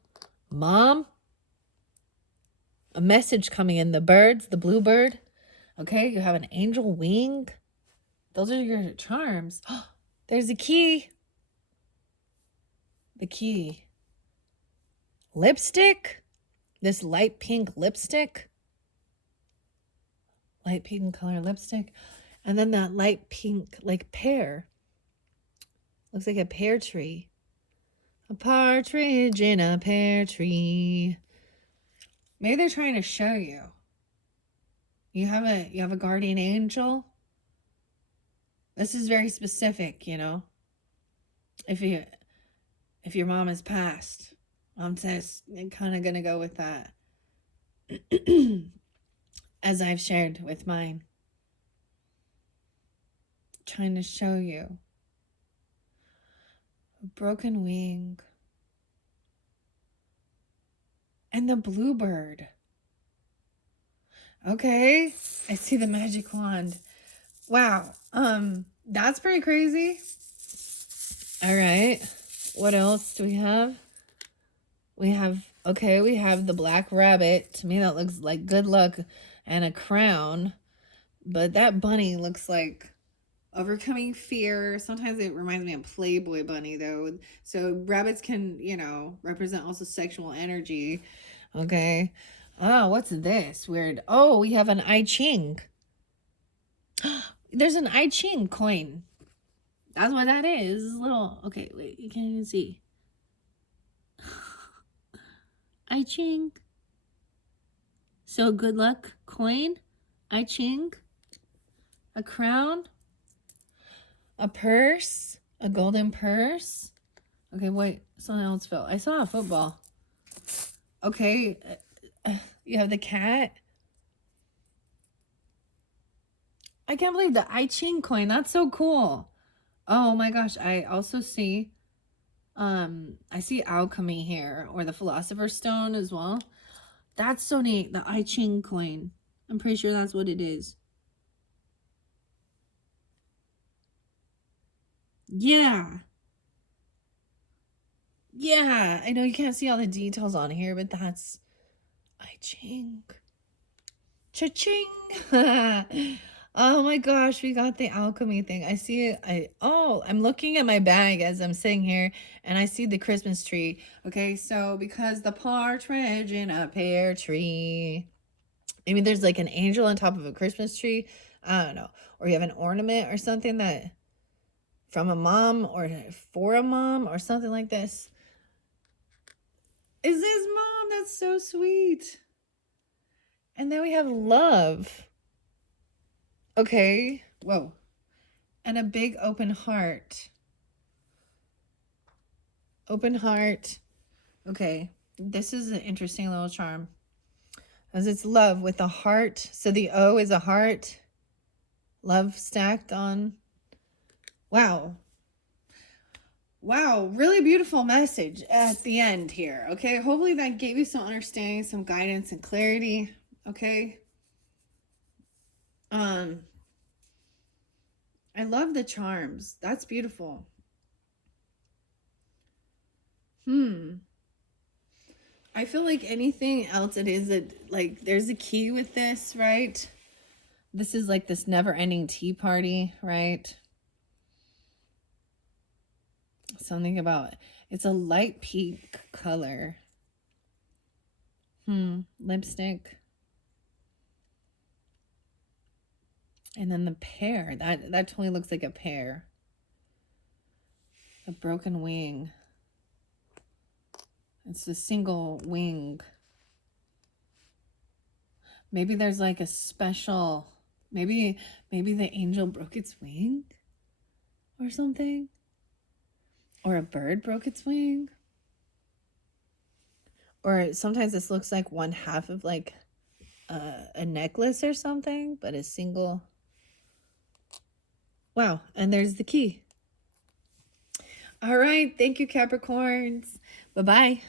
Mom. A message coming in. The birds. The bluebird. Okay, you have an angel wing. Those are your charms. There's a key. The key. Lipstick. This light pink lipstick. Light pink color lipstick. And then that light pink, like pear. Looks like a pear tree. A partridge in a pear tree. Maybe they're trying to show you. You have a guardian angel. This is very specific, you know. If your mom has passed, I'm just kind of gonna go with that. As I've shared with mine. Trying to show you. A broken wing. And the bluebird. Okay. I see the magic wand. Wow. That's pretty crazy. All right. What else do we have? We have the black rabbit. To me, that looks like good luck and a crown. But that bunny looks like overcoming fear. Sometimes it reminds me of Playboy bunny, though. So rabbits can, represent also sexual energy. Okay. Oh, what's this? Weird. Oh, we have an I Ching. There's an I Ching coin. That's what that is. This little. Okay, wait. You can't even see. I Ching. So good luck coin. I Ching. A crown. A purse. A golden purse. Okay, wait. Something else fell. I saw a football. Okay. You have the cat. I can't believe the I Ching coin. That's so cool. Oh my gosh. I also see I see alchemy here, or the philosopher's stone as well. That's so neat. The I Ching coin. I'm pretty sure that's what it is. Yeah. Yeah. I know you can't see all the details on here, but that's I Ching. Cha-ching. Oh my gosh, we got the alchemy thing. I see it. I'm looking at my bag as I'm sitting here and I see the Christmas tree. Okay, so because the partridge in a pear tree. Maybe there's like an angel on top of a Christmas tree. I don't know. Or you have an ornament or something that from a mom or for a mom or something like this. Is this mom? That's so sweet. And then we have love. Okay. Whoa. And a big open heart. Open heart. Okay. This is an interesting little charm. As it's love with a heart. So the O is a heart. Love stacked on. Wow. Wow. Really beautiful message at the end here. Okay. Hopefully that gave you some understanding, some guidance and clarity. Okay. I love the charms. That's beautiful. I feel like anything else it is that like there's a key with this, right? This is like this never-ending tea party, right? Something about it's a light pink color. Lipstick. And then the pear. That totally looks like a pear. A broken wing. It's a single wing. Maybe there's like a special, maybe the angel broke its wing or something. Or a bird broke its wing. Or sometimes this looks like one half of like a necklace or something, but a single. Wow, and there's the key. All right, thank you, Capricorns. Bye-bye.